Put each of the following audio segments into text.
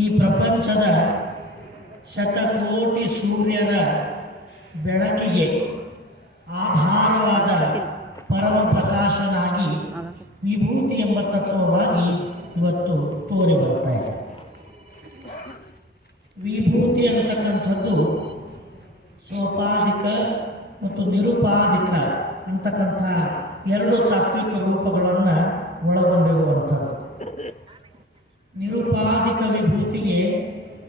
ಈ ಪ್ರಪಂಚದ ಶತಕೋಟಿ ಸೂರ್ಯರ ಬೆಳಕಿಗೆ ಆಧಾರವಾದ ಪರಮ ಪ್ರಕಾಶನಾಗಿ ವಿಭೂತಿ ಎಂಬ ತತ್ವವಾಗಿ ಇವತ್ತು ತೋರಿ ಬರ್ತಾ ಇದೆ. ವಿಭೂತಿ ಅಂತಕ್ಕಂಥದ್ದು ಸೋಪಾಧಿಕ ಮತ್ತು ನಿರುಪಾಧಿಕ ಅಂತಕ್ಕಂಥ ಎರಡು ತಾತ್ವಿಕ ರೂಪಗಳನ್ನು ಒಳಗೊಂಡಿರುವಂಥದ್ದು. ನಿರುಪಾಧಿಕ ವಿಭೂತಿಗೆ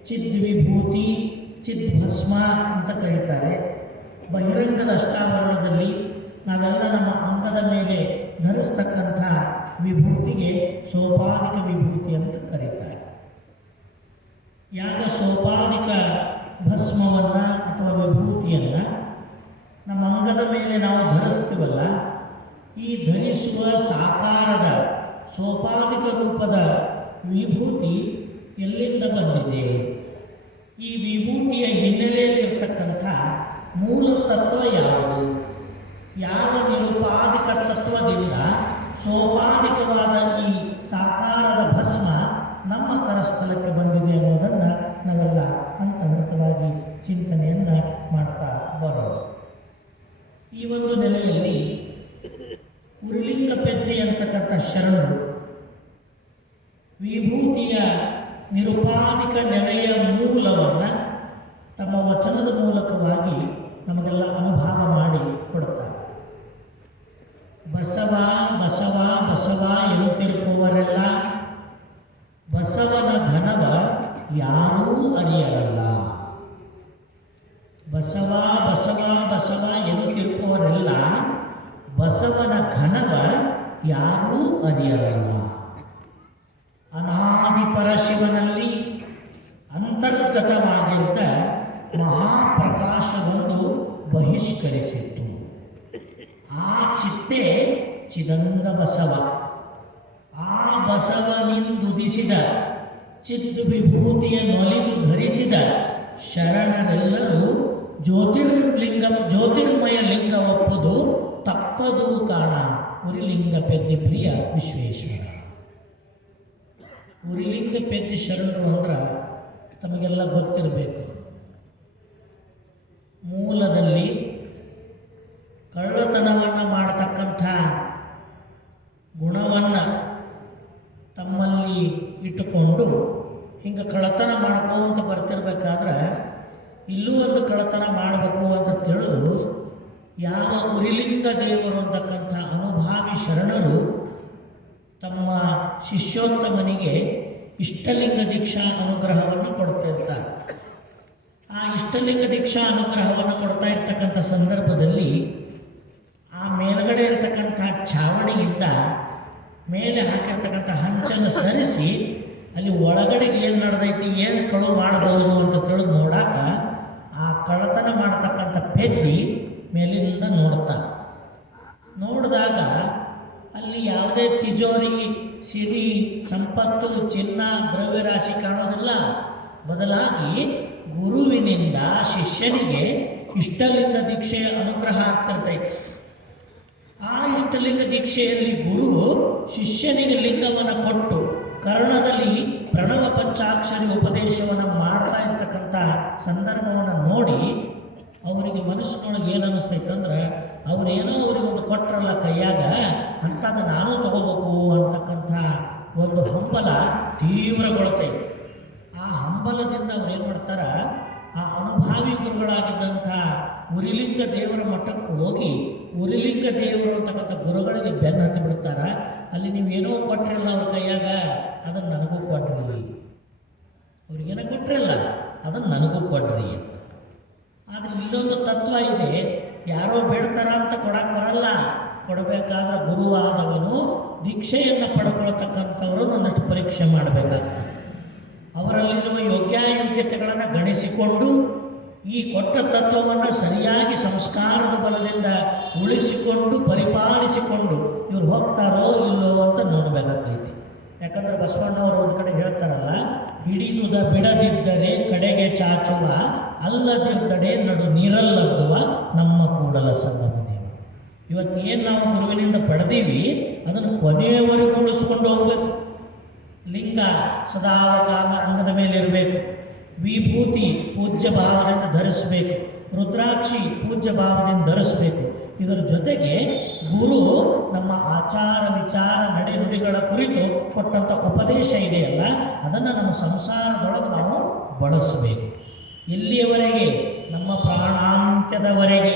ಚಿದ್ವಿಭೂತಿ, ಚಿದ್ಭಸ್ಮ ಅಂತ ಕರೀತಾರೆ. ಬಹಿರಂಗದ ಅಷ್ಟಾವರಣದಲ್ಲಿ ನಾವೆಲ್ಲ ನಮ್ಮ ಅಂಗದ ಮೇಲೆ ಧರಿಸ್ತಕ್ಕಂಥ ವಿಭೂತಿಗೆ ಸೋಪಾಧಿಕ ವಿಭೂತಿ ಅಂತ ಕರೀತಾರೆ. ಯಾವ ಸೋಪಾಧಿಕ ಭಸ್ಮವನ್ನು ಅಥವಾ ವಿಭೂತಿಯನ್ನು ನಮ್ಮ ಅಂಗದ ಮೇಲೆ ನಾವು ಧರಿಸ್ತೀವಲ್ಲ, ಈ ಧರಿಸುವ ಸಾಕಾರದ ಸೋಪಾಧಿಕ ರೂಪದ ವಿಭೂತಿ ಎಲ್ಲಿಂದ ಬಂದಿದೆ? ಈ ವಿಭೂತಿಯ ಹಿನ್ನೆಲೆಯಲ್ಲಿರ್ತಕ್ಕಂಥ ಮೂಲ ತತ್ವ ಯಾವುದು? ಯಾವ ನಿರುಪಾಧಿಕ ತತ್ವದಿಂದ ಸೋಪಾಧಿಕವಾದ ಈ ಸಾಕಾರದ ಭಸ್ಮ ನಮ್ಮ ಕರಸ್ಥಲಕ್ಕೆ ಬಂದಿದೆ ಅನ್ನೋದನ್ನು ನಾವೆಲ್ಲ ಹಂತ ಹಂತವಾಗಿ ಚಿಂತನೆಯನ್ನು ಮಾಡ್ತಾ ಬರೋಣ. ಈ ಒಂದು ನೆಲೆಯಲ್ಲಿ ಉರಿಲಿಂಗ ಪೆದ್ದಿ ಅಂತಕ್ಕಂಥ ಶರಣರು ವಿಭೂತಿಯ ನಿರುಪಾಧಿಕ ನೆಲೆಯ ಮೂಲವನ್ನು ತಮ್ಮ ವಚನದ ಮೂಲಕವಾಗಿ ನಮಗೆಲ್ಲ ಅನುಭವ ಮಾಡಿ ಕೊಡುತ್ತಾರೆ. ಬಸವ ಬಸವ ಬಸವ ಎನ್ನುತ್ತಿರುವವರೆಲ್ಲ ಬಸವನ ಘನವ ಯಾರೂ ಅರಿಯರಲ್ಲ. ಬಸವ ಬಸವ ಬಸವ ಎನ್ನುತ್ತಿರುವವರೆಲ್ಲ ಬಸವನ ಘನವ ಯಾರೂ ಅರಿಯರಲ್ಲ. ಅನಾದಿ ಪರಶಿವನಲ್ಲಿ ಅಂತರ್ಗತವಾಗಿದ್ದ ಮಹಾಪ್ರಕಾಶವನ್ನು ಬಹಿಷ್ಕರಿಸಿತ್ತು. ಆ ಚಿತ್ತೆ ಚಿದಂಗ ಬಸವ. ಆ ಬಸವನಿಂದುದಿಸಿದ ಚಿದ್ವಿಭೂತಿಯ ನೊಲಿದು ಧರಿಸಿದ ಶರಣರೆಲ್ಲರೂ ಜ್ಯೋತಿರ್ಮಯ ಲಿಂಗ ಒಪ್ಪುದು ತಪ್ಪದು ಕಾಣ. ಉರಿಲಿಂಗ ಪೆದ್ದಿ ಪ್ರಿಯ ವಿಶ್ವೇಶ್ವರ. ಉರಿಲಿಂಗ ಪೆದ್ದಿ ಶರಣರು ಅಂದ್ರೆ ತಮಗೆಲ್ಲ ಗೊತ್ತಿರಬೇಕು. ಮೂಲದಲ್ಲಿ ಕಳ್ಳತನವನ್ನು ಮಾಡತಕ್ಕಂಥ ಗುಣವನ್ನು ತಮ್ಮಲ್ಲಿ ಇಟ್ಟುಕೊಂಡು ಹಿಂಗೆ ಕಳ್ಳತನ ಮಾಡ್ಕೋಂತ ಬರ್ತಿರ್ಬೇಕಾದ್ರೆ ಇಲ್ಲೂ ಒಂದು ಕಳ್ಳತನ ಮಾಡಬೇಕು ಅಂತ ತಿಳಿದು ಯಾವ ಉರಿಲಿಂಗ ದೇವರು ಅಂತಕ್ಕಂಥ ಅನುಭಾವಿ ಶರಣರು ತಮ್ಮ ಶಿಷ್ಯೋತ್ತಮನಿಗೆ ಇಷ್ಟಲಿಂಗ ದೀಕ್ಷಾ ಅನುಗ್ರಹವನ್ನು ಕೊಡ್ತಾ ಇರ್ತಾರೆ. ಆ ಇಷ್ಟಲಿಂಗ ದೀಕ್ಷಾ ಅನುಗ್ರಹವನ್ನು ಕೊಡ್ತಾ ಇರ್ತಕ್ಕಂಥ ಸಂದರ್ಭದಲ್ಲಿ ಆ ಮೇಲ್ಗಡೆ ಇರತಕ್ಕಂಥ ಛಾವಣಿಯಿಂದ ಮೇಲೆ ಹಾಕಿರ್ತಕ್ಕಂಥ ಹಂಚನ್ನು ಸರಿಸಿ ಅಲ್ಲಿ ಒಳಗಡೆಗೆ ಏನು ನಡೆದೈತಿ, ಏನು ಕಳು ಮಾಡಬಹುದು ಅಂತ ತಿಳಿದು ನೋಡಾಕ ಆ ಕಳ್ಳತನ ಮಾಡ್ತಕ್ಕಂಥ ಪೆದ್ದಿ ಮೇಲಿನಿಂದ ನೋಡಿದಾಗ ಅಲ್ಲಿ ಯಾವುದೇ ತಿಜೋರಿ, ಸಿರಿ, ಸಂಪತ್ತು, ಚಿನ್ನ, ದ್ರವ್ಯರಾಶಿ ಕಾಣೋದಿಲ್ಲ. ಬದಲಾಗಿ ಗುರುವಿನಿಂದ ಶಿಷ್ಯನಿಗೆ ಇಷ್ಟಲಿಂಗ ದೀಕ್ಷೆಯ ಅನುಗ್ರಹ ಆಗ್ತಿರ್ತೈತಿ. ಆ ಇಷ್ಟಲಿಂಗ ದೀಕ್ಷೆಯಲ್ಲಿ ಗುರು ಶಿಷ್ಯನಿಗೆ ಲಿಂಗವನ್ನು ಕೊಟ್ಟು ಕರ್ಣದಲ್ಲಿ ಪ್ರಣವ ಪಂಚಾಕ್ಷರಿ ಉಪದೇಶವನ್ನು ಮಾಡ್ತಾ ಇರ್ತಕ್ಕಂಥ ಸಂದರ್ಭವನ್ನು ನೋಡಿ ಅವರಿಗೆ ಮನಸ್ಸಿನೊಳಗೆ ಏನು ಅನ್ನಿಸ್ತೈತೆ ಅಂದ್ರೆ, ಅವರೇನೋ ಅವರಿಗೊಂದು ಕೊಟ್ಟರಲ್ಲ ಕೈಯಾಗ, ಅಂಥದ್ದು ನಾನು ತಗೋಬೇಕು ಅಂತಕ್ಕಂಥ ಒಂದು ಹಂಬಲ ತೀವ್ರಗೊಳ್ತೈತಿ. ಆ ಹಂಬಲದಿಂದ ಅವ್ರು ಏನು ಮಾಡ್ತಾರ, ಆ ಅನುಭಾವಿ ಗುರುಗಳಾಗಿದ್ದಂಥ ಉರಿಲಿಂಗ ದೇವರ ಮಠಕ್ಕೆ ಹೋಗಿ ಉರಿಲಿಂಗ ದೇವರು ಅಂತಕ್ಕಂಥ ಗುರುಗಳಿಗೆ ಬೆನ್ನು ಹತ್ತಿ ಬಿಡ್ತಾರ. ಅಲ್ಲಿ ನೀವೇನೋ ಕೊಟ್ಟಿರಲ್ಲ ಅವ್ರ ಕೈಯಾಗ, ಅದನ್ನು ನನಗೂ ಕೊಡ್ರಿ. ಅವ್ರಿಗೇನೋ ಕೊಟ್ಟಿರಲ್ಲ, ಅದನ್ನು ನನಗೂ ಕೊಡ್ರಿ ಅಂತ. ಆದರೆ ಇಲ್ಲೊಂದು ತತ್ವ ಇದೆ, ಯಾರೋ ಬೇಡ್ತಾರ ಅಂತ ಕೊಡಕ್ಕೆ ಬರಲ್ಲ. ಕೊಡಬೇಕಾದ್ರೆ ಗುರುವಾದವನು ದೀಕ್ಷೆಯನ್ನು ಪಡ್ಕೊಳ್ತಕ್ಕಂಥವರು ಒಂದಷ್ಟು ಪರೀಕ್ಷೆ ಮಾಡಬೇಕಾಗ್ತದೆ. ಅವರಲ್ಲಿರುವ ಯೋಗ್ಯಾಯೋಗ್ಯತೆಗಳನ್ನು ಗಣಿಸಿಕೊಂಡು ಈ ಕೊಟ್ಟ ತತ್ವವನ್ನು ಸರಿಯಾಗಿ ಸಂಸ್ಕಾರದ ಬಲದಿಂದ ಉಳಿಸಿಕೊಂಡು ಪರಿಪಾಲಿಸಿಕೊಂಡು ಇವ್ರು ಹೋಗ್ತಾರೋ ಇಲ್ಲೋ ಅಂತ ನೋಡಬೇಕಾಗ್ತೈತಿ. ಯಾಕಂದ್ರೆ ಬಸವಣ್ಣವರು ಒಂದು ಕಡೆ ಹೇಳ್ತಾರಲ್ಲ, ಹಿಡಿದುದ ಬಿಡದಿದ್ದರೆ ಕಡೆಗೆ ಚಾಚುವ, ಅಲ್ಲದಿದ್ದಡೆ ನಡು ನೀರಲ್ಲದ್ದುವ ನಮ್ಮ ಕೂಡಲ ಸಂಗಮ ದೇವ. ಇವತ್ತು ಏನು ನಾವು ಗುರುವಿನಿಂದ ಪಡೆದೀವಿ ಅದನ್ನು ಕೊನೆಯವರೆಗೂ ಉಳಿಸ್ಕೊಂಡು ಹೋಗ್ಬೇಕು. ಲಿಂಗ ಸದಾವಕಾಲ ಅಂಗದ ಮೇಲೆ ಇರಬೇಕು. ವಿಭೂತಿ ಪೂಜ್ಯ ಭಾವದಿಂದ ಧರಿಸಬೇಕು. ರುದ್ರಾಕ್ಷಿ ಪೂಜ್ಯ ಭಾವದಿಂದ ಧರಿಸಬೇಕು. ಇದರ ಜೊತೆಗೆ ಗುರು ನಮ್ಮ ಆಚಾರ ವಿಚಾರ ನಡೆನುಡಿಗಳ ಕುರಿತು ಕೊಟ್ಟಂಥ ಉಪದೇಶ ಇದೆಯಲ್ಲ, ಅದನ್ನು ನಮ್ಮ ಸಂಸಾರದೊಳಗೆ ನಾವು ಬಳಸಬೇಕು. ಎಲ್ಲಿಯವರೆಗೆ? ನಮ್ಮ ಪ್ರಾಣಾಂತ್ಯದವರೆಗೆ.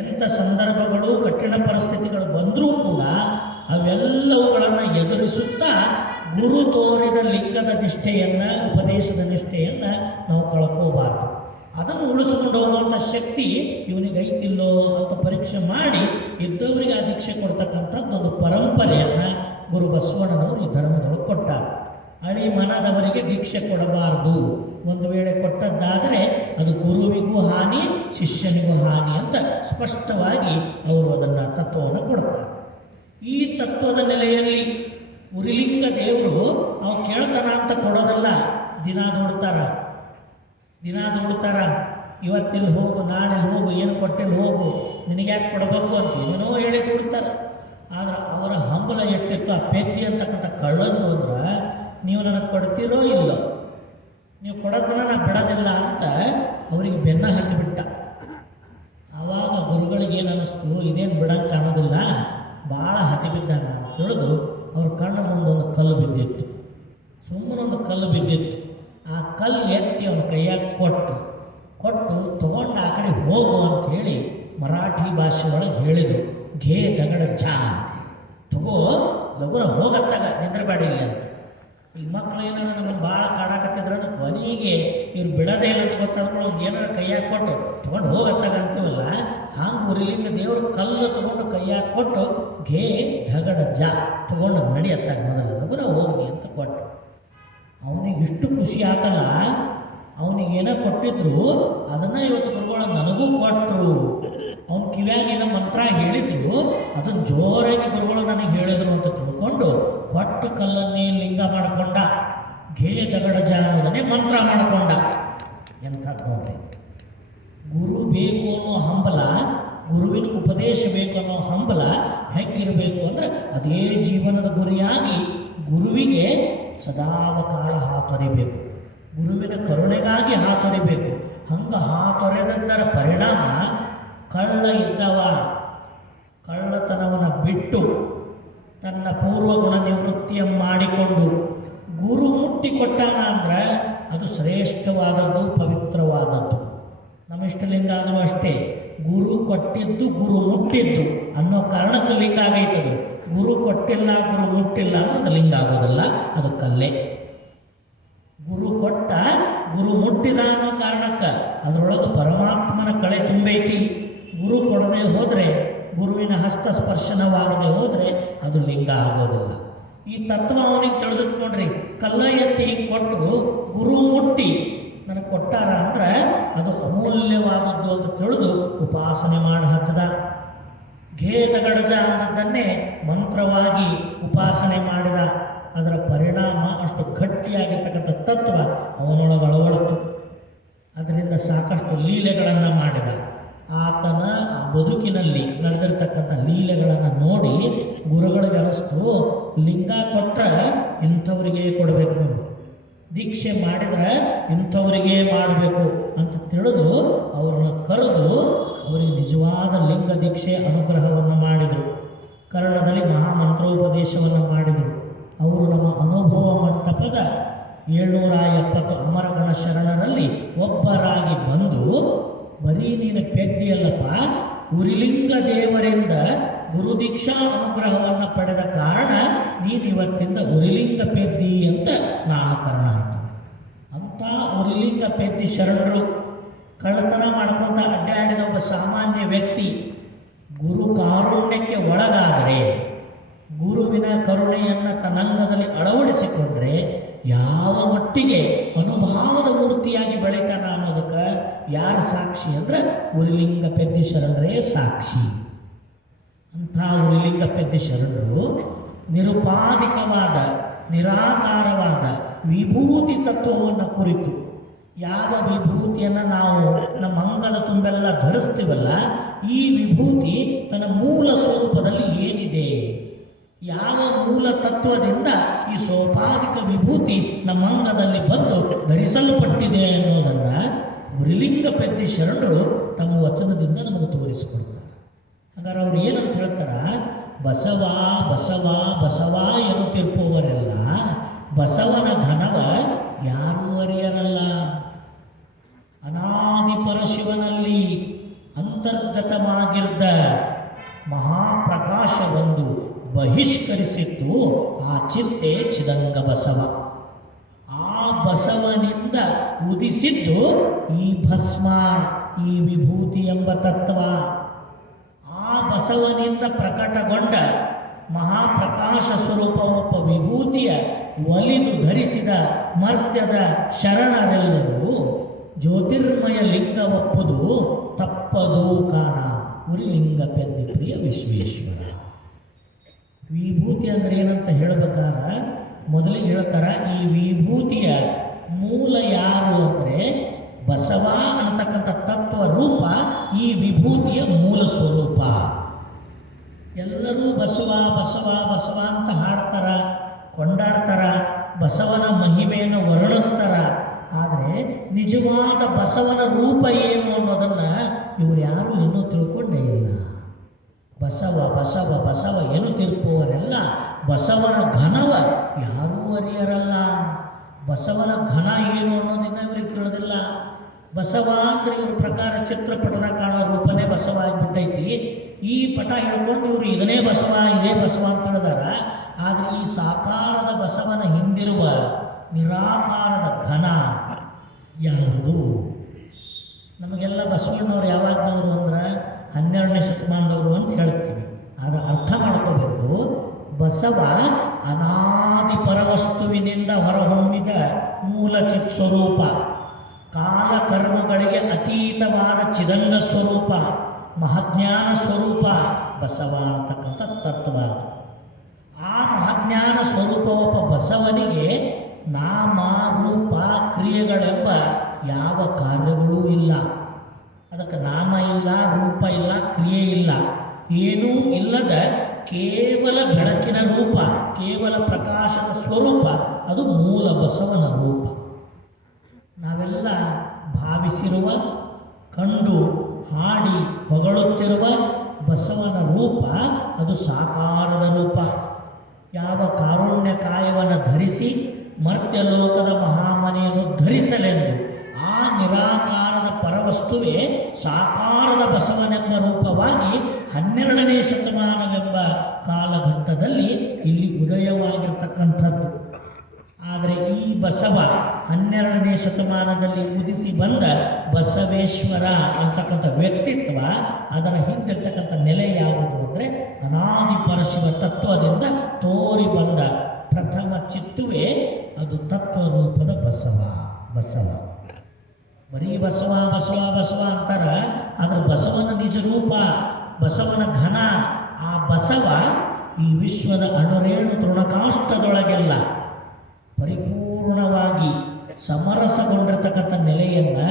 ಎಂಥ ಸಂದರ್ಭಗಳು ಕಠಿಣ ಪರಿಸ್ಥಿತಿಗಳು ಬಂದರೂ ಕೂಡ ಅವೆಲ್ಲವುಗಳನ್ನು ಎದುರಿಸುತ್ತಾ ಗುರು ತೋರಿದ ಲಿಂಗದ ನಿಷ್ಠೆಯನ್ನು, ಉಪದೇಶದ ನಿಷ್ಠೆಯನ್ನು ನಾವು ಕಳ್ಕೋಬಾರ್ದು. ಅದನ್ನು ಉಳಿಸ್ಕೊಂಡು ಹೋಗುವಂಥ ಶಕ್ತಿ ಇವನಿಗೆ ಐತಿಲ್ಲೋ ಅಂತ ಪರೀಕ್ಷೆ ಮಾಡಿ ಇದ್ದವರಿಗೆ ಆ ದೀಕ್ಷೆ ಕೊಡ್ತಕ್ಕಂಥದ್ದು ಒಂದು ಪರಂಪರೆಯನ್ನು ಗುರು ಬಸವಣ್ಣನವರು ಈ ಧರ್ಮದೊಳಗೆ ಕೊಟ್ಟಾರೆ. ಅಳಿ ಮನದವರಿಗೆ ದೀಕ್ಷೆ ಕೊಡಬಾರ್ದು. ಒಂದು ವೇಳೆ ಕೊಟ್ಟದ್ದಾದರೆ ಅದು ಗುರುವಿಗೂ ಹಾನಿ, ಶಿಷ್ಯನಿಗೂ ಹಾನಿ ಅಂತ ಸ್ಪಷ್ಟವಾಗಿ ಅವರು ಅದನ್ನು ತತ್ವವನ್ನು ಕೊಡ್ತಾರೆ. ಈ ತತ್ವದ ನೆಲೆಯಲ್ಲಿ ಉರಿಲಿಂಗ ದೇವರು ಅವ್ರು ಕೇಳ್ತಾನ ಅಂತ ಕೊಡೋದಲ್ಲ, ದಿನ ನೋಡ್ತಾರ. ಇವತ್ತಿಲ್ಲಿ ಹೋಗು, ನಾಳೆ ಹೋಗು, ಏನು ಕೊಟ್ಟಿಲ್ಲಿ ಹೋಗು, ನಿನಗೆ ಯಾಕೆ ಕೊಡಬೇಕು ಅಂತ ಏನೇನೋ ಹೇಳಿ ದುಡ್ತಾರೆ. ಆದರೆ ಅವರ ಹಂಬಲ ಎಷ್ಟಿತ್ತು, ಆ ಪೆದ್ದಿ ಅಂತಕ್ಕಂಥ ಕಳ್ಳಂದು ಅಂದ್ರೆ ನೀವು ನನಗೆ ಕೊಡ್ತೀರೋ ಇಲ್ಲೋ, ನೀವು ಕೊಡೋದನ್ನ ನಾನು ಬಿಡೋದಿಲ್ಲ ಅಂತ ಅವರಿಗೆ ಬೆನ್ನ ಹತ್ತಿಬಿಟ್ಟ. ಆವಾಗ ಗುರುಗಳಿಗೆ ಏನು ಅನ್ನಿಸ್ತು, ಇದೇನು ಬಿಡೋಕ್ಕೆ ಕಾಣೋದಿಲ್ಲ, ಭಾಳ ಹತ್ತಿ ಬಿದ್ದಾನ ಅಂತ ತಿಳಿದು ಅವ್ರ ಕಣ್ಣ ಮುಂದೊಂದು ಕಲ್ಲು ಬಿದ್ದಿತ್ತು. ಸುಮ್ಮನೊಂದು ಕಲ್ಲು ಬಿದ್ದಿತ್ತು. ಆ ಕಲ್ಲು ಎತ್ತಿ ಅವನ ಕೈಯಾಗ ಕೊಟ್ಟು ತಗೊಂಡು ಆ ಕಡೆ ಹೋಗು ಅಂಥೇಳಿ ಮರಾಠಿ ಭಾಷೆ ಒಳಗೆ ಹೇಳಿದರು. ಘೇ ದಗಡ ಜಾ ಅಂತೇಳಿ, ತಗೋ ಲಗುನ ಹೋಗತ್ತಾಗ ನಿಂದ್ರಬೇಡಿಲ್ಲ ಅಂತ. ಈಗ ಮಕ್ಕಳು ಏನಾರು ನಮ್ಮನ್ನು ಭಾಳ ಕಾಡಾಕತ್ತಿದ್ರೆ ಕೊನೆಗೆ ಇವ್ರು ಬಿಡೋದೇ ಇಲ್ಲ ಅಂತ ಗೊತ್ತಾದ್ಮೇಲೆ ಒಂದು ಏನಾರು ಕೈಯಾಗ ಕೊಟ್ಟು ತೊಗೊಂಡು ಹೋಗತ್ತಾಗ ಅಂತೀವಲ್ಲ, ಹಂಗೆ ಉರಿಲಿಂಗ ದೇವರು ಕಲ್ಲು ತೊಗೊಂಡು ಕೈಯಾಗ ಕೊಟ್ಟು ಘೇ ದಗಡ ಜಾ ತೊಗೊಂಡು ನಡಿಯತ್ತಾಗ ಮೊದಲು ಲಗುನ ಹೋಗಿ ಅಂತ ಕೊಟ್ಟು. ಅವನಿಗೆ ಇಷ್ಟು ಖುಷಿ ಆತಲ್ಲ, ಅವನಿಗೇನೋ ಕೊಟ್ಟಿದ್ರು ಅದನ್ನು ಇವತ್ತು ಗುರುಗಳು ನನಗೂ ಕೊಟ್ಟರು. ಅವ್ನು ಕಿವ್ಯಾಗಿನ ಮಂತ್ರ ಹೇಳಿದ್ರು, ಅದನ್ನು ಜೋರಾಗಿ ಗುರುಗಳು ನನಗೆ ಹೇಳಿದರು ಅಂತ ತಿಳ್ಕೊಂಡು ಕೊಟ್ಟು ಕಲ್ಲನ್ನೇ ಲಿಂಗ ಮಾಡಿಕೊಂಡ. ಘೇ ದಗಡಜ ಅನ್ನೋದನ್ನೇ ಮಂತ್ರ ಮಾಡಿಕೊಂಡ. ಎಂಥದ್ದು ನೋಡ್ರಿ, ಗುರು ಬೇಕು ಅನ್ನೋ ಹಂಬಲ, ಗುರುವಿನ ಉಪದೇಶ ಬೇಕು ಅನ್ನೋ ಹಂಬಲ ಹೆಂಗಿರಬೇಕು ಅಂದರೆ ಅದೇ ಜೀವನದ ಗುರಿಯಾಗಿ ಗುರುವಿಗೆ ಸದಾವಕಾಲ ಹಾತೊರಿಬೇಕು, ಗುರುವಿನ ಕರುಣೆಗಾಗಿ ಹಾತೊರಿಬೇಕು. ಹಂಗೆ ಹಾತೊರೆದಂತರ ಪರಿಣಾಮ ಕಳ್ಳ ಇದ್ದವ ಕಳ್ಳತನವನ್ನು ಬಿಟ್ಟು ತನ್ನ ಪೂರ್ವಗುಣ ನಿವೃತ್ತಿಯ ಮಾಡಿಕೊಂಡು ಗುರು ಮುಟ್ಟಿ ಕೊಟ್ಟಾನ ಅಂದ್ರೆ ಅದು ಶ್ರೇಷ್ಠವಾದದ್ದು, ಪವಿತ್ರವಾದದ್ದು. ನಮ್ಮ ಇಷ್ಟಲಿಂಗ ಆದರೂ ಅಷ್ಟೇ, ಗುರು ಕೊಟ್ಟಿದ್ದು ಗುರು ಮುಟ್ಟಿದ್ದು ಅನ್ನೋ ಕಾರಣಕ್ಕೆ ಲಿಂಗ ಆಗೈತದು. ಗುರು ಕೊಟ್ಟಿಲ್ಲ ಗುರು ಮುಟ್ಟಿಲ್ಲ ಅಂದ್ರೆ ಅದು ಲಿಂಗ ಆಗೋದಲ್ಲ, ಅದು ಕಲ್ಲೇ. ಗುರು ಕೊಟ್ಟ ಗುರು ಮುಟ್ಟಿದ ಅನ್ನೋ ಕಾರಣಕ್ಕೆ ಅದರೊಳಗೆ ಪರಮಾತ್ಮನ ಕಳೆ ತುಂಬೈತಿ. ಗುರು ಕೊಡದೆ ಹೋದರೆ, ಗುರುವಿನ ಹಸ್ತ ಸ್ಪರ್ಶನವಾಗದೆ ಹೋದರೆ ಅದು ಲಿಂಗ ಆಗೋದಿಲ್ಲ. ಈ ತತ್ವ ಅವನಿಗೆ ತಿಳಿದಕ್ಕೆ ನೋಡ್ರಿ. ಕಲ್ಲ ಎತ್ತಿ ಕೊಟ್ಟು ಗುರು ಮುಟ್ಟಿ ನನಗೆ ಕೊಟ್ಟಾರ ಅಂದ್ರೆ ಅದು ಅಮೂಲ್ಯವಾದದ್ದು ಅಂತ ತಿಳಿದು ಉಪಾಸನೆ ಮಾಡಿ ಹತ್ತದ. ಘೇದಗಡಜ ಅನ್ನೋದನ್ನೇ ಮಂತ್ರವಾಗಿ ಉಪಾಸನೆ ಮಾಡಿದ. ಅದರ ಪರಿಣಾಮ ಅಷ್ಟು ಗಟ್ಟಿಯಾಗಿರ್ತಕ್ಕಂಥ ತತ್ವ ಅವನೊಳಗೆ ಅಳವಡಿತು. ಅದರಿಂದ ಸಾಕಷ್ಟು ಲೀಲೆಗಳನ್ನು ಮಾಡಿದ. ಆತನ ಬದುಕಿನಲ್ಲಿ ನಡೆದಿರ್ತಕ್ಕಂಥ ಲೀಲೆಗಳನ್ನು ನೋಡಿ ಗುರುಗಳಿಗೆ ಅನಿಸ್ತು, ಲಿಂಗ ಕೊಟ್ಟರೆ ಇಂಥವರಿಗೆ ಕೊಡಬೇಕು, ನೋಡಿ ದೀಕ್ಷೆ ಮಾಡಿದರೆ ಇಂಥವರಿಗೆ ಮಾಡಬೇಕು ಅಂತ ತಿಳಿದು ಅವರನ್ನು ಕರೆದು ಅವರಿಗೆ ನಿಜವಾದ ಲಿಂಗ ದೀಕ್ಷೆ ಅನುಗ್ರಹವನ್ನು ಮಾಡಿದರು. ಕನ್ನಡದಲ್ಲಿ ಮಹಾಮಂತ್ರೋಪದೇಶವನ್ನು ಮಾಡಿದರು. ಅವರು ನಮ್ಮ ಅನುಭವ ಮಂಟಪದ 770 ಅಮರಗಣ ಶರಣರಲ್ಲಿ ಒಬ್ಬರಾಗಿ ಬಂದು, ಬರೀ ನೀನು ಪೆದ್ದಿಯಲ್ಲಪ್ಪ, ಉರಿಲಿಂಗ ದೇವರಿಂದ ಗುರುದೀಕ್ಷಾ ಅನುಗ್ರಹವನ್ನು ಪಡೆದ ಕಾರಣ ನೀನು ಇವತ್ತಿಂದ ಉರಿಲಿಂಗ ಪೆದ್ದಿ ಅಂತ ನಾಮಕರಣ ಆಯಿತು. ಅಂಥ ಉರಿಲಿಂಗ ಪೆದ್ದಿ ಶರಣರು ಕಳ್ಳತನ ಮಾಡ್ಕೊಂತ ಅಡ್ಡಾಡಿದ ಒಬ್ಬ ಸಾಮಾನ್ಯ ವ್ಯಕ್ತಿ ಗುರು ಕಾರುಣ್ಯಕ್ಕೆ ಒಳಗಾದರೆ, ಗುರುವಿನ ಕರುಣೆಯನ್ನು ತನ್ನಂಗದಲ್ಲಿ ಅಳವಡಿಸಿಕೊಂಡ್ರೆ ಯಾವ ಮಟ್ಟಿಗೆ ಅನುಭಾವದ ಮೂರ್ತಿಯಾಗಿ ಬೆಳೀತಾನ ಅನ್ನೋದಕ್ಕೆ ಯಾರು ಸಾಕ್ಷಿ ಅಂದರೆ ಉರಿಲಿಂಗ ಪೆದ್ದಿ ಶರಣರೇ ಸಾಕ್ಷಿ. ಅಂಥ ಉರಿಲಿಂಗ ಪೆದ್ದಿ ಶರಣರು ನಿರುಪಾಧಿಕವಾದ ನಿರಾಕಾರವಾದ ವಿಭೂತಿ ತತ್ವವನ್ನು ಕುರಿತು, ಯಾವ ವಿಭೂತಿಯನ್ನು ನಾವು ನಮ್ಮ ಅಂಗದ ತುಂಬೆಲ್ಲ ಧರಿಸ್ತೀವಲ್ಲ, ಈ ವಿಭೂತಿ ತನ್ನ ಮೂಲ ಸ್ವರೂಪದಲ್ಲಿ ಏನಿದೆ, ಯಾವ ಮೂಲ ತತ್ವದಿಂದ ಈ ಸೋಪಾಧಿಕ ವಿಭೂತಿ ನಮ್ಮ ಅಂಗದಲ್ಲಿ ಬಂದು ಧರಿಸಲ್ಪಟ್ಟಿದೆ ಅನ್ನೋದನ್ನು ಗುರುಲಿಂಗ ಪೆದ್ದಿ ಶರಣರು ತಮ್ಮ ವಚನದಿಂದ ನಮಗೆ ತೋರಿಸಿಕೊಡ್ತಾರೆ. ಹಾಗಾದ್ರೆ ಅವ್ರು ಏನಂತ ಹೇಳ್ತಾರ, ಬಸವ ಬಸವ ಬಸವ ಎನ್ನುತ್ತಿರುವವರೆಲ್ಲ ಬಸವನ ಘನವ ಯಾರೂ ಅರಿಯರಲ್ಲ. ಅನಾದಿ ಪರಶಿವನಲ್ಲಿ ಅಂತರ್ಗತವಾಗಿದ್ದ ಮಹಾಪ್ರಕಾಶವೊಂದು ಬಹಿಷ್ಕರಿಸಿತ್ತು ಆ ಚಿಂತೆ ಚಿದಂಗ ಬಸವ. ಆ ಬಸವನಿಂದ ಉದಿಸಿದ್ದು ಈ ಭಸ್ಮ, ಈ ವಿಭೂತಿ ಎಂಬ ತತ್ವ. ಆ ಬಸವನಿಂದ ಪ್ರಕಟಗೊಂಡ ಮಹಾಪ್ರಕಾಶ ಸ್ವರೂಪ ಒಬ್ಬ ವಿಭೂತಿಯ ಒಲಿದು ಧರಿಸಿದ ಮರ್ತ್ಯದ ಶರಣರೆಲ್ಲರೂ ಜ್ಯೋತಿರ್ಮಯ ಲಿಂಗ ಒಪ್ಪುದು ತಪ್ಪದು ಕಾಣ. ಗುರುಲಿಂಗ ಪೆದ್ದಿ ಪ್ರಿಯ ವಿಶ್ವೇಶ್ವರ. ವಿಭೂತಿ ಅಂದ್ರೆ ಏನಂತ ಹೇಳಬೇಕಾದ್ರೆ ಮೊದಲಿಗೆ ಹೇಳ್ತಾರ, ಈ ವಿಭೂತಿಯ ಮೂಲ ಯಾರು ಅಂದರೆ ಬಸವ ಅನ್ನತಕ್ಕಂಥ ತತ್ವ ರೂಪ ಈ ವಿಭೂತಿಯ ಮೂಲ ಸ್ವರೂಪ. ಎಲ್ಲರೂ ಬಸವ ಬಸವ ಬಸವ ಅಂತ ಹಾಡ್ತಾರ, ಕೊಂಡಾಡ್ತಾರ, ಬಸವನ ಮಹಿಮೆಯನ್ನು ವರ್ಣಿಸ್ತಾರ. ಆದರೆ ನಿಜವಾದ ಬಸವನ ರೂಪ ಏನು ಅನ್ನೋದನ್ನು ಇವರು ಯಾರೂ ಇನ್ನೂ ತಿಳ್ಕೊಂಡೇ ಇಲ್ಲ. ಬಸವ ಬಸವ ಬಸವ ಎನ್ನುತ್ತಿರುವವರೆಲ್ಲ ಬಸವನ ಘನವ ಯಾರೂ ಅರಿಯರಲ್ಲ. ಬಸವನ ಘನ ಏನು ಅನ್ನೋದನ್ನ ಇವ್ರಿಗೆ ತಿಳಿದಿಲ್ಲ. ಬಸವ ಅಂದರೆ ಇವ್ರ ಪ್ರಕಾರ ಚಿತ್ರಪಟದ ಕಾಣೋ ರೂಪನೇ ಬಸವ ಆಗಿಬಿಟ್ಟೈತಿ. ಈ ಪಟ ಹಿಡ್ಕೊಂಡು ಇವರು ಇದನ್ನೇ ಬಸವ ಇದೇ ಬಸವ ಅಂತ ಹೇಳಿದಾರ. ಆದರೆ ಈ ಸಾಕಾರದ ಬಸವನ ಹಿಂದಿರುವ ನಿರಾಕಾರದ ಘನ ಯಾವುದು? ನಮಗೆಲ್ಲ ಬಸವಣ್ಣವ್ರು ಯಾವಾಗನವರು ಅಂದ್ರೆ 12ನೇ ಶತಮಾನದವರು ಅಂತ ಹೇಳ್ತೀವಿ. ಆದರೆ ಅರ್ಥ ಮಾಡ್ಕೋಬೇಕು, ಬಸವ ಅನಾದಿ ಪರವಸ್ತುವಿನಿಂದ ಹೊರಹೊಮ್ಮಿದ ಮೂಲ ಚಿತ್ ಸ್ವರೂಪ, ಕಾಲ ಕರ್ಮಗಳಿಗೆ ಅತೀತವಾದ ಚಿದಂಗ ಸ್ವರೂಪ, ಮಹಾಜ್ಞಾನ ಸ್ವರೂಪ ಬಸವ ಅಂತಕ್ಕಂಥ ತತ್ವ. ಆ ಮಹಾಜ್ಞಾನ ಸ್ವರೂಪ ಒಬ್ಬ ಬಸವನಿಗೆ ನಾಮ ರೂಪ ಕ್ರಿಯೆಗಳೆಂಬ ಯಾವ ಕಾರ್ಯಗಳೂ ಇಲ್ಲ. ಅದಕ್ಕೆ ನಾಮ ಇಲ್ಲ, ರೂಪ ಇಲ್ಲ, ಕ್ರಿಯೆ ಇಲ್ಲ, ಏನೂ ಇಲ್ಲದ ಕೇವಲ ಬೆಳಕಿನ ರೂಪ, ಕೇವಲ ಪ್ರಕಾಶದ ಸ್ವರೂಪ, ಅದು ಮೂಲ ಬಸವನ ರೂಪ. ನಾವೆಲ್ಲ ಭಾವಿಸಿರುವ, ಕಂಡು ಹಾಡಿ ಹೊಗಳುತ್ತಿರುವ ಬಸವನ ರೂಪ ಅದು ಸಾಕಾರದ ರೂಪ. ಯಾವ ಕಾರುಣ್ಯ ಕಾಯವನ್ನು ಧರಿಸಿ ಮರ್ತ್ಯಲೋಕದ ಮಹಾಮನೆಯನ್ನು ಧರಿಸಲೆಂದು ಆ ನಿರಾಕಾರದ ಪರವಸ್ತುವೇ ಸಾಕಾರದ ಬಸವನೆಂಬ ರೂಪವಾಗಿ 12ನೇ ಶತಮಾನವೆಂಬ ಕಾಲಘಟ್ಟದಲ್ಲಿ ಇಲ್ಲಿ ಉದಯವಾಗಿರ್ತಕ್ಕಂಥದ್ದು. ಆದರೆ ಈ ಬಸವ 12ನೇ ಶತಮಾನದಲ್ಲಿ ಉದಿಸಿ ಬಂದ ಬಸವೇಶ್ವರ ಅಂತಕ್ಕಂಥ ವ್ಯಕ್ತಿತ್ವ, ಅದರ ಹಿಂದಿರ್ತಕ್ಕಂಥ ನೆಲೆ ಯಾವುದು ಅಂದರೆ ಅನಾದಿ ಪರಶಿವ ತತ್ವದಿಂದ ತೋರಿ ಬಂದ ಪ್ರಥಮ ಚಿತ್ತುವೇ ಅದು ತತ್ವರೂಪದ ಬಸವ. ಬಸವ ಬರೀ ಬಸವ ಬಸವ ಬಸವ ಅಂತಾರ, ಅದರ ಬಸವನ ನಿಜ ರೂಪ, ಬಸವನ ಘನ. ಆ ಬಸವ ಈ ವಿಶ್ವದ ಅಣುರೇಣು ತೃಣಕಾಷ್ಟದೊಳಗೆಲ್ಲ ಪರಿಪೂರ್ಣವಾಗಿ ಸಮರಸಗೊಂಡಿರ್ತಕ್ಕಂಥ ನೆಲೆಯನ್ನು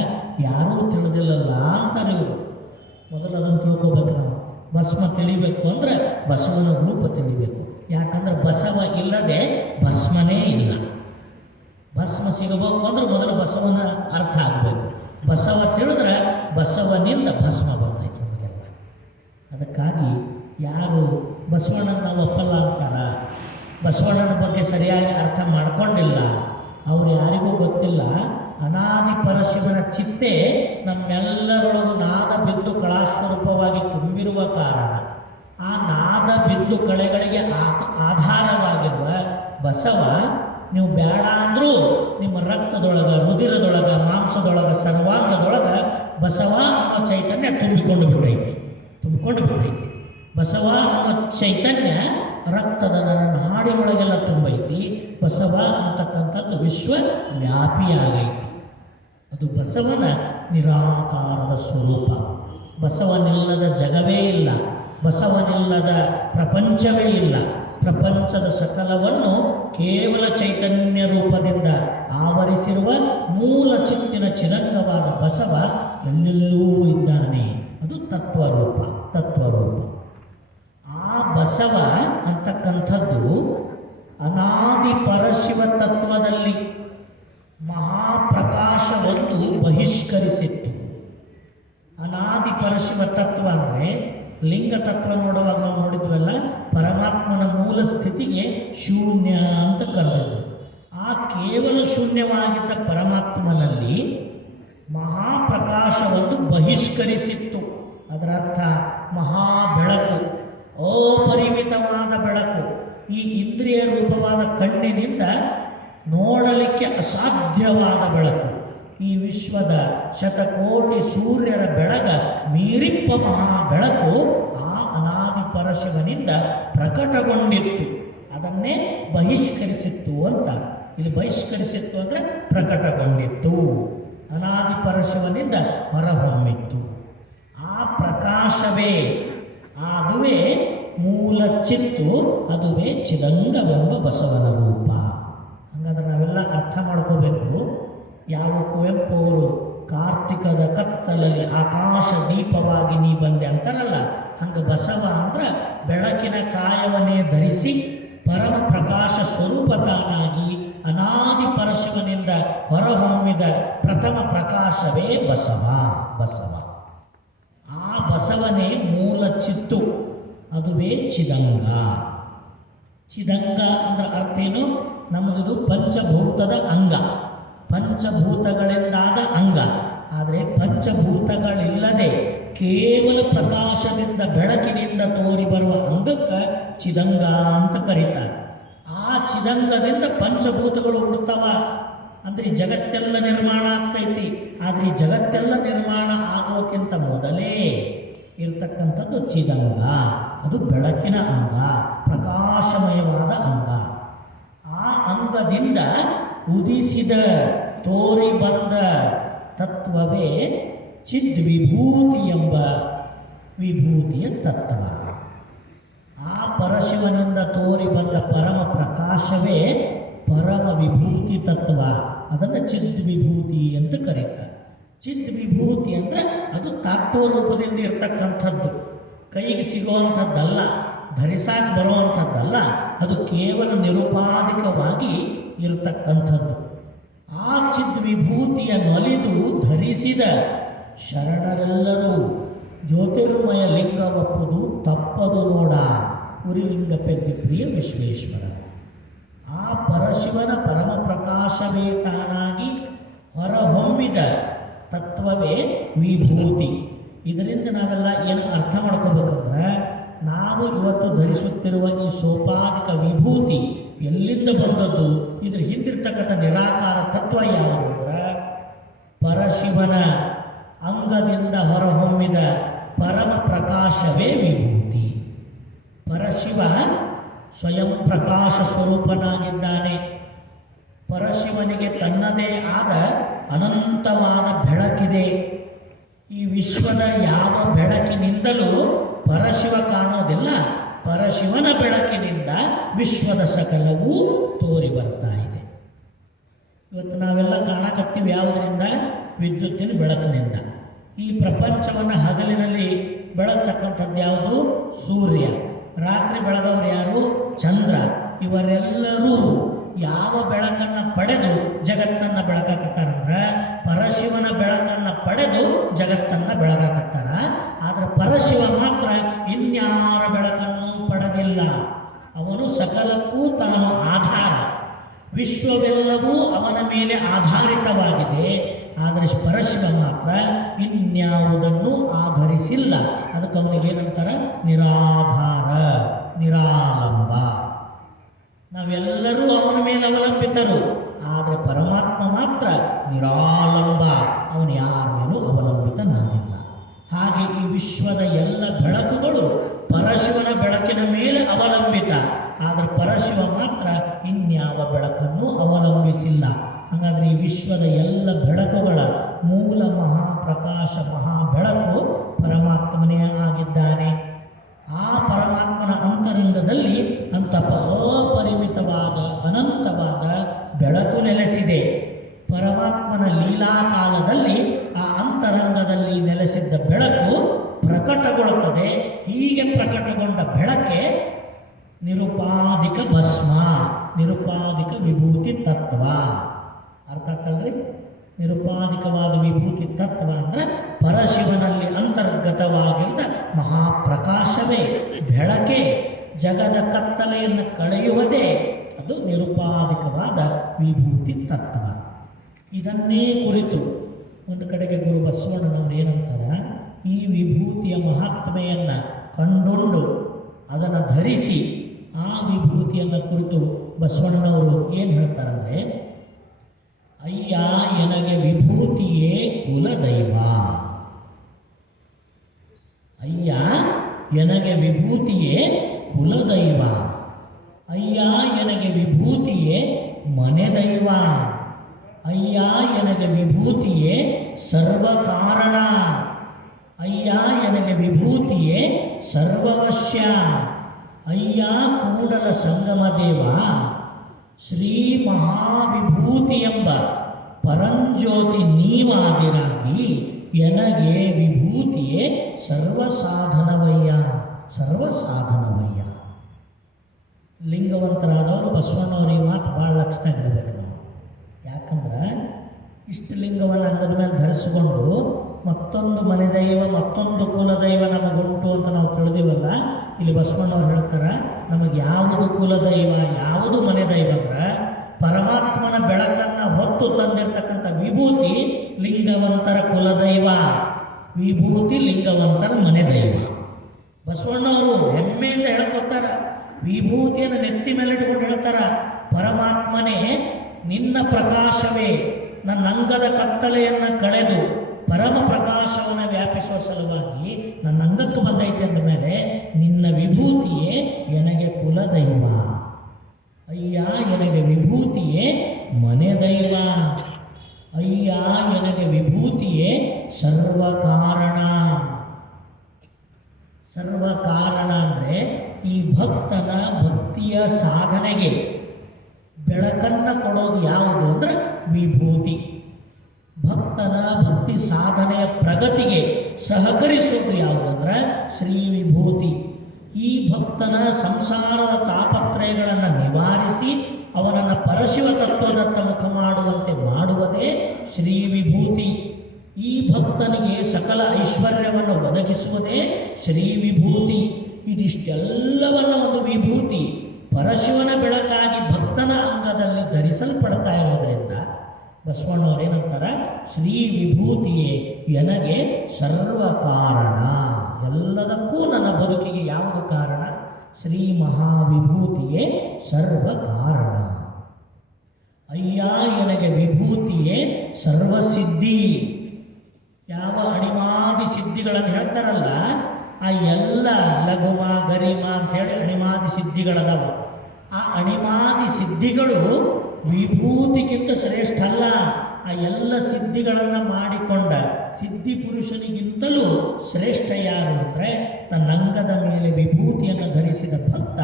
ಯಾರೂ ತಿಳಿದಿಲ್ಲಲ್ಲ ಅಂತಾರೆ ಇವರು. ಮೊದಲು ಅದನ್ನು ತಿಳ್ಕೋಬೇಕು ನಾವು. ಭಸ್ಮ ತಿಳಿಬೇಕು ಅಂದರೆ ಬಸವನ ರೂಪ ತಿಳಿಬೇಕು. ಯಾಕಂದ್ರೆ ಬಸವ ಇಲ್ಲದೆ ಭಸ್ಮನೇ ಇಲ್ಲ. ಭಸ್ಮ ಸಿಗಬೇಕು ಅಂದ್ರೆ ಮೊದಲು ಬಸವನ ಅರ್ಥ ಆಗಬೇಕು. ಬಸವ ತಿಳಿದ್ರೆ ಬಸವನಿಂದ ಭಸ್ಮ ಬರ್ತೈತೆ ನಮಗೆಲ್ಲ. ಅದಕ್ಕಾಗಿ ಯಾರು ಬಸವಣ್ಣನ ಒಪ್ಪಲ್ಲ ಅಂತಾರ, ಬಸವಣ್ಣನ ಬಗ್ಗೆ ಸರಿಯಾಗಿ ಅರ್ಥ ಮಾಡ್ಕೊಂಡಿಲ್ಲ, ಅವ್ರು ಯಾರಿಗೂ ಗೊತ್ತಿಲ್ಲ. ಅನಾದಿ ಪರಶಿವನ ಚಿತ್ತೆ ನಮ್ಮೆಲ್ಲರೊಳಗೂ ನಾದ ಬಿಂದು ಕಳಾಸ್ವರೂಪವಾಗಿ ತುಂಬಿರುವ ಕಾರಣ ಆ ನಾದ ಬಿಂದು ಕಳೆಗಳಿಗೆ ಆಧಾರವಾಗಿರುವ ಬಸವ ನೀವು ಬೇಡ ಅಂದರೂ ನಿಮ್ಮ ರಕ್ತದೊಳಗೆ, ರುಧಿರದೊಳಗೆ, ಮಾಂಸದೊಳಗೆ, ಸರ್ವಾಂಗದೊಳಗೆ ಬಸವ ಅನ್ನೋ ಚೈತನ್ಯ ತುಂಬಿಕೊಂಡು ಬಿಟ್ಟೈತಿ. ಬಸವ ಅನ್ನೋ ಚೈತನ್ಯ ರಕ್ತದ ನಾಡಿಯೊಳಗೆಲ್ಲ ತುಂಬೈತಿ. ಬಸವ ಅನ್ನತಕ್ಕಂಥದ್ದು ವಿಶ್ವವ್ಯಾಪಿಯಾಗೈತಿ. ಅದು ಬಸವನ ನಿರಾಕಾರದ ಸ್ವರೂಪ. ಬಸವನಿಲ್ಲದ ಜಗವೇ ಇಲ್ಲ, ಬಸವನಿಲ್ಲದ ಪ್ರಪಂಚವೇ ಇಲ್ಲ. ಪ್ರಪಂಚದ ಸಕಲವನ್ನು ಕೇವಲ ಚೈತನ್ಯ ರೂಪದಿಂದ ಆವರಿಸಿರುವ ಮೂಲ ಚಿತ್ತಿನ ಚಿರಂಗವಾದ ಬಸವ ಎಲ್ಲೆಲ್ಲೂ ಇದ್ದಾನೆ. ಅದು ತತ್ವರೂಪ. ಆ ಆ ಬಸವ ಅಂತಕ್ಕಂಥದ್ದು ಅನಾದಿ ಪರಶಿವ ತತ್ವದಲ್ಲಿ ಮಹಾಪ್ರಕಾಶವನ್ನು ಬಹಿಷ್ಕರಿಸಿತ್ತು. ಅನಾದಿ ಪರಶಿವ ತತ್ವ ಅಂದರೆ ಲಿಂಗ ತತ್ವ ನೋಡುವಾಗ ನಾವು ನೋಡಿದ್ವಲ್ಲ, ಪರಮಾತ್ಮನ ಮೂಲ ಸ್ಥಿತಿಗೆ ಶೂನ್ಯ ಅಂತ ಕರೆದಿದ್ದು. ಆ ಕೇವಲ ಶೂನ್ಯವಾಗಿದ್ದ ಪರಮಾತ್ಮನಲ್ಲಿ ಮಹಾಪ್ರಕಾಶವನ್ನು ಬಹಿಷ್ಕರಿಸಿತ್ತು. ಅದರ ಅರ್ಥ ಮಹಾ ಬೆಳಕು, ಅಪರಿಮಿತವಾದ ಬೆಳಕು. ಈ ಇಂದ್ರಿಯ ರೂಪವಾದ ಕಣ್ಣಿನಿಂದ ನೋಡಲಿಕ್ಕೆ ಅಸಾಧ್ಯವಾದ ಬೆಳಕು. ಈ ವಿಶ್ವದ ಶತಕೋಟಿ ಸೂರ್ಯರ ಬೆಳಗ ಮೀರಿಪ್ಪ ಮಹಾ ಬೆಳಕು ಆ ಅನಾದಿ ಪರಶಿವನಿಂದ ಪ್ರಕಟಗೊಂಡಿತ್ತು. ಅದನ್ನೇ ಬಹಿಷ್ಕರಿಸಿತ್ತು ಅಂತ. ಇಲ್ಲಿ ಬಹಿಷ್ಕರಿಸಿತ್ತು ಅಂದರೆ ಪ್ರಕಟಗೊಂಡಿತ್ತು, ಅನಾದಿ ಪರಶಿವನಿಂದ ಹೊರಹೊಮ್ಮಿತ್ತು. ಆ ಪ್ರಕಾಶವೇ, ಅದುವೇ ಮೂಲ ಚಿತ್ತು, ಅದುವೇ ಚಿದಂಗವೆಂಬ ಬಸವನ ರೂಪ. ಹಾಗಾದ್ರೆ ನಾವೆಲ್ಲ ಅರ್ಥ ಮಾಡ್ಕೋಬೇಕು. ಯಾವ ಕುವೆಂಪು ಅವರು ಕಾರ್ತಿಕದ ಕತ್ತಲಲ್ಲಿ ಆಕಾಶ ದೀಪವಾಗಿ ನೀ ಬಂದೆ ಅಂತಾರಲ್ಲ, ಹಂಗೆ ಬಸವ ಅಂದ್ರೆ ಬೆಳಕಿನ ಕಾಯವನ್ನೇ ಧರಿಸಿ ಪರಮ ಪ್ರಕಾಶ ಸ್ವರೂಪತಾನಾಗಿ ಅನಾದಿ ಪರಶಿವನಿಂದ ಹೊರಹೊಮ್ಮಿದ ಪ್ರಥಮ ಪ್ರಕಾಶವೇ ಬಸವ. ಆ ಬಸವನೇ ಮೂಲ ಚಿತ್ತು, ಅದುವೇ ಚಿದಂಗ. ಚಿದಂಗ ಅಂದ್ರೆ ಅರ್ಥ ಏನು? ನಮ್ಮದು ಪಂಚಭೂತದ ಅಂಗ, ಪಂಚಭೂತಗಳಿಂದಾದ ಅಂಗ. ಆದರೆ ಪಂಚಭೂತಗಳಿಲ್ಲದೆ ಕೇವಲ ಪ್ರಕಾಶದಿಂದ ಬೆಳಕಿನಿಂದ ತೋರಿ ಬರುವ ಅಂಗಕ್ಕೆ ಚಿದಂಗ ಅಂತ ಕರೀತಾರೆ. ಆ ಚಿದಂಗದಿಂದ ಪಂಚಭೂತಗಳು ಹುಡ್ತಾವ. ಅಂದರೆ ಜಗತ್ತೆಲ್ಲ ನಿರ್ಮಾಣ ಆಗ್ತೈತಿ. ಆದರೆ ಈ ಜಗತ್ತೆಲ್ಲ ನಿರ್ಮಾಣ ಆಗೋಕ್ಕಿಂತ ಮೊದಲೇ ಇರ್ತಕ್ಕಂಥದ್ದು ಚಿದಂಗ. ಅದು ಬೆಳಕಿನ ಅಂಗ, ಪ್ರಕಾಶಮಯವಾದ ಅಂಗ. ಆ ಅಂಗದಿಂದ ಉದಿಸಿದ ತೋರಿ ಬಂದ ತತ್ವವೇ ಚಿದ್ವಿಭೂತಿ ಎಂಬ ವಿಭೂತಿಯ ತತ್ವ. ಆ ಪರಶಿವನಿಂದ ತೋರಿ ಬಂದ ಪರಮ ಪ್ರಕಾಶವೇ ಪರಮ ವಿಭೂತಿ ತತ್ವ. ಅದನ್ನು ಚಿದ್ವಿಭೂತಿ ಅಂತ ಕರೀತಾರೆ. ಚಿದ್ವಿಭೂತಿ ಅಂದರೆ ಅದು ತತ್ವ ರೂಪದಿಂದ ಇರ್ತಕ್ಕಂಥದ್ದು, ಕೈಗೆ ಸಿಗುವಂಥದ್ದಲ್ಲ, ಧರಿಸಾಕ ಬರುವಂಥದ್ದಲ್ಲ. ಅದು ಕೇವಲ ನಿರುಪಾಧಿಕವಾಗಿ ಇರತಕ್ಕಂಥದ್ದು. ಆ ಚಿದ್ವಿಭೂತಿಯ ನೊಲಿದು ಧರಿಸಿದ ಶರಣರೆಲ್ಲರೂ ಜ್ಯೋತಿರ್ಮಯ ಲಿಂಗ ಒಪ್ಪುದು ತಪ್ಪದು ನೋಡ, ಉರಿಲಿಂಗ ಪೆದ್ದಿ ಪ್ರಿಯ ವಿಶ್ವೇಶ್ವರ. ಆ ಪರಶಿವನ ಪರಮ ಪ್ರಕಾಶವೇ ತಾನಾಗಿ ಹೊರಹೊಮ್ಮಿದ ತತ್ವವೇ ವಿಭೂತಿ. ಇದರಿಂದ ನಾವೆಲ್ಲ ಏನು ಅರ್ಥ ಮಾಡ್ಕೋಬೇಕಂದ್ರೆ, ನಾವು ಇವತ್ತು ಧರಿಸುತ್ತಿರುವ ಈ ಸೋಪಾಧಿಕ ವಿಭೂತಿ ಎಲ್ಲಿಂದ ಬಂದದ್ದು? ಇದ್ರ ಹಿಂದಿರ್ತಕ್ಕಂಥ ನಿರಾಕಾರ ತತ್ವ ಯಾವುದು ಅಂದ್ರೆ ಪರಶಿವನ ಅಂಗದಿಂದ ಹೊರಹೊಮ್ಮಿದ ಪರಮ ಪ್ರಕಾಶವೇ ವಿಭೂತಿ. ಪರಶಿವ ಸ್ವಯಂ ಪ್ರಕಾಶ ಸ್ವರೂಪನಾಗಿದ್ದಾನೆ. ಪರಶಿವನಿಗೆ ತನ್ನದೇ ಆದ ಅನಂತವಾದ ಬೆಳಕಿದೆ. ಈ ವಿಶ್ವದ ಯಾವ ಬೆಳಕಿನಿಂದಲೂ ಪರಶಿವ ಕಾಣೋದಿಲ್ಲ. ಪರಶಿವನ ಬೆಳಕಿನಿಂದ ವಿಶ್ವದ ಸಕಲವೂ ತೋರಿ ಬರ್ತಾ ಇದೆ. ಇವತ್ತು ನಾವೆಲ್ಲ ಕಾಣಕತ್ತೀವಿ ಯಾವುದರಿಂದ? ವಿದ್ಯುತ್ತಿನ ಬೆಳಕಿನಿಂದ. ಈ ಪ್ರಪಂಚವನ್ನು ಹಗಲಿನಲ್ಲಿ ಬೆಳಗ್ತಕ್ಕಂಥದ್ದು ಯಾವುದು? ಸೂರ್ಯ. ರಾತ್ರಿ ಬೆಳಗವ್ರು ಯಾರು? ಚಂದ್ರ. ಇವರೆಲ್ಲರೂ ಯಾವ ಬೆಳಕನ್ನು ಪಡೆದು ಜಗತ್ತನ್ನು ಬೆಳಗಾಕತ್ತಾರಂದ್ರೆ ಪರಶಿವನ ಬೆಳಕನ್ನು ಪಡೆದು ಜಗತ್ತನ್ನು ಬೆಳಗಾಕತ್ತಾರ. ಆದರೆ ಪರಶಿವ ಮಾತ್ರ ಇನ್ಯಾರ ಬೆಳಕನ್ನು ಪಡೆದಿಲ್ಲ. ಅವನು ಸಕಲಕ್ಕೂ ತಾನು ಆಧಾರ. ವಿಶ್ವವೆಲ್ಲವೂ ಅವನ ಮೇಲೆ ಆಧಾರಿತವಾಗಿದೆ. ಆದರೆ ಪರಶಿವ ಮಾತ್ರ ಇನ್ಯಾವುದನ್ನು ಆಧರಿಸಿಲ್ಲ. ಅದಕ್ಕೆ ಅವನಿಗೇನಂತಾರೆ? ನಿರಾಧಾರ, ನಿರಾಲಂಬ. ನಾವೆಲ್ಲರೂ ಅವನ ಮೇಲೆ ಅವಲಂಬಿತರು. ಆದರೆ ಪರಮಾತ್ಮ ಮಾತ್ರ ನಿರಾಲಂಬ. ಅವನು ಯಾರ ಮೇಲೂ ಅವಲಂಬಿತನಾಗಿಲ್ಲ. ಹಾಗೆ ಈ ವಿಶ್ವದ ಎಲ್ಲ ಬೆಳಕುಗಳು ಪರಶಿವನ ಬೆಳಕಿನ ಮೇಲೆ ಅವಲಂಬಿತ. ಆದರೆ ಪರಶಿವ ಮಾತ್ರ ಇನ್ಯಾವ ಬೆಳಕನ್ನು ಅವಲಂಬಿಸಿಲ್ಲ. ಹಾಗಾದರೆ ಈ ವಿಶ್ವದ ಎಲ್ಲ ಬೆಳಕುಗಳ ಮೂಲ ಮಹಾಪ್ರಕಾಶ ಮಹಾಬೆಳಕು ಪರಮಾತ್ಮನೇ ಆಗಿದ್ದಾನೆ. ಆ ಪರಮಾತ್ಮನ ಅಂತರಂಗದಲ್ಲಿ ಅಂತ ಅಪರಿಮಿತವಾದ ಅನಂತವಾದ ಬೆಳಕು ನೆಲೆಸಿದೆ. ಪರಮಾತ್ಮನ ಲೀಲಾಕಾಲದಲ್ಲಿ ಆ ಅಂತ ಅಂತರಂಗದಲ್ಲಿ ನೆಲೆಸಿದ್ದ ಬೆಳಕು ಪ್ರಕಟಗೊಳ್ಳುತ್ತದೆ. ಹೀಗೆ ಪ್ರಕಟಗೊಂಡ ಬೆಳಕೆ ನಿರುಪಾಧಿಕ ಭಸ್ಮ, ನಿರುಪಾಧಿಕ ವಿಭೂತಿ ತತ್ವ. ಅರ್ಥ ಆಗ್ತಲ್ರಿ? ನಿರುಪಾಧಿಕವಾದ ವಿಭೂತಿ ತತ್ವ ಅಂದರೆ ಪರಶಿವನಲ್ಲಿ ಅಂತರ್ಗತವಾಗಿದ್ದ ಮಹಾಪ್ರಕಾಶವೇ, ಬೆಳಕೆ, ಜಗದ ಕತ್ತಲೆಯನ್ನು ಕಳೆಯುವುದೇ ಅದು ನಿರುಪಾಧಿಕವಾದ ವಿಭೂತಿ ತತ್ವ. ಇದನ್ನೇ ಕುರಿತು ಒಂದು ಕಡೆಗೆ ಗುರು ಬಸವಣ್ಣನವರು ಏನಂತಾರ, ಈ ವಿಭೂತಿಯ ಮಹಾತ್ಮೆಯನ್ನು ಕಂಡುಕೊಂಡು ಅದನ್ನು ಧರಿಸಿ ಆ ವಿಭೂತಿಯನ್ನು ಕುರಿತು ಬಸವಣ್ಣನವರು ಏನು ಹೇಳ್ತಾರಂದರೆ, ಅಯ್ಯ ಎನಗೆ ವಿಭೂತಿಯೇ ಕುಲದೈವ, ಅಯ್ಯ ಎನಗೆ ವಿಭೂತಿಯೇ ಕುಲದೈವ, ಅಯ್ಯ ಎನಗೆ ವಿಭೂತಿಯೇ ಮನೆದೈವ, ಅಯ್ಯ ಎನಗೆ ವಿಭೂತಿಯೇ ಸರ್ವಕಾರಣ, ಅಯ್ಯ ಎನಗೆ ವಿಭೂತಿಯೇ ಸರ್ವವಶ್ಯ, ಅಯ್ಯ ಕೂಡಲ ಸಂಗಮ ದೇವ ಶ್ರೀ ಮಹಾವಿಭೂತಿ ಎಂಬ ಪರಂಜ್ಯೋತಿ ನೀವಾದಿರಾಗಿ ಎನಗೆ ವಿಭೂತಿಯೇ ಸರ್ವಸಾಧನವಯ್ಯ, ಸರ್ವಸಾಧನವಯ್ಯ. ಲಿಂಗವಂತರಾದವರು ಬಸವಣ್ಣವ್ರಿಗೆ ಮಾತು ಭಾಳ ಲಕ್ಷಣ ಇಡಬೇಕು ನಾವು. ಯಾಕಂದ್ರೆ ಇಷ್ಟು ಲಿಂಗವನ್ನು ಅಂಗದ ಮೇಲೆ ಧರಿಸಿಕೊಂಡು ಮತ್ತೊಂದು ಮನೆದೈವ ಮತ್ತೊಂದು ಕುಲದೈವ ನಮಗುಂಟು ಅಂತ ನಾವು ತಿಳಿದೀವಲ್ಲ, ಇಲ್ಲಿ ಬಸವಣ್ಣವ್ರು ಹೇಳ್ತಾರೆ, ನಮಗೆ ಯಾವುದು ಕುಲದೈವ ಯಾವುದು ಮನೆದೈವ ಅಂದ್ರೆ ಪರಮಾತ್ಮನ ಬೆಳಕನ್ನು ಹೊತ್ತು ತಂದಿರತಕ್ಕಂಥ ವಿಭೂತಿ ಲಿಂಗವಂತರ ಕುಲದೈವ, ವಿಭೂತಿ ಲಿಂಗವಂತರ ಮನೆದೈವ. ಬಸವಣ್ಣವರು ಹೆಮ್ಮೆಯಿಂದ ಹೇಳ್ಕೊತಾರ, ವಿಭೂತಿಯನ್ನು ನೆತ್ತಿ ಮೇಲೆ ಇಟ್ಕೊಂಡು ಹೇಳ್ತಾರ, ಪರಮಾತ್ಮನೇ ನಿನ್ನ ಪ್ರಕಾಶವೇ ನನ್ನ ಅಂಗದ ಕತ್ತಲೆಯನ್ನು ಕಳೆದು ಪರಮ ಪ್ರಕಾಶವನ್ನು ವ್ಯಾಪಿಸುವ ಸಲುವಾಗಿ ನನ್ನ ಅಂಗಕ್ಕೆ ಬಂದೈತೆ ಅಂದ ಮೇಲೆ ನಿನ್ನ ವಿಭೂತಿಯೇ ಎನಗೆ ಕುಲದೈವ, ಅಯ್ಯ ಎನಗೆ ವಿಭೂತಿಯೇ ಮನೆದೈವ, ಅಯ್ಯ ಎನಗೆ ವಿಭೂತಿಯೇ ಸರ್ವಕಾರಣ. ಸರ್ವಕಾರಣ ಅಂದರೆ ಈ ಭಕ್ತನ ಭಕ್ತಿಯ ಸಾಧನೆಗೆ ಬೆಳಕನ್ನು ಕೊಡೋದು ಯಾವುದು ಅಂದರೆ ವಿಭೂತಿ. ಭಕ್ತನ ಭಕ್ತಿ ಸಾಧನೆಯ ಪ್ರಗತಿಗೆ ಸಹಕರಿಸೋದು ಯಾವುದಂದ್ರೆ ಶ್ರೀ ವಿಭೂತಿ. ಈ ಭಕ್ತನ ಸಂಸಾರದ ತಾಪತ್ರಯಗಳನ್ನು ನಿವಾರಿಸಿ ಅವನನ್ನು ಪರಶಿವ ತತ್ವದತ್ತ ಮುಖ ಮಾಡುವಂತೆ ಮಾಡುವುದೇ ಶ್ರೀ ವಿಭೂತಿ. ಈ ಭಕ್ತನಿಗೆ ಸಕಲ ಐಶ್ವರ್ಯವನ್ನು ಒದಗಿಸುವುದೇ ಶ್ರೀ ವಿಭೂತಿ. ಇದಿಷ್ಟೆಲ್ಲವನ್ನ ಒಂದು ವಿಭೂತಿ ಪರಶಿವನ ಬೆಳಕಾಗಿ ಭಕ್ತನ ಅಂಗದಲ್ಲಿ ಧರಿಸಲ್ಪಡ್ತಾ ಇರೋದ್ರಿಂದ ಬಸವಣ್ಣವ್ರೇನಂತಾರೆ, ಶ್ರೀ ವಿಭೂತಿಯೇ ಎನಗೆ ಸರ್ವ ಕಾರಣ. ಎಲ್ಲದಕ್ಕೂ ನನ್ನ ಬದುಕಿಗೆ ಯಾವುದು ಕಾರಣ? ಶ್ರೀ ಮಹಾವಿಭೂತಿಯೇ ಸರ್ವ ಕಾರಣ. ಅಯ್ಯ ಎನಗೆ ವಿಭೂತಿಯೇ ಸರ್ವಸಿದ್ಧಿ. ಯಾವ ಅಣಿಮಾದಿ ಸಿದ್ಧಿಗಳನ್ನು ಹೇಳ್ತಾರಲ್ಲ, ಆ ಎಲ್ಲ ಲಘುಮ ಗರಿಮ ಅಂಥೇಳಿ ಅಣಿಮಾದಿ ಸಿದ್ಧಿಗಳದಾವ. ಆ ಅಣಿಮಾದಿ ಸಿದ್ಧಿಗಳು ವಿಭೂತಿಗಿಂತ ಶ್ರೇಷ್ಠ ಅಲ್ಲ. ಆ ಎಲ್ಲ ಸಿದ್ಧಿಗಳನ್ನು ಮಾಡಿಕೊಂಡ ಸಿದ್ಧಿ ಪುರುಷನಿಗಿಂತಲೂ ಶ್ರೇಷ್ಠ ಯಾರು ಅಂದರೆ ತನ್ನ ಅಂಗದ ಮೇಲೆ ವಿಭೂತಿಯನ್ನು ಧರಿಸಿದ ಭಕ್ತ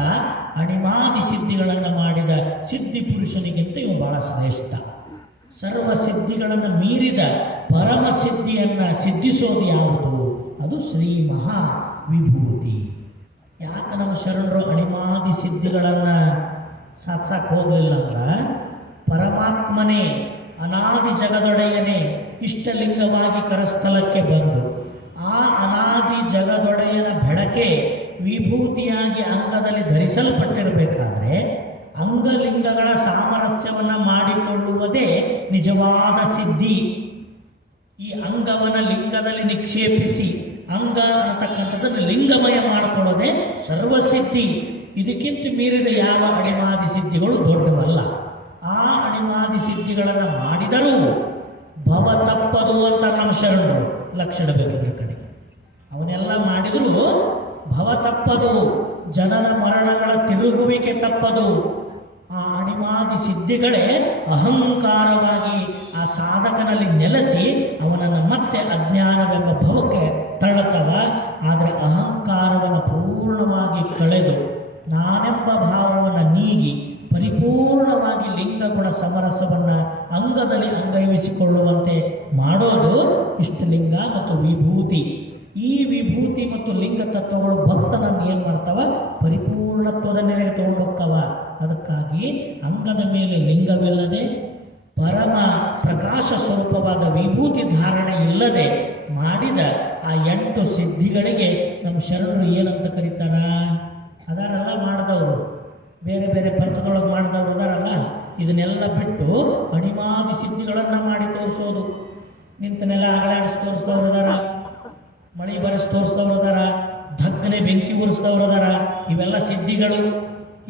ಅಣಿಮಾದಿ ಸಿದ್ಧಿಗಳನ್ನು ಮಾಡಿದ ಸಿದ್ಧಿ ಪುರುಷನಿಗಿಂತ ಇವು ಬಹಳ ಶ್ರೇಷ್ಠ. ಸರ್ವ ಸಿದ್ಧಿಗಳನ್ನು ಮೀರಿದ ಪರಮ ಸಿದ್ಧಿಯನ್ನು ಸಿದ್ಧಿಸೋದು ಯಾವುದು? ಅದು ಶ್ರೀ ಮಹಾ ವಿಭೂತಿ. ಯಾಕೆ ನಮ್ಮ ಶರಣರು ಅಣಿಮಾದಿ ಸಿದ್ಧಿಗಳನ್ನು ಸಾಧಿಸಕ್ಕೆ ಹೋಗಲಿಲ್ಲ ಅಂದ್ರೆ, ಪರಮಾತ್ಮನೇ ಅನಾದಿ ಜಗದೊಡೆಯನೇ ಇಷ್ಟಲಿಂಗವಾಗಿ ಕರಸ್ಥಲಕ್ಕೆ ಬಂದು ಆ ಅನಾದಿ ಜಗದೊಡೆಯನ ಬೆಳಕೆ ವಿಭೂತಿಯಾಗಿ ಅಂಗದಲ್ಲಿ ಧರಿಸಲ್ಪಟ್ಟಿರಬೇಕಾದ್ರೆ ಅಂಗಲಿಂಗಗಳ ಸಾಮರಸ್ಯವನ್ನು ಮಾಡಿಕೊಳ್ಳುವುದೇ ನಿಜವಾದ ಸಿದ್ಧಿ. ಈ ಅಂಗವನ್ನು ಲಿಂಗದಲ್ಲಿ ನಿಕ್ಷೇಪಿಸಿ ಅಂಗ ಅನ್ನತಕ್ಕಂಥದ್ದನ್ನು ಲಿಂಗಮಯ ಮಾಡಿಕೊಳ್ಳೋದೇ ಸರ್ವಸಿದ್ಧಿ. ಇದಕ್ಕಿಂತ ಮೀರಿದ ಯಾವ ಅಣಿಮಾದಿ ಸಿದ್ಧಿಗಳು ದೊಡ್ಡವಲ್ಲ. ಆ ಅಣಿಮಾದಿ ಸಿದ್ಧಿಗಳನ್ನು ಮಾಡಿದರೂ ಭವ ತಪ್ಪದು ಅಂತ ನಮ್ಮ ಶರಣರು ಲಕ್ಷಣ ಬೇಕಿದ್ರ ಕಡೆಗೆ. ಅವನ್ನೆಲ್ಲ ಮಾಡಿದರೂ ಭವ ತಪ್ಪದು, ಜನನ ಮರಣಗಳ ತಿರುಗುವಿಕೆ ತಪ್ಪದು. ಆ ಅಣಿಮಾದಿ ಸಿದ್ಧಿಗಳೇ ಅಹಂಕಾರವಾಗಿ ಆ ಸಾಧಕನಲ್ಲಿ ನೆಲೆಸಿ ಅವನನ್ನು ಮತ್ತೆ ಅಜ್ಞಾನವೆಂಬ ಭವಕ್ಕೆ ತಳ್ಳುತ್ತವ. ಆದರೆ ಅಹಂಕಾರವನ್ನು ಪೂರ್ಣವಾಗಿ ಕಳೆದು ನಾನೆಂಬ ಭಾವವನ್ನು ನೀಗಿ ಪರಿಪೂರ್ಣವಾಗಿ ಲಿಂಗಗುಣ ಸಮರಸವನ್ನು ಅಂಗದಲ್ಲಿ ಅಂಗೈವಿಸಿಕೊಳ್ಳುವಂತೆ ಮಾಡೋದು ಇಷ್ಟಲಿಂಗ ಮತ್ತು ವಿಭೂತಿ. ಈ ವಿಭೂತಿ ಮತ್ತು ಲಿಂಗ ತತ್ವಗಳು ಭಕ್ತನನ್ನು ಏನು ಮಾಡ್ತಾವ? ಪರಿಪೂರ್ಣತ್ವದ ನೆಲೆಗೆ ತಗೊಂಡು ಹೋಗ್ತಾವ. ಅದಕ್ಕಾಗಿ ಅಂಗದ ಮೇಲೆ ಲಿಂಗವಿಲ್ಲದೆ ಪರಮ ಪ್ರಕಾಶ ಸ್ವರೂಪವಾದ ವಿಭೂತಿ ಧಾರಣೆ ಇಲ್ಲದೆ ಮಾಡಿದ ಆ 8 ಸಿದ್ಧಿಗಳಿಗೆ ನಮ್ಮ ಶರಣರು ಏನಂತ ಕರೀತಾರ? ಅದಾರಲ್ಲ ಮಾಡಿದವರು, ಬೇರೆ ಬೇರೆ ಪಂಥದೊಳಗೆ ಮಾಡಿದವರು ಅದಾರಲ್ಲ, ಇದನ್ನೆಲ್ಲ ಬಿಟ್ಟು ಅಣಿಮಾದಿ ಸಿದ್ಧಿಗಳನ್ನು ಮಾಡಿ ತೋರಿಸೋದು. ನಿಂತನೆಲ್ಲ ಅಗಲಾಡಿಸಿ ತೋರಿಸಿದವ್ರು ಅದಾರ, ಮಳೆ ಬರೆಸಿ ತೋರಿಸಿದವ್ರು ಅದಾರ, ಧಕ್ಕನೆ ಬೆಂಕಿ ಉರಿಸಿದವ್ರು ಅದಾರ. ಇವೆಲ್ಲ ಸಿದ್ಧಿಗಳು.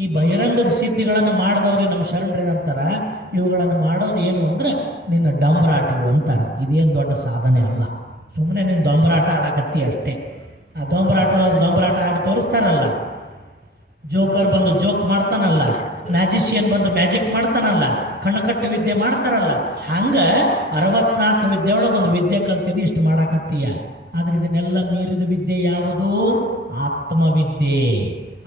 ಈ ಬಹಿರಂಗದ ಸಿದ್ಧಿಗಳನ್ನು ಮಾಡಿದವ್ರೆ ನಮ್ಮ ಶರಣರೇನಂತಾರ, ಇವುಗಳನ್ನು ಮಾಡೋದು ಏನು ಅಂದರೆ ನಿನ್ನ ಡಂಬರಾಟಗಳು ಅಂತಾರೆ. ಇದೇನು ದೊಡ್ಡ ಸಾಧನೆ ಅಲ್ಲ, ಸುಮ್ಮನೆ ನಿನ್ನ ದೊಂಬರಾಟ ಆಡಕತ್ತಿ ಅಷ್ಟೇ. ಆ ದೊಂಬರಾಟ ಆಡಿ ತೋರಿಸ್ತಾರಲ್ಲ, ಜೋಕರ್ ಬಂದು ಜೋಕ್ ಮಾಡ್ತಾನಲ್ಲ, ಮ್ಯಾಜಿಷಿಯನ್ ಬಂದು ಮ್ಯಾಜಿಕ್ ಮಾಡ್ತಾನಲ್ಲ, ಕಣ್ಣಕಟ್ಟು ವಿದ್ಯೆ ಮಾಡ್ತಾರಲ್ಲ, ಹಂಗೆ 64 ವಿದ್ಯೆ ಒಳಗೆ ಒಂದು ವಿದ್ಯೆ ಕಲ್ತಿದ್ದು ಇಷ್ಟು ಮಾಡಾಕತ್ತೀಯ. ಆದರೆ ಇದನ್ನೆಲ್ಲ ಮೀರಿದ ವಿದ್ಯೆ ಯಾವುದು? ಆತ್ಮವಿದ್ಯೆ.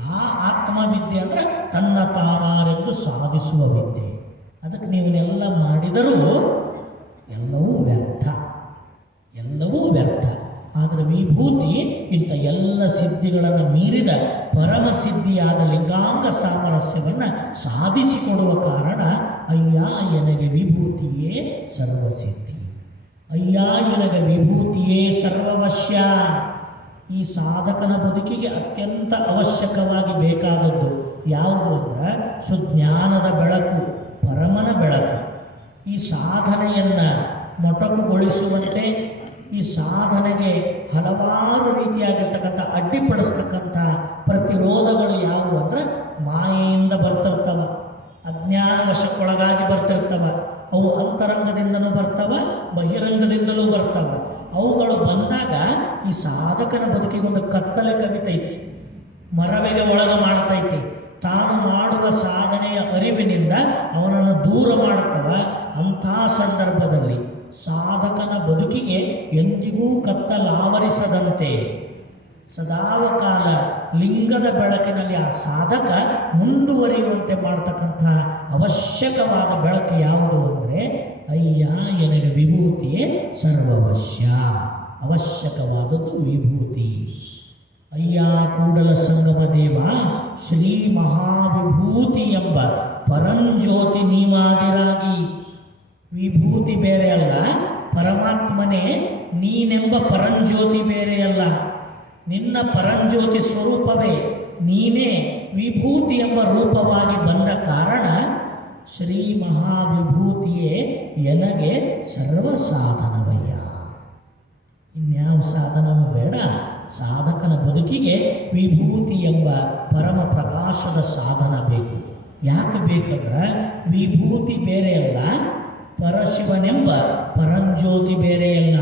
ಆ ಆತ್ಮವಿದ್ಯೆ ಅಂದರೆ ತನ್ನ ತಾನಾರೆಂದು ಸಾಧಿಸುವ ವಿದ್ಯೆ. ಅದಕ್ಕೆ ನೀವನ್ನೆಲ್ಲ ಮಾಡಿದರೂ ಎಲ್ಲವೂ ವ್ಯರ್ಥ, ಎಲ್ಲವೂ ವ್ಯರ್ಥ. ಆದರೆ ವಿಭೂತಿ ಇಂಥ ಎಲ್ಲ ಸಿದ್ಧಿಗಳನ್ನು ಮೀರಿದ ಪರಮ ಸಿದ್ಧಿಯಾದ ಲಿಂಗಾಂಗ ಸಾಮರಸ್ಯವನ್ನು ಸಾಧಿಸಿಕೊಡುವ ಕಾರಣ ಅಯ್ಯ ಎನಗೆ ವಿಭೂತಿಯೇ ಸರ್ವಸಿದ್ಧಿ, ಅಯ್ಯ ಎನಗೆ ವಿಭೂತಿಯೇ ಸರ್ವವಶ್ಯ. ಈ ಸಾಧಕನ ಬದುಕಿಗೆ ಅತ್ಯಂತ ಅವಶ್ಯಕವಾಗಿ ಬೇಕಾದದ್ದು ಯಾವುದು ಅಂದರೆ ಸುಜ್ಞಾನದ ಬೆಳಕು, ಪರಮನ ಬೆಳಕು. ಈ ಸಾಧನೆಯನ್ನು ಮೊಟಕುಗೊಳಿಸುವಂತೆ, ಈ ಸಾಧನೆಗೆ ಹಲವಾರು ರೀತಿಯಾಗಿರ್ತಕ್ಕಂಥ ಅಡ್ಡಿಪಡಿಸ್ತಕ್ಕಂಥ ಪ್ರತಿರೋಧಗಳು ಯಾವುವು ಅಂದರೆ ಮಾಯೆಯಿಂದ ಬರ್ತಿರ್ತವ, ಅಜ್ಞಾನ ವಶಕ್ಕೊಳಗಾಗಿ ಬರ್ತಿರ್ತವ. ಅವು ಅಂತರಂಗದಿಂದಲೂ ಬರ್ತವ, ಬಹಿರಂಗದಿಂದಲೂ ಬರ್ತವ. ಅವುಗಳು ಬಂದಾಗ ಈ ಸಾಧಕನ ಬದುಕಿಗೊಂದು ಕತ್ತಲೆ ಕವಿತೈತಿ, ಮರವೆಗೆ ಒಳಗೆ ಮಾಡ್ತೈತಿ. ತಾನು ಮಾಡುವ ಸಾಧನೆಯ ಅರಿವಿನಿಂದ ಅವನನ್ನು ದೂರ ಮಾಡ್ತವ. ಅಂಥ ಸಂದರ್ಭದಲ್ಲಿ ಸಾಧಕನ ಬದುಕಿಗೆ ಎಂದಿಗೂ ಕತ್ತಲಾವರಿಸದಂತೆ ಸದಾವಕಾಲ ಲಿಂಗದ ಬೆಳಕಿನಲ್ಲಿ ಆ ಸಾಧಕ ಮುಂದುವರಿಯುವಂತೆ ಮಾಡ್ತಕ್ಕಂಥ ಅವಶ್ಯಕವಾದ ಬೆಳಕು ಯಾವುದು ಅಂದರೆ ಅಯ್ಯ ಎನಗೆ ವಿಭೂತಿಯೇ ಸರ್ವವಶ್ಯ. ಅವಶ್ಯಕವಾದದ್ದು ವಿಭೂತಿ. ಅಯ್ಯ ಕೂಡಲ ಸಂಗಮ ದೇವ ಶ್ರೀ ಮಹಾವಿಭೂತಿ ಎಂಬ ಪರಂಜ್ಯೋತಿ ನೀವಾದಿರಾಗಿ. ವಿಭೂತಿ ಬೇರೆ ಅಲ್ಲ, ಪರಮಾತ್ಮನೇ ನೀನೆಂಬ ಪರಂಜ್ಯೋತಿ ಬೇರೆಯಲ್ಲ. ನಿನ್ನ ಪರಂಜ್ಯೋತಿ ಸ್ವರೂಪವೇ ನೀನೇ ವಿಭೂತಿ ಎಂಬ ರೂಪವಾಗಿ ಬಂದ ಕಾರಣ ಶ್ರೀ ಮಹಾವಿಭೂತಿಯೇ ಎನಗೆ ಸರ್ವ ಸಾಧನವಯ್ಯ. ಇನ್ಯಾವ ಸಾಧನವೂ ಬೇಡ. ಸಾಧಕನ ಬದುಕಿಗೆ ವಿಭೂತಿ ಎಂಬ ಪರಮ ಪ್ರಕಾಶದ ಸಾಧನ ಬೇಕು. ಯಾಕೆ ಬೇಕಂದ್ರೆ ವಿಭೂತಿ ಬೇರೆಯಲ್ಲ, ಪರಶಿವನೆಂಬ ಪರಂಜ್ಯೋತಿ ಬೇರೆಯಲ್ಲ.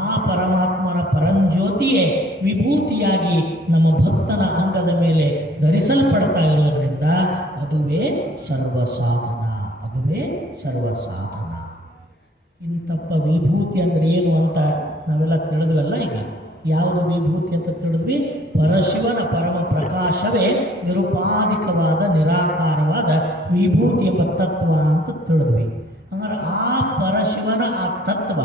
ಆ ಪರಮಾತ್ಮನ ಪರಂಜ್ಯೋತಿಯೇ ವಿಭೂತಿಯಾಗಿ ನಮ್ಮ ಭಕ್ತನ ಅಂಗದ ಮೇಲೆ ಧರಿಸಲ್ಪಡ್ತಾ ಇರೋದ್ರಿಂದ ಅದುವೇ ಸರ್ವ ಸಾಧನ, ಅದುವೇ ಸರ್ವ ಸಾಧನ. ಇಂತಪ್ಪ ವಿಭೂತಿ ಅಂದರೆ ಏನು ಅಂತ ನಾವೆಲ್ಲ ತಿಳಿದ್ವಲ್ಲ. ಈಗ ಯಾವುದು ವಿಭೂತಿ ಅಂತ ತಿಳಿದ್ವಿ? ಪರಶಿವನ ಪರಮ ಪ್ರಕಾಶವೇ ನಿರುಪಾಧಿಕವಾದ ನಿರಾಕಾರವಾದ ವಿಭೂತಿ ಎಂಬ ತತ್ವ ಅಂತ ತಿಳಿದ್ವಿ. ಅಂದರೆ ಆ ಪರಶಿವನ ಆ ತತ್ವ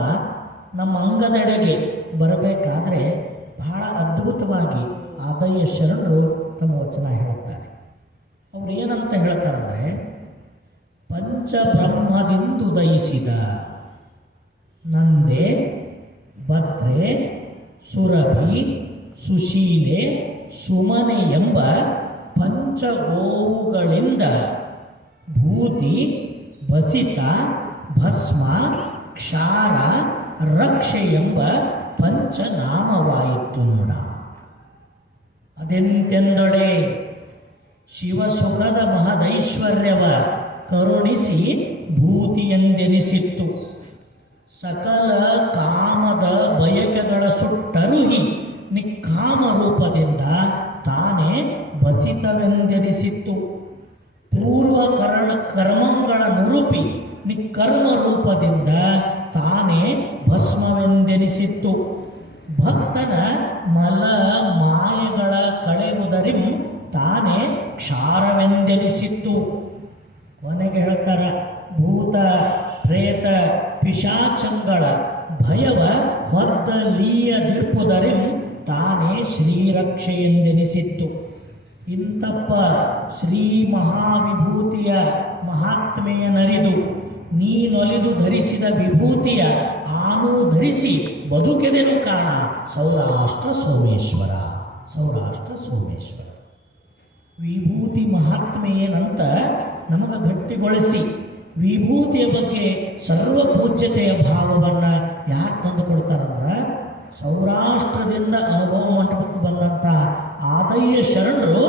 ನಮ್ಮ ಅಂಗದೆಡೆಗೆ ಬರಬೇಕಾದ್ರೆ ಬಹಳ ಅದ್ಭುತವಾಗಿ ಆದಯ್ಯ ಶರಣರು ತಮ್ಮ ವಚನ ಹೇಳುತ್ತಾರೆ. ಅವರು ಏನಂತ ಹೇಳ್ತಾರಂದರೆ, ಪಂಚಬ್ರಹ್ಮದಿಂದು ಉದಯಿಸಿದ ನಂದೆ, ಭದ್ರೆ, ಸುರಭಿ, ಸುಶೀಲೆ, ಸುಮನೆ ಎಂಬ ಪಂಚಗೋವುಗಳಿಂದ ಭೂತಿ, ಬಸಿತ, ಭಸ್ಮ, ಕ್ಷಾರ, ರಕ್ಷೆ ಎಂಬ ಪಂಚನಾಮವಾಯಿತು ನೋಡ. ಅದೆಂತೆಂದೊಡೆ ಶಿವಸುಖದ ಮಹದೈಶ್ವರ್ಯವ ಕರುಣಿಸಿ ಭೂತಿಯೆಂದೆನಿಸಿತ್ತು. ಸಕಲ ಕಾಮದ ಬಯಕೆಗಳ ಸುಟ್ಟರುಹಿ ನಿಕ್ಕಾಮ ರೂಪದಿಂದ ತಾನೇ ಬಸಿತವೆಂದೆನಿಸಿತ್ತು. ಪೂರ್ವ ಕರ್ಮಗಳ ನುರುಪಿ ನಿಕ್ಕರ್ಮ ರೂಪದಿಂದ ತಾನೇ ಭಸ್ಮವೆಂದೆನಿಸಿತ್ತು. ಭಕ್ತನ ಮಲ ಮಾಯೆಗಳ ಕಳೆಯುವುದರಿಂ ತಾನೇ ಕ್ಷಾರವೆಂದೆನಿಸಿತ್ತು. ಕೊನೆಗೆ ಹೇಳ್ತಾರ, ಭೂತ ಪ್ರೇತ ಪಿಶಾಚಂಗಳ ಭಯವ ಹೊದ್ದಲೀಯದಿರ್ಪುದರಿಂ ತಾನೇ ಶ್ರೀರಕ್ಷೆಯೆಂದೆನಿಸಿತ್ತು. ಇಂತಪ್ಪ ಶ್ರೀ ಮಹಾವಿಭೂತಿಯ ಮಹಾತ್ಮೆಯನರಿದು ನೀನೊಲಿದು ಧರಿಸಿದ ವಿಭೂತಿಯ ಆನೂ ಧರಿಸಿ ಬದುಕೆದೆನು ಕಾಣ ಸೌರಾಷ್ಟ್ರ ಸೋಮೇಶ್ವರ. ಸೌರಾಷ್ಟ್ರ ಸೋಮೇಶ್ವರ ವಿಭೂತಿ ಮಹಾತ್ಮೆ ಏನಂತ ನಮಗೆ ಗಟ್ಟಿಗೊಳಿಸಿ ವಿಭೂತಿಯ ಬಗ್ಗೆ ಸರ್ವ ಪೂಜ್ಯತೆಯ ಭಾವವನ್ನು ಯಾರು ತಂದು ಕೊಡ್ತಾರಂದ್ರೆ ಸೌರಾಷ್ಟ್ರದಿಂದ ಅನುಭವ ಮಂಟಪಕ್ಕೆ ಬಂದಂಥ ಆದಯ್ಯ ಶರಣರು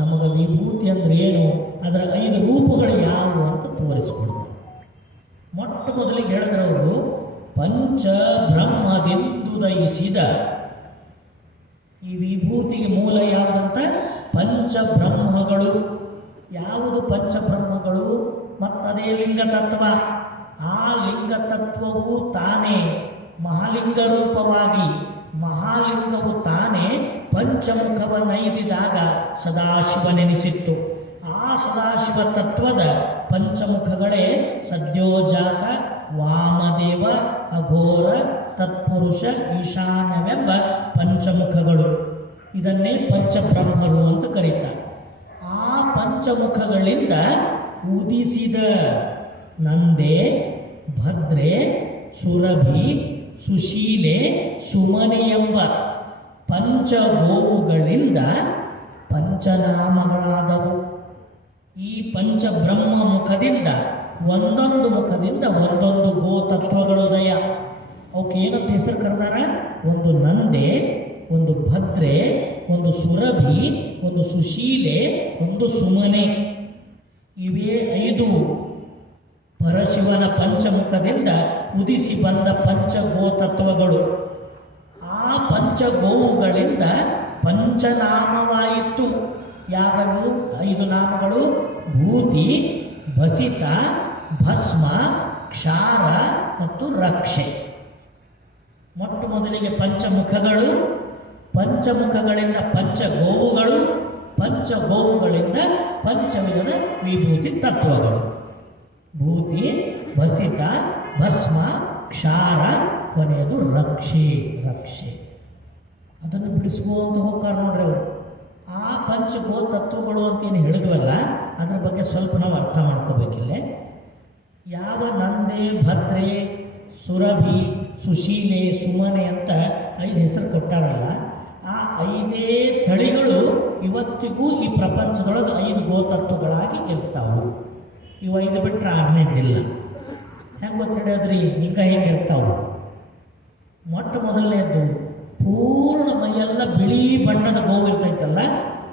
ನಮಗೆ ವಿಭೂತಿ ಅಂದ್ರೆ ಏನು, ಅದರ 5 ರೂಪಗಳು ಯಾವುವು ಅಂತ ತೋರಿಸಿಕೊಡ್ತಾರೆ. ಮೊಟ್ಟ ಮೊದಲಿಗೆ ಹೇಳಿದ್ರೆ ಅವರು ಪಂಚ ಬ್ರಹ್ಮದಿಂದುದಯಿಸಿದ ಈ ವಿಭೂತಿಗೆ ಮೂಲ ಯಾವುದಂತ ಪಂಚಬ್ರಹ್ಮಗಳು. ಯಾವುದು ಪಂಚಬ್ರಹ್ಮಗಳು? ಮತ್ತದೇ ಲಿಂಗತತ್ವ. ಆ ಲಿಂಗತತ್ವವು ತಾನೇ ಮಹಾಲಿಂಗ ರೂಪವಾಗಿ, ಮಹಾಲಿಂಗವು ತಾನೇ ಪಂಚಮುಖವನ್ನೈದಿದಾಗ ಸದಾಶಿವನೆನಿಸಿತ್ತು. ಆ ಸದಾಶಿವ ತತ್ವದ ಪಂಚಮುಖಗಳೇ ಸದ್ಯೋಜಾತ, ವಾಮದೇವ, ಅಘೋರ, ತತ್ಪುರುಷ, ಈಶಾನ್ಯವೆಂಬ ಪಂಚಮುಖಗಳು. ಇದನ್ನೇ ಪಂಚಬ್ರಹ್ಮರು ಅಂತ ಕರೀತಾರೆ. ಆ ಪಂಚಮುಖಗಳಿಂದ ಉದಿಸಿದ ನಂದೆ, ಭದ್ರೆ, ಸುರಭಿ, ಸುಶೀಲೆ, ಸುಮನೆ ಎಂಬ ಪಂಚಗೋವುಗಳಿಂದ ಪಂಚನಾಮಗಳಾದವು. ಈ ಪಂಚಬ್ರಹ್ಮ ಮುಖದಿಂದ ಒಂದೊಂದು ಮುಖದಿಂದ ಒಂದೊಂದು ಗೋತತ್ವಗಳುದಯ. ಅವಕ್ಕೆ ಏನಂತ ಹೆಸರು ಕರೆದಾರ? ಒಂದು ನಂದೆ, ಒಂದು ಭದ್ರೆ, ಒಂದು ಸುರಭಿ, ಒಂದು ಸುಶೀಲೆ, ಒಂದು ಸುಮನೆ. ಇವೇ 5 ಪರಶಿವನ ಪಂಚಮುಖದಿಂದ ಉದಿಸಿ ಬಂದ ಪಂಚಗೋತತ್ವಗಳು. ಆ ಪಂಚಗೋವುಗಳಿಂದ ಪಂಚನಾಮವಾಯಿತು. ಯಾವವು 5 ನಾಮಗಳು? ಭೂತಿ, ಭಸಿತ, ಭಸ್ಮ, ಕ್ಷಾರ ಮತ್ತು ರಕ್ಷೆ. ಮೊಟ್ಟ ಮೊದಲಿಗೆ ಪಂಚಮುಖಗಳು, ಪಂಚಮುಖಗಳಿಂದ ಪಂಚಗೋವುಗಳು, ಪಂಚಗೋವುಗಳಿಂದ ಪಂಚವಿಧದ ವಿಭೂತಿ ತತ್ವಗಳು. ಭೂತಿ, ಭಸಿತ, ಭಸ್ಮ, ಕ್ಷಾರ, ಕೊನೆಯದು ರಕ್ಷೆ. ರಕ್ಷೆ ಅದನ್ನು ಬಿಡಿಸ್ಕೊಂತ ಹೋಗ್ತಾರೆ ನೋಡ್ರಿ ಅವರು. ಆ ಪಂಚಗೋ ತತ್ವಗಳು ಅಂತೇನು ಹೇಳಿದ್ವಲ್ಲ, ಅದ್ರ ಬಗ್ಗೆ ಸ್ವಲ್ಪ ನಾವು ಅರ್ಥ ಮಾಡ್ಕೋಬೇಕಿಲ್ಲ. ಯಾವ ನಂದೆ, ಭದ್ರೆ, ಸುರಭಿ, ಸುಶೀಲೆ, ಸುಮನೆ ಅಂತ 5 ಹೆಸರು ಕೊಟ್ಟಾರಲ್ಲ, ಆ 5 ತಳಿಗಳು ಇವತ್ತಿಗೂ ಈ ಪ್ರಪಂಚದೊಳಗೆ 5 ಗೋತತ್ವಗಳಾಗಿ ಇರ್ತಾವು. ಇವು 5 ಬಿಟ್ಟರೆ 6ನೇದಿಲ್ಲ. ಹೆಂಗೆ ಗೊತ್ತಿಡೋದ್ರಿ? ಹಿಂಗೆ ಹೆಂಗಿರ್ತಾವು? ಮೊಟ್ಟ ಮೊದಲನೇದ್ದು ಪೂರ್ಣ ಮೈಯೆಲ್ಲ ಬಿಳಿ ಬಣ್ಣದ ಗೋವು ಇರ್ತೈತಲ್ಲ,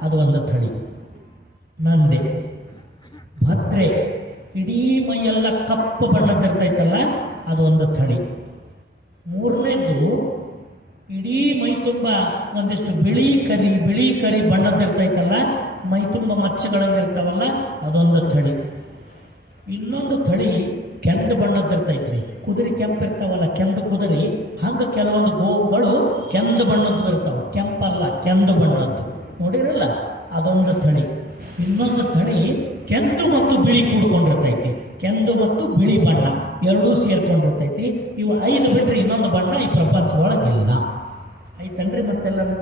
ಅದು ಒಂದು ತಳಿ ನಂದೆ. ಭದ್ರೆ ಇಡೀ ಮೈಯೆಲ್ಲ ಕಪ್ಪು ಬಣ್ಣದಿರ್ತೈತಲ್ಲ, ಅದು ಒಂದು ತಳಿ. 3ನೇದ್ದು ಇಡೀ ಮೈ ತುಂಬ ಒಂದಿಷ್ಟು ಬಿಳಿ ಕರಿ ಬಣ್ಣದಿರ್ತೈತಲ್ಲ, ಮೈ ತುಂಬ ಮಚ್ಚೆಗಳಿರ್ತಾವಲ್ಲ, ಅದೊಂದು ತಳಿ. ಇನ್ನೊಂದು ತಳಿ ಕೆಂದು ಬಣ್ಣದ್ದಿರ್ತೈತ್ರಿ. ಕುದುರೆ ಕೆಂಪು ಇರ್ತಾವಲ್ಲ, ಕೆಂದು ಕುದುರೆ, ಹಂಗೆ ಕೆಲವೊಂದು ಗೋವುಗಳು ಕೆಂದು ಬಣ್ಣದ್ದು ಇರ್ತಾವೆ. ಕೆಂಪಲ್ಲ, ಕೆಂದು ಬಣ್ಣದ್ದು ನೋಡಿರಲ್ಲ, ಅದೊಂದು ತಳಿ. ಇನ್ನೊಂದು ತಳಿ ಕೆಂದು ಮತ್ತು ಬಿಳಿ ಕೂಡ್ಕೊಂಡಿರ್ತೈತಿ. ಕೆಂದು ಮತ್ತು ಬಿಳಿ ಬಣ್ಣ ಎರಡೂ ಸೇರ್ಕೊಂಡಿರ್ತೈತಿ. ಇವು 5 ಬಿಟ್ಟರೆ ಇನ್ನೊಂದು ಬಣ್ಣ ಈ ಪ್ರಪಂಚದೊಳಗೆ ಇಲ್ಲ. ಐತನ್ರಿ. ಮತ್ತೆಲ್ಲದು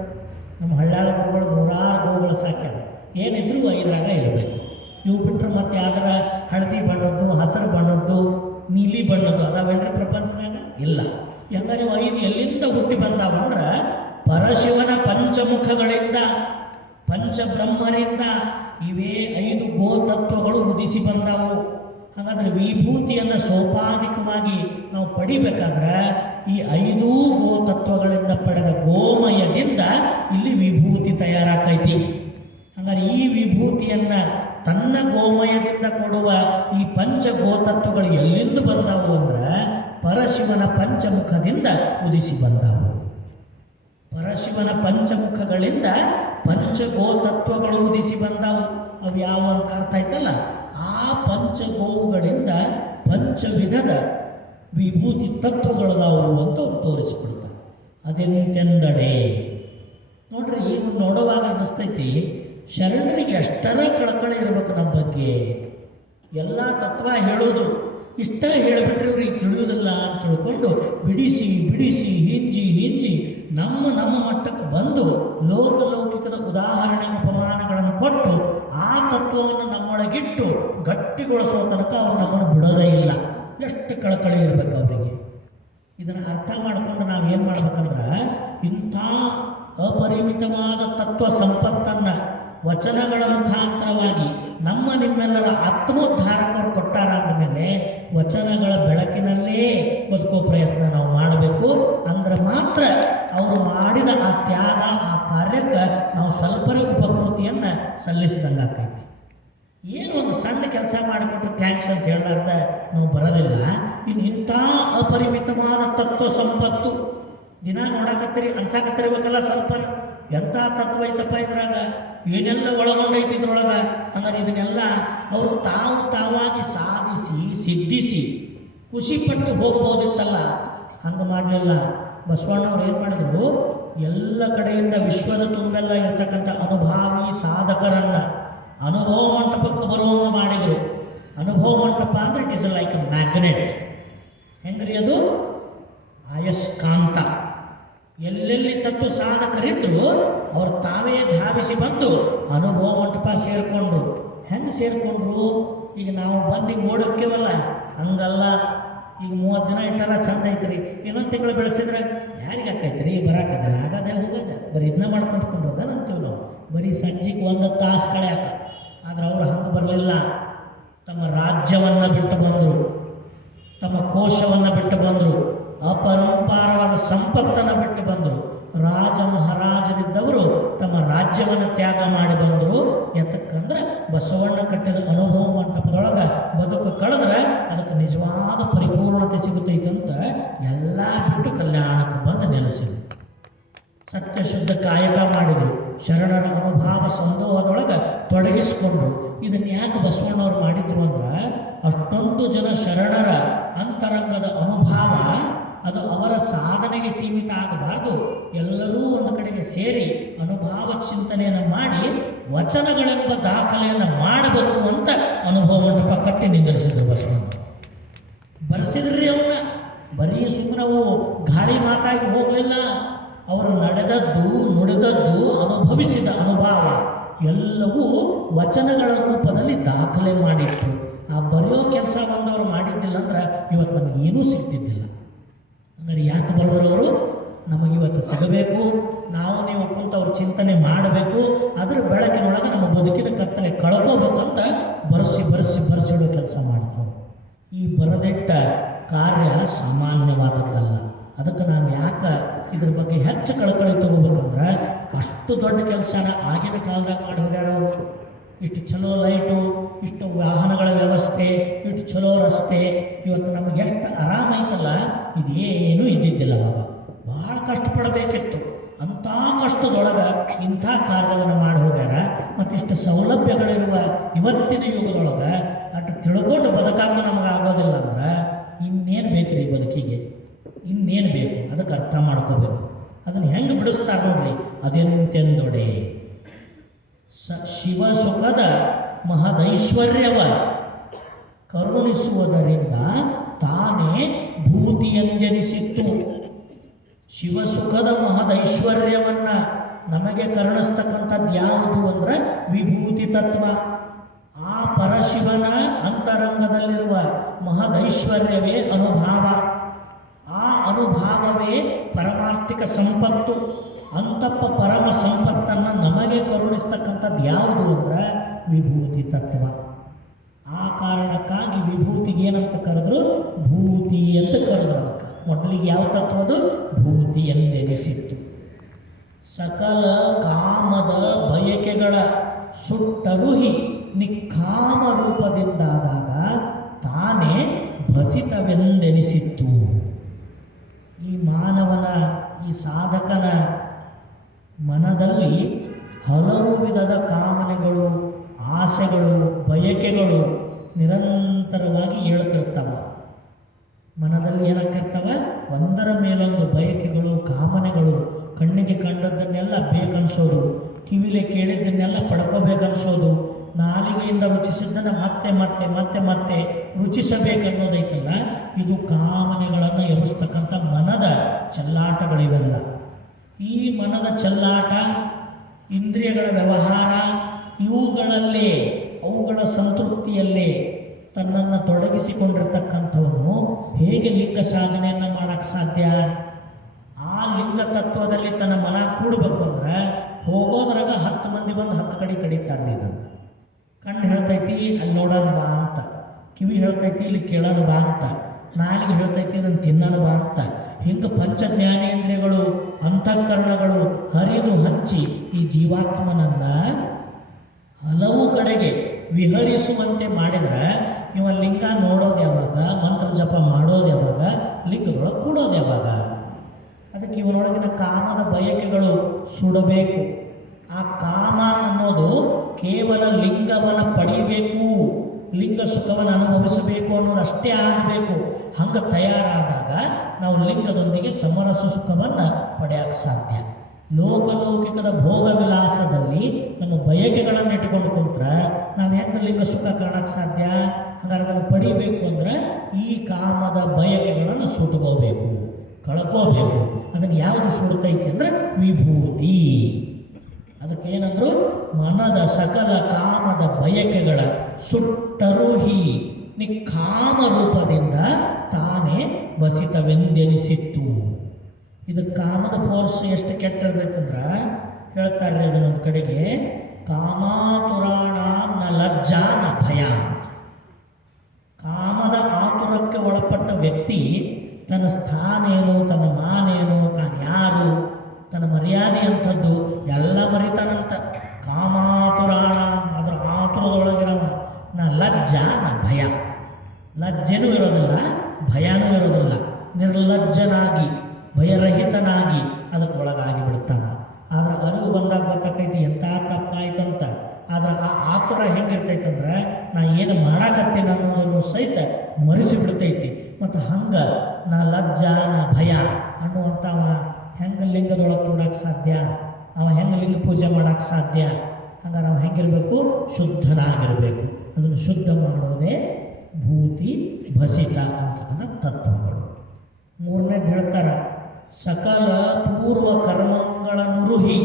ನಮ್ಮ ಹಳ್ಯಾಳ ಗೋಗಳು 100 ಗೋಗಳು ಸಾಕ್ಯಾರ. ಏನಿದ್ರು 5ರಾಗ ಇರಬೇಕು. ಇವು ಬಿಟ್ಟರೆ ಮತ್ತೆ ಯಾವ್ದಾರ ಹಳದಿ ಬಣ್ಣದ್ದು, ಹಸಿರು ಬಣ್ಣದ್ದು, ನೀಲಿ ಬಣ್ಣದ್ದು ಅದಾವೇನ್ರಿ ಪ್ರಪಂಚದಾಗ? ಇಲ್ಲ. ಹೆಂಗಾರೆ ಇವು 5 ಎಲ್ಲಿಂದ ಹುಟ್ಟಿ ಬಂದಾವಂದ್ರೆ ಪರಶಿವನ ಪಂಚಮುಖಗಳಿಂದ, ಪಂಚಬ್ರಹ್ಮರಿಂದ ಇವೇ 5 ಗೋತತ್ವಗಳು ಉದಿಸಿ ಬಂದಾವು. ಹಾಗಾದರೆ ವಿಭೂತಿಯನ್ನು ಸೋಪಾಧಿಕವಾಗಿ ನಾವು ಪಡಿಬೇಕಾದ್ರೆ ಈ 5 ಗೋತತ್ವಗಳಿಂದ ಪಡೆದ ಗೋಮಯದಿಂದ ಇಲ್ಲಿ ವಿಭೂತಿ ತಯಾರಾಕೈತಿ. ಹಾಗಾದ್ರೆ ಈ ವಿಭೂತಿಯನ್ನು ತನ್ನ ಗೋಮಯದಿಂದ ಕೊಡುವ ಈ ಪಂಚ ಗೋತತ್ವಗಳು ಎಲ್ಲಿಂದ ಬಂದಾವು ಅಂದ್ರೆ ಪರಶಿವನ ಪಂಚಮುಖದಿಂದ ಉದಿಸಿ ಬಂದಾವು. ಪರಶಿವನ ಪಂಚಮುಖಗಳಿಂದ ಪಂಚಗೋತತ್ವಗಳು ಉದಿಸಿ ಬಂದಾವು. ಅವು ಯಾವ ಅಂತ ಅರ್ಥ ಆಯ್ತಲ್ಲ. ಆ ಪಂಚಗೋವುಗಳಿಂದ ಪಂಚವಿಧದ ವಿಭೂತಿ ತತ್ವಗಳದಾವು ಅಂತ ಅವ್ರು ತೋರಿಸ್ಕೊಡ್ತಾರೆ. ಅದೆಂತೆಂದಡೆ ನೋಡ್ರಿ, ಇವು ನೋಡುವಾಗ ಅನ್ನಿಸ್ತೈತಿ ಶರಣರಿಗೆ ಎಷ್ಟರ ಕಳಕಳಿ ಇರ್ಬೇಕು ನಮ್ಮ ಬಗ್ಗೆ. ಎಲ್ಲ ತತ್ವ ಹೇಳೋದು. ಇಷ್ಟ ಹೇಳಿಬಿಟ್ರೆ ಇವ್ರಿಗೆ ತಿಳಿಯೋದಿಲ್ಲ ಅಂತ ತಿಳ್ಕೊಂಡು ಬಿಡಿಸಿ ಬಿಡಿಸಿ ಹಿಂಜಿ ನಮ್ಮ ಮಟ್ಟಕ್ಕೆ ಬಂದು ಲೋಕಲೌಕಿಕದ ಉದಾಹರಣೆ ಉಪಮಾನಗಳನ್ನು ಕೊಟ್ಟು ಆ ತತ್ವವನ್ನು ನಮ್ಮೊಳಗಿಟ್ಟು ಗಟ್ಟಿಗೊಳಿಸೋ ತನಕ ಅವ್ರು ನಮ್ಮನ್ನು ಬಿಡೋದೇ ಇಲ್ಲ. ಎಷ್ಟು ಕಳಕಳಿ ಇರಬೇಕು ಅವರಿಗೆ. ಇದನ್ನು ಅರ್ಥ ಮಾಡಿಕೊಂಡು ನಾವೇನು ಮಾಡ್ಬೇಕಂದ್ರೆ ಇಂಥ ಅಪರಿಮಿತವಾದ ತತ್ವ ಸಂಪತ್ತನ್ನು ವಚನಗಳ ಮುಖಾಂತರವಾಗಿ ನಿಮ್ಮೆಲ್ಲರ ಆತ್ಮೋದ್ಧಾರಕರು ಕೊಟ್ಟಾರ ಅಂದಮೇಲೆ ವಚನಗಳ ಬೆಳಕಿನಲ್ಲೇ ಬದುಕೋ ಪ್ರಯತ್ನ ನಾವು ಮಾಡಬೇಕು. ಅಂದ್ರೆ ಮಾತ್ರ ಅವರು ಮಾಡಿದ ಆ ತ್ಯಾಗ, ಆ ಕಾರ್ಯಕ್ಕೆ ನಾವು ಸ್ವಲ್ಪರೇ ಉಪಕೃತಿಯನ್ನು ಸಲ್ಲಿಸಿದಂಗೆ ಆಕೈತಿ. ಏನು ಒಂದು ಸಣ್ಣ ಕೆಲಸ ಮಾಡಿಕೊಟ್ರೆ ಥ್ಯಾಂಕ್ಸ್ ಅಂತ ಹೇಳಲಾರ್ದ ನಾವು ಬರೋದಿಲ್ಲ. ಇನ್ನು ಇಂಥ ಅಪರಿಮಿತವಾದ ತತ್ವ ಸಂಪತ್ತು ದಿನ ನೋಡಕತ್ತೀರಿ, ಅನ್ಸಾಕತ್ತಿರ್ಬೇಕಲ್ಲ ಸ್ವಲ್ಪ ಎಂಥ ತತ್ವ ಐತಪ್ಪ ಇದ್ರಾಗ, ಏನೆಲ್ಲ ಒಳಗೊಂಡೈತಿ ಇದ್ರೊಳಗೆ. ಹಂಗಾರೆ ಇದನ್ನೆಲ್ಲ ಅವರು ತಾವಾಗಿ ಸಾಧಿಸಿ ಸಿದ್ಧಿಸಿ ಖುಷಿಪಟ್ಟು ಹೋಗ್ಬೋದಿತ್ತಲ್ಲ, ಹಂಗೆ ಮಾಡಲಿಲ್ಲ. ಬಸವಣ್ಣವ್ರು ಏನು ಮಾಡಿದ್ರು, ಎಲ್ಲ ಕಡೆಯಿಂದ ವಿಶ್ವದ ತುಂಬೆಲ್ಲ ಇರ್ತಕ್ಕಂಥ ಅನುಭಾವಿ ಸಾಧಕರನ್ನು ಅನುಭವ ಮಂಟಪಕ್ಕೆ ಬರುವಂಗೆ ಮಾಡಿದರು. ಅನುಭವ ಮಂಟಪ ಅಂದರೆ it is like A magnet. ಹೆಂಗ್ರಿ ಅದು? ಅಯಸ್ಕಾಂತ. ಎಲ್ಲೆಲ್ಲಿ ತತ್ವ ಸಾಧಕರಿದ್ರು ಅವ್ರು ತಾವೇ ಧಾವಿಸಿ ಬಂದು ಅನುಭವ ಮಂಟಪ ಸೇರಿಕೊಂಡ್ರು. ಹೆಂಗೆ ಸೇರಿಕೊಂಡ್ರು? ಈಗ ನಾವು ಬಂದು ನೋಡೋಕ್ಕೇವಲ್ಲ, ಹಂಗಲ್ಲ. ಈಗ 30 ದಿನ ಇಟ್ಟಾರ ಚಂದ ಐತ್ರಿ, ಇನ್ನೊಂದು ತಿಂಗಳು ಬೆಳೆಸಿದ್ರೆ ಯಾರಿಗೆ ಆಕೈತ್ರಿ ಬರಾಕದ ಆಗದೆ ಹೋಗದೆ, ಬರೀ ಇದನ್ನ ಮಾಡ್ಕೊಂಡ್ಕೊಂಡ್ರದ ಅಂತೀವಿ ನಾವು. ಬರೀ ಸಂಜೆಗೆ 1 ತಾಸು ಕಳೆಯಾಕ. ಆದ್ರೆ ಅವ್ರು ಹಂಗೆ ಬರಲಿಲ್ಲ. ತಮ್ಮ ರಾಜ್ಯವನ್ನು ಬಿಟ್ಟು ಬಂದರು, ತಮ್ಮ ಕೋಶವನ್ನು ಬಿಟ್ಟು ಬಂದರು, ಅಪರಂಪಾರವಾದ ಸಂಪತ್ತನ್ನು ಬಿಟ್ಟು ಬಂದರು. ರಾಜ ಮಹಾರಾಜರಿದ್ದವರು ತಮ್ಮ ರಾಜ್ಯವನ್ನು ತ್ಯಾಗ ಮಾಡಿ ಬಂದರು. ಎಂತಕ್ಕಂದ್ರೆ ಬಸವಣ್ಣ ಕಟ್ಟಿದ ಅನುಭವ ಮಂಟಪದೊಳಗೆ ಬದುಕು ಕಳೆದ್ರೆ ಅದಕ್ಕೆ ನಿಜವಾದ ಪರಿಪೂರ್ಣತೆ ಸಿಗುತ್ತೈತಂತ ಎಲ್ಲ ಬಿಟ್ಟು ಕಲ್ಯಾಣಕ್ಕೆ ಬಂದು ನೆಲೆಸಿದರು. ಸತ್ಯಶುದ್ಧ ಕಾಯಕ ಮಾಡಿದರು. ಶರಣರ ಅನುಭವ ಸಂದೋಹದೊಳಗೆ ತೊಡಗಿಸ್ಕೊಂಡ್ರು. ಇದನ್ನು ಯಾಕೆ ಬಸವಣ್ಣವ್ರು ಮಾಡಿದ್ರು ಅಂದ್ರೆ, ಅಷ್ಟೊಂದು ಜನ ಶರಣರ ಅಂತರಂಗದ ಅನುಭವ ಅದು ಅವರ ಸಾಧನೆಗೆ ಸೀಮಿತ ಆಗಬಾರ್ದು. ಎಲ್ಲರೂ ಒಂದು ಕಡೆಗೆ ಸೇರಿ ಅನುಭವ ಚಿಂತನೆಯನ್ನು ಮಾಡಿ ವಚನಗಳೆಂಬ ದಾಖಲೆಯನ್ನು ಮಾಡಬೇಕು ಅಂತ ಅನುಭವ ಮಂಟಪ ಕಟ್ಟಿ ನಿಂದಿರಿಸಿದ್ರು ಬಸವಣ್ಣ. ಬರೆಸಿದ್ರಿ ಅವನ್ನ, ಬರೀ ಸುಮ್ಮನವು ಗಾಳಿ ಮಾತಾಗಿ ಹೋಗಲಿಲ್ಲ. ಅವರು ನಡೆದದ್ದು, ನುಡಿದದ್ದು, ಅನುಭವಿಸಿದ ಅನುಭವ ಎಲ್ಲವೂ ವಚನಗಳ ರೂಪದಲ್ಲಿ ದಾಖಲೆ ಮಾಡಿಟ್ಟು. ಆ ಬರೆಯೋ ಕೆಲಸ ಬಂದವರು ಮಾಡಿದ್ದಿಲ್ಲ ಅಂದ್ರೆ ಇವತ್ತು ನಮಗೇನೂ ಸಿಗ್ತಿದ್ದಿಲ್ಲ. ಅಂದರೆ ಯಾಕೆ ಬರೆದವರು? ನಮಗಿವತ್ತು ಸಿಗಬೇಕು, ನಾವು ನೀವು ಕುಂತು ಅವ್ರ ಚಿಂತನೆ ಮಾಡಬೇಕು, ಅದರ ಬೆಳಕಿನೊಳಗೆ ನಮ್ಮ ಬದುಕಿನ ಕತ್ತಲೆ ಕಳ್ಕೋಬೇಕಂತ ಬರೆಸಿಡೋ ಕೆಲಸ ಮಾಡಿದ್ರು. ಈ ಬರೆದಿಟ್ಟ ಕಾರ್ಯ ಸಾಮಾನ್ಯವಾದದ್ದಲ್ಲ. ಅದಕ್ಕೆ ನಾವು ಯಾಕೆ ಇದ್ರ ಬಗ್ಗೆ ಹೆಚ್ಚು ಕಳಕಳಿ ತಗೋಬೇಕಂದ್ರೆ, ಅಷ್ಟು ದೊಡ್ಡ ಕೆಲಸನ ಆಗಿನ ಕಾಲದಾಗ ಮಾಡಿ ಹೋಗ್ಯಾರ ಅವರು. ಇಷ್ಟು ಚಲೋ ಲೈಟು, ಇಷ್ಟು ವಾಹನಗಳ ವ್ಯವಸ್ಥೆ, ಇಷ್ಟು ಚಲೋ ರಸ್ತೆ, ಇವತ್ತು ನಮಗೆ ಎಷ್ಟು ಆರಾಮೈತಲ್ಲ, ಇದೇನೂ ಇದ್ದಿದ್ದಿಲ್ಲ. ಅವಾಗ ಭಾಳ ಕಷ್ಟಪಡಬೇಕಿತ್ತು. ಅಂಥ ಕಷ್ಟದೊಳಗೆ ಇಂಥ ಕಾರ್ಯವನ್ನು ಮಾಡಿ ಹೋಗ್ಯಾರ. ಮತ್ತಿಷ್ಟು ಸೌಲಭ್ಯಗಳಿರುವ ಇವತ್ತಿನ ಯುಗದೊಳಗೆ ಅಷ್ಟು ತಿಳ್ಕೊಂಡು ಬದುಕಾಕ ನಮಗೆ ಆಗೋದಿಲ್ಲ ಅಂದ್ರೆ ಇನ್ನೇನು ಬೇಕು ರೀ ಬದುಕಿಗೆ? ಇನ್ನೇನು ಬೇಕು? ಅದಕ್ಕೆ ಅರ್ಥ ಮಾಡ್ಕೋಬೇಕು. ಅದನ್ನು ಹೆಂಗೆ ಬಿಡಿಸ್ತಾರೆ ನೋಡ್ರಿ. ಅದೆಂತೆಂದೊಡೆ ಶಿವ ಸುಖದ ಮಹದೈಶ್ವರ್ಯವ ಕರುಣಿಸುವುದರಿಂದ ತಾನೇ ಭೂತಿಯೆಂದೆನಿಸಿತ್ತು. ಶಿವಸುಖದ ಮಹದೈಶ್ವರ್ಯವನ್ನು ನಮಗೆ ಕರುಣಿಸ್ತಕ್ಕಂಥದ್ದು ಯಾವುದು ಅಂದರೆ ವಿಭೂತಿ ತತ್ವ. ಆ ಪರಶಿವನ ಅಂತರಂಗದಲ್ಲಿರುವ ಮಹದೈಶ್ವರ್ಯವೇ ಅನುಭಾವ. ಆ ಅನುಭಾವವೇ ಪರಮಾರ್ಥಿಕ ಸಂಪತ್ತು. ಅಂತಪ್ಪ ಪರಮ ಸಂಪತ್ತನ್ನು ನಮಗೆ ಕರುಣಿಸ್ತಕ್ಕಂಥದ್ದು ಯಾವುದು ಅಂದರೆ ವಿಭೂತಿ ತತ್ವ. ಆ ಕಾರಣಕ್ಕಾಗಿ ವಿಭೂತಿಗೆ ಏನಂತ ಕರೆದ್ರು? ಭೂತಿ ಅಂತ ಕರೆದ್ರು. ಅದಕ್ಕೆ ಮೊದಲಿಗೆ ಯಾವ ತತ್ವದು? ಭೂತಿ ಎಂದೆನಿಸಿತ್ತು. ಸಕಲ ಕಾಮದ ಬಯಕೆಗಳ ಸುಟ್ಟರುಹಿ ನಿಖಾಮ ರೂಪದಿಂದಾದಾಗ ತಾನೇ ಭಸಿತವೆಂದೆನಿಸಿತ್ತು. ಈ ಮಾನವನ, ಈ ಸಾಧಕನ ಮನದಲ್ಲಿ ಹಲವು ವಿಧದ ಕಾಮನೆಗಳು, ಆಸೆಗಳು, ಬಯಕೆಗಳು ನಿರಂತರವಾಗಿ ಏಳುತ್ತಿರ್ತವೆ. ಮನದಲ್ಲಿ ಏನಾಗ್ತಿರ್ತವೆ? ಒಂದರ ಮೇಲೊಂದು ಬಯಕೆಗಳು, ಕಾಮನೆಗಳು. ಕಣ್ಣಿಗೆ ಕಂಡದ್ದನ್ನೆಲ್ಲ ಬೇಕನ್ಸೋದು, ಕಿವಿಲೆ ಕೇಳಿದ್ದನ್ನೆಲ್ಲ ಪಡ್ಕೋಬೇಕನ್ಸೋದು, ನಾಲಿಗೆಯಿಂದ ರುಚಿಸಿದ್ದನ್ನು ಮತ್ತೆ ಮತ್ತೆ ಮತ್ತೆ ಮತ್ತೆ ರುಚಿಸಬೇಕನ್ನೋದೈತಲ್ಲ, ಇದು ಕಾಮನೆಗಳನ್ನು ಎಬ್ಬಿಸ್ತಕ್ಕಂಥ ಮನದ ಚೆಲ್ಲಾಟಗಳಿವೆಲ್ಲ. ಈ ಮನದ ಚೆಲ್ಲಾಟ, ಇಂದ್ರಿಯಗಳ ವ್ಯವಹಾರ, ಇವುಗಳಲ್ಲೇ, ಅವುಗಳ ಸಂತೃಪ್ತಿಯಲ್ಲೇ ತನ್ನನ್ನು ತೊಡಗಿಸಿಕೊಂಡಿರ್ತಕ್ಕಂಥವನು ಹೇಗೆ ಲಿಂಗ ಸಾಧನೆಯನ್ನು ಮಾಡೋಕ್ಕೆ ಸಾಧ್ಯ? ಆ ಲಿಂಗ ತತ್ವದಲ್ಲಿ ತನ್ನ ಮನ ಕೂಡಬೇಕು ಅಂದ್ರೆ ಹೋಗೋದ್ರಾಗ 10 ಮಂದಿ ಬಂದು 10 ಕಡೆ ತಡೀತಾರೆ. ಇದನ್ನು ಕಣ್ಣು ಹೇಳ್ತೈತಿ ಅಲ್ಲಿ ನೋಡೋಣ ಬಾ ಅಂತ, ಕಿವಿ ಹೇಳ್ತೈತಿ ಇಲ್ಲಿ ಕೇಳೋಣ ಬಾ ಅಂತ, ನಾಲಿಗೆ ಹೇಳ್ತೈತಿ ಇದನ್ನು ತಿನ್ನೋಣ ಬಾ ಅಂತ. ಹಿಂಗೆ ಪಂಚ ಜ್ಞಾನೇಂದ್ರಿಯಗಳು, ಅಂತಃಕರಣಗಳು ಹರಿದು ಹಂಚಿ ಈ ಜೀವಾತ್ಮನನ್ನು ಹಲವು ಕಡೆಗೆ ವಿಹರಿಸುವಂತೆ ಮಾಡಿದ್ರೆ ಇವ ಲಿಂಗ ನೋಡೋದು ಯಾವಾಗ, ಮಂತ್ರ ಜಪ ಮಾಡೋದು ಯಾವಾಗ, ಲಿಂಗದೊಳಗೆ ಕೂಡೋದು ಯಾವಾಗ? ಅದಕ್ಕೆ ಇವನೊಳಗಿನ ಕಾಮದ ಬಯಕೆಗಳು ಸುಡಬೇಕು. ಆ ಕಾಮ ಅನ್ನೋದು ಕೇವಲ ಲಿಂಗವನ್ನು ಪಡಿಬೇಕು, ಲಿಂಗ ಸುಖವನ್ನು ಅನುಭವಿಸಬೇಕು ಅನ್ನೋದು ಅಷ್ಟೇ ಆಗಬೇಕು. ಹಂಗೆ ತಯಾರಾದಾಗ ನಾವು ಲಿಂಗದೊಂದಿಗೆ ಸಮರಸ ಸುಖವನ್ನು ಪಡೆಯೋಕ್ಕೆ ಸಾಧ್ಯ. ಲೋಕಲೌಕಿಕದ ಭೋಗ ವಿಲಾಸದಲ್ಲಿ ನಮ್ಮ ಬಯಕೆಗಳನ್ನು ಇಟ್ಕೊಂಡು ಕುಂತ್ರೆ ನಾವು ಹೆಂಗೆ ಲಿಂಗ ಸುಖ ಕಾಣಕ್ಕೆ ಸಾಧ್ಯ? ಹಾಗಾದ್ರೆ ಅದನ್ನು ಪಡಿಬೇಕು ಅಂದ್ರೆ ಈ ಕಾಮದ ಬಯಕೆಗಳನ್ನು ಸುಟ್ಕೋಬೇಕು, ಕಳ್ಕೋಬೇಕು. ಅದನ್ನು ಯಾವುದು ಸುಡ್ತೈತಿ ಅಂದರೆ ವಿಭೂತಿ. ಅದಕ್ಕೇನಂದ್ರು ಮನದ ಸಕಲ ಕಾಮದ ಬಯಕೆಗಳ ಸುಟ್ಟರುಹಿ ನಿಕಾಮ ರೂಪದಿಂದ ತಾನೇ ಬಸಿತವೆಂದೆನಿಸಿತ್ತು. ಇದು ಕಾಮದ ಫೋರ್ಸ್ ಎಷ್ಟು ಕೆಟ್ಟಿರ್ತೈತಂದ್ರೆ ಹೇಳ್ತಾರೆ ಅದನ್ನೊಂದು ಕಡೆಗೆ, ಕಾಮಾತುರಾಣ ನ ಲಜ್ಜಾ ನ ಭಯ. ಕಾಮದ ಆತುರಕ್ಕೆ ಒಳಪಟ್ಟ ವ್ಯಕ್ತಿ ತನ್ನ ಸ್ಥಾನೇನು, ತನ್ನ ಮಾನೇನು, ತಾನು ಯಾರು, ತನ್ನ ಮರ್ಯಾದೆ ಅಂಥದ್ದು ಎಲ್ಲ ಮರಿತಾನಂತ. ಕಾಮಾತುರಾಣ, ಅದರ ಆತುರದೊಳಗಿರವ ನ ಲಜ್ಜಾ ನ ಭಯ. ಲಜ್ಜೆನೂ ಇರೋದಿಲ್ಲ, ಭಯನೂ ಇರೋದಿಲ್ಲ. ನಿರ್ಲಜ್ಜನಾಗಿ ಭಯರಹಿತನಾಗಿ ಅದಕ್ಕೆ ಒಳಗಾಗಿ ಬಿಡ್ತಾನೆ. ಆದ್ರೆ ಅರಿವು ಬಂದಾಗ ಗೊತ್ತಾಕೈತಿ ಎಂಥ ತಪ್ಪಾಯ್ತಂತ. ಆದ್ರೆ ಆ ಆತುರ ಹೆಂಗಿರ್ತೈತಂದ್ರೆ ನಾ ಏನು ಮಾಡಾಕತ್ತೀನಿ ಅನ್ನೋದನ್ನು ಸಹಿತ ಮರೆಸಿ ಬಿಡ್ತೈತಿ. ಮತ್ತು ಹಂಗೆ ನಾ ಲಜ್ಜಾ ನಾ ಭಯ ಅನ್ನುವಂಥವ ಹೆಂಗೆ ಲಿಂಗದೊಳಗೆ ಕೂಡಕ್ಕೆ ಸಾಧ್ಯ? ಅವ ಹೆಂಗೆ ಲಿಂಗ ಪೂಜೆ ಮಾಡೋಕ್ಕೆ ಸಾಧ್ಯ? ಹಂಗಾರೆ ನಾವು ಹೆಂಗಿರಬೇಕು? ಶುದ್ಧನಾಗಿರಬೇಕು. ಅದನ್ನು ಶುದ್ಧ ಮಾಡೋದೇ ಭೂತಿ ಭಸಿತ ಅಂತಕ್ಕಂಥ ತತ್ವಗಳು. ಮೂರನೇದು ಹೇಳ್ತಾರೆ, ಸಕಲ ಪೂರ್ವ ಕರ್ಮಗಳನ್ನುರುಹಿ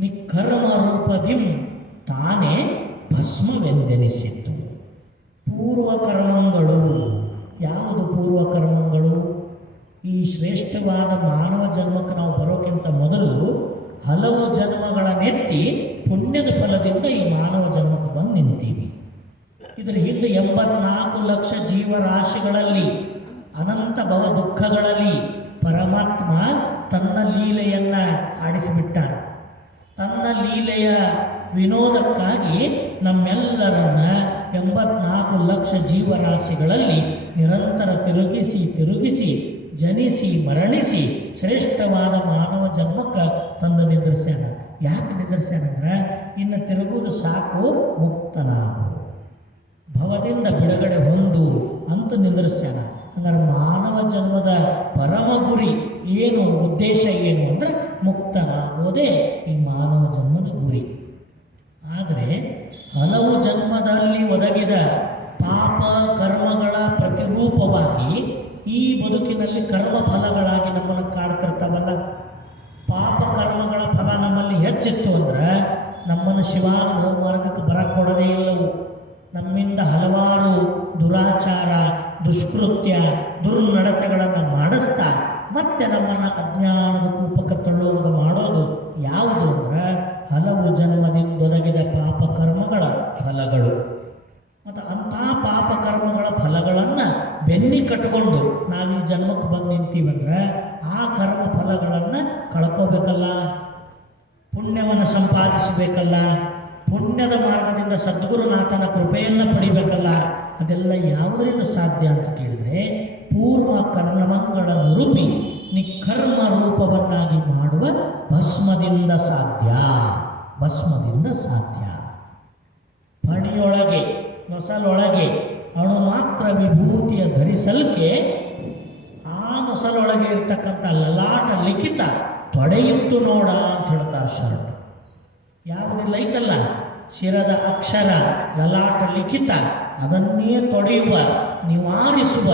ನಿಕರ್ಮ ರೂಪದಿಂ ತಾನೇ ಭಸ್ಮವೆಂದೆನಿಸಿತ್ತು. ಪೂರ್ವ ಕರ್ಮಗಳು ಯಾವುದು? ಪೂರ್ವ ಕರ್ಮಗಳು ಈ ಶ್ರೇಷ್ಠವಾದ ಮಾನವ ಜನ್ಮಕ್ಕೆ ನಾವು ಬರೋಕ್ಕಿಂತ ಮೊದಲು ಹಲವು ಜನ್ಮಗಳನ್ನೆತ್ತಿ ಪುಣ್ಯದ ಫಲದಿಂದ ಈ ಮಾನವ ಜನ್ಮಕ್ಕೆ ಬಂದು ನಿಂತೀವಿ. ಇದರ ಹಿಂದೆ 84 ಲಕ್ಷ ಜೀವರಾಶಿಗಳಲ್ಲಿ, ಅನಂತ ಭವ ದುಃಖಗಳಲ್ಲಿ ಪರಮಾತ್ಮ ತನ್ನ ಲೀಲೆಯನ್ನು ಆಡಿಸಿಬಿಟ್ಟಾನೆ. ತನ್ನ ಲೀಲೆಯ ವಿನೋದಕ್ಕಾಗಿ ನಮ್ಮೆಲ್ಲರನ್ನ 84 ಲಕ್ಷ ಜೀವರಾಶಿಗಳಲ್ಲಿ ನಿರಂತರ ತಿರುಗಿಸಿ ತಿರುಗಿಸಿ ಜನಿಸಿ ಮರಣಿಸಿ ಶ್ರೇಷ್ಠವಾದ ಮಾನವ ಜನ್ಮಕ್ಕೆ ತಂದು ನಿಂದ್ರಿಸ್ಯಾನ. ಯಾಕೆ ನಿಂದ್ರಿಸ್ಯಾನಂದ್ರೆ ಇನ್ನು ತಿರುಗುವುದು ಸಾಕು, ಮುಕ್ತನಾಗು, ಭವದಿಂದ ಬಿಡುಗಡೆ ಹೊಂದು ಅಂತ ನಿಂದ್ರಿಸ್ಯಾನ. ಹಂಗಾರೆ ಮಾನವ ಜನ್ಮದ ಪರಮ ಗುರಿ ಏನು, ಉದ್ದೇಶ ಏನು ಅಂದರೆ ಮುಕ್ತನಾಗೋದೇ ಈ ಮಾನವ ಜನ್ಮದ ಗುರಿ. ಆದರೆ ಹಲವು ಜನ್ಮದಲ್ಲಿ ಒದಗಿದ ಪಾಪ ಕರ್ಮಗಳ ಪ್ರತಿರೂಪವಾಗಿ ಈ ಬದುಕಿನಲ್ಲಿ ಕರ್ಮ ಫಲಗಳಾಗಿ ನಮ್ಮನ್ನು ಕಾಡ್ತಿರ್ತಾವಲ್ಲ. ಪಾಪ ಕರ್ಮಗಳ ಫಲ ನಮ್ಮಲ್ಲಿ ಹೆಚ್ಚಿತ್ತು ಅಂದ್ರೆ ನಮ್ಮನ್ನು ಶಿವಾನುಭವ ಮಾರ್ಗಕ್ಕೆ ಬರಕ್ಕೆ ಕೊಡದೇ ಇಲ್ಲವು. ನಮ್ಮಿಂದ ಹಲವಾರು ದುರಾಚಾರ, ದುಷ್ಕೃತ್ಯ, ದುರ್ನಡತೆಗಳನ್ನು ಮಾಡಿಸ್ತಾ ಮತ್ತೆ ನಮ್ಮನ್ನು ಅಜ್ಞಾನದ ಕೂಪಕ್ಕೆ ತಳ್ಳುವುದು ಮಾಡೋದು ಯಾವುದು ಅಂದ್ರೆ ಹಲವು ಜನ್ಮದಿಂದ ಒದಗಿದ ಪಾಪ ಕರ್ಮಗಳ ಫಲಗಳು. ಮತ್ತು ಅಂಥ ಪಾಪ ಕರ್ಮಗಳ ಫಲಗಳನ್ನು ಬೆನ್ನಿ ಕಟ್ಟಿಕೊಂಡು ನಾವು ಈ ಜನ್ಮಕ್ಕೆ ಬಂದು ನಿಂತೀವಂದ್ರೆ ಆ ಕರ್ಮ ಫಲಗಳನ್ನು ಕಳ್ಕೋಬೇಕಲ್ಲ, ಪುಣ್ಯವನ್ನು ಸಂಪಾದಿಸಬೇಕಲ್ಲ, ಪುಣ್ಯದ ಮಾರ್ಗದಿಂದ ಸದ್ಗುರುನಾಥನ ಕೃಪೆಯನ್ನು ಪಡಿಬೇಕಲ್ಲ. ಅದೆಲ್ಲ ಯಾವುದರಿಂದ ಸಾಧ್ಯ ಅಂತ ಕೇಳಿದರೆ ಪೂರ್ವ ಕರ್ಮಗಳ ರೂಪಿ ನಿಕರ್ಮ ರೂಪವನ್ನಾಗಿ ಮಾಡುವ ಭಸ್ಮದಿಂದ ಸಾಧ್ಯ. ಭಸ್ಮದಿಂದ ಸಾಧ್ಯ. ಪಣಿಯೊಳಗೆ, ನೊಸಲೊಳಗೆ ಅಣು ಮಾತ್ರ ವಿಭೂತಿಯ ಧರಿಸಲ್ಕೆ ಆ ನೊಸಲೊಳಗೆ ಇರ್ತಕ್ಕಂಥ ಲಲಾಟ ಲಿಖಿತ ತೊಡೆಯಿತ್ತು ನೋಡ ಅಂತ ಹೇಳ್ತಾರೆ ಶರಣರು. ಯಾವುದಿಲ್ಲ ಐತಲ್ಲ ಶಿರದ ಅಕ್ಷರ ಲಲಾಟ ಲಿಖಿತ ಅದನ್ನೇ ತೊಡೆಯುವ ನಿವಾರಿಸುವ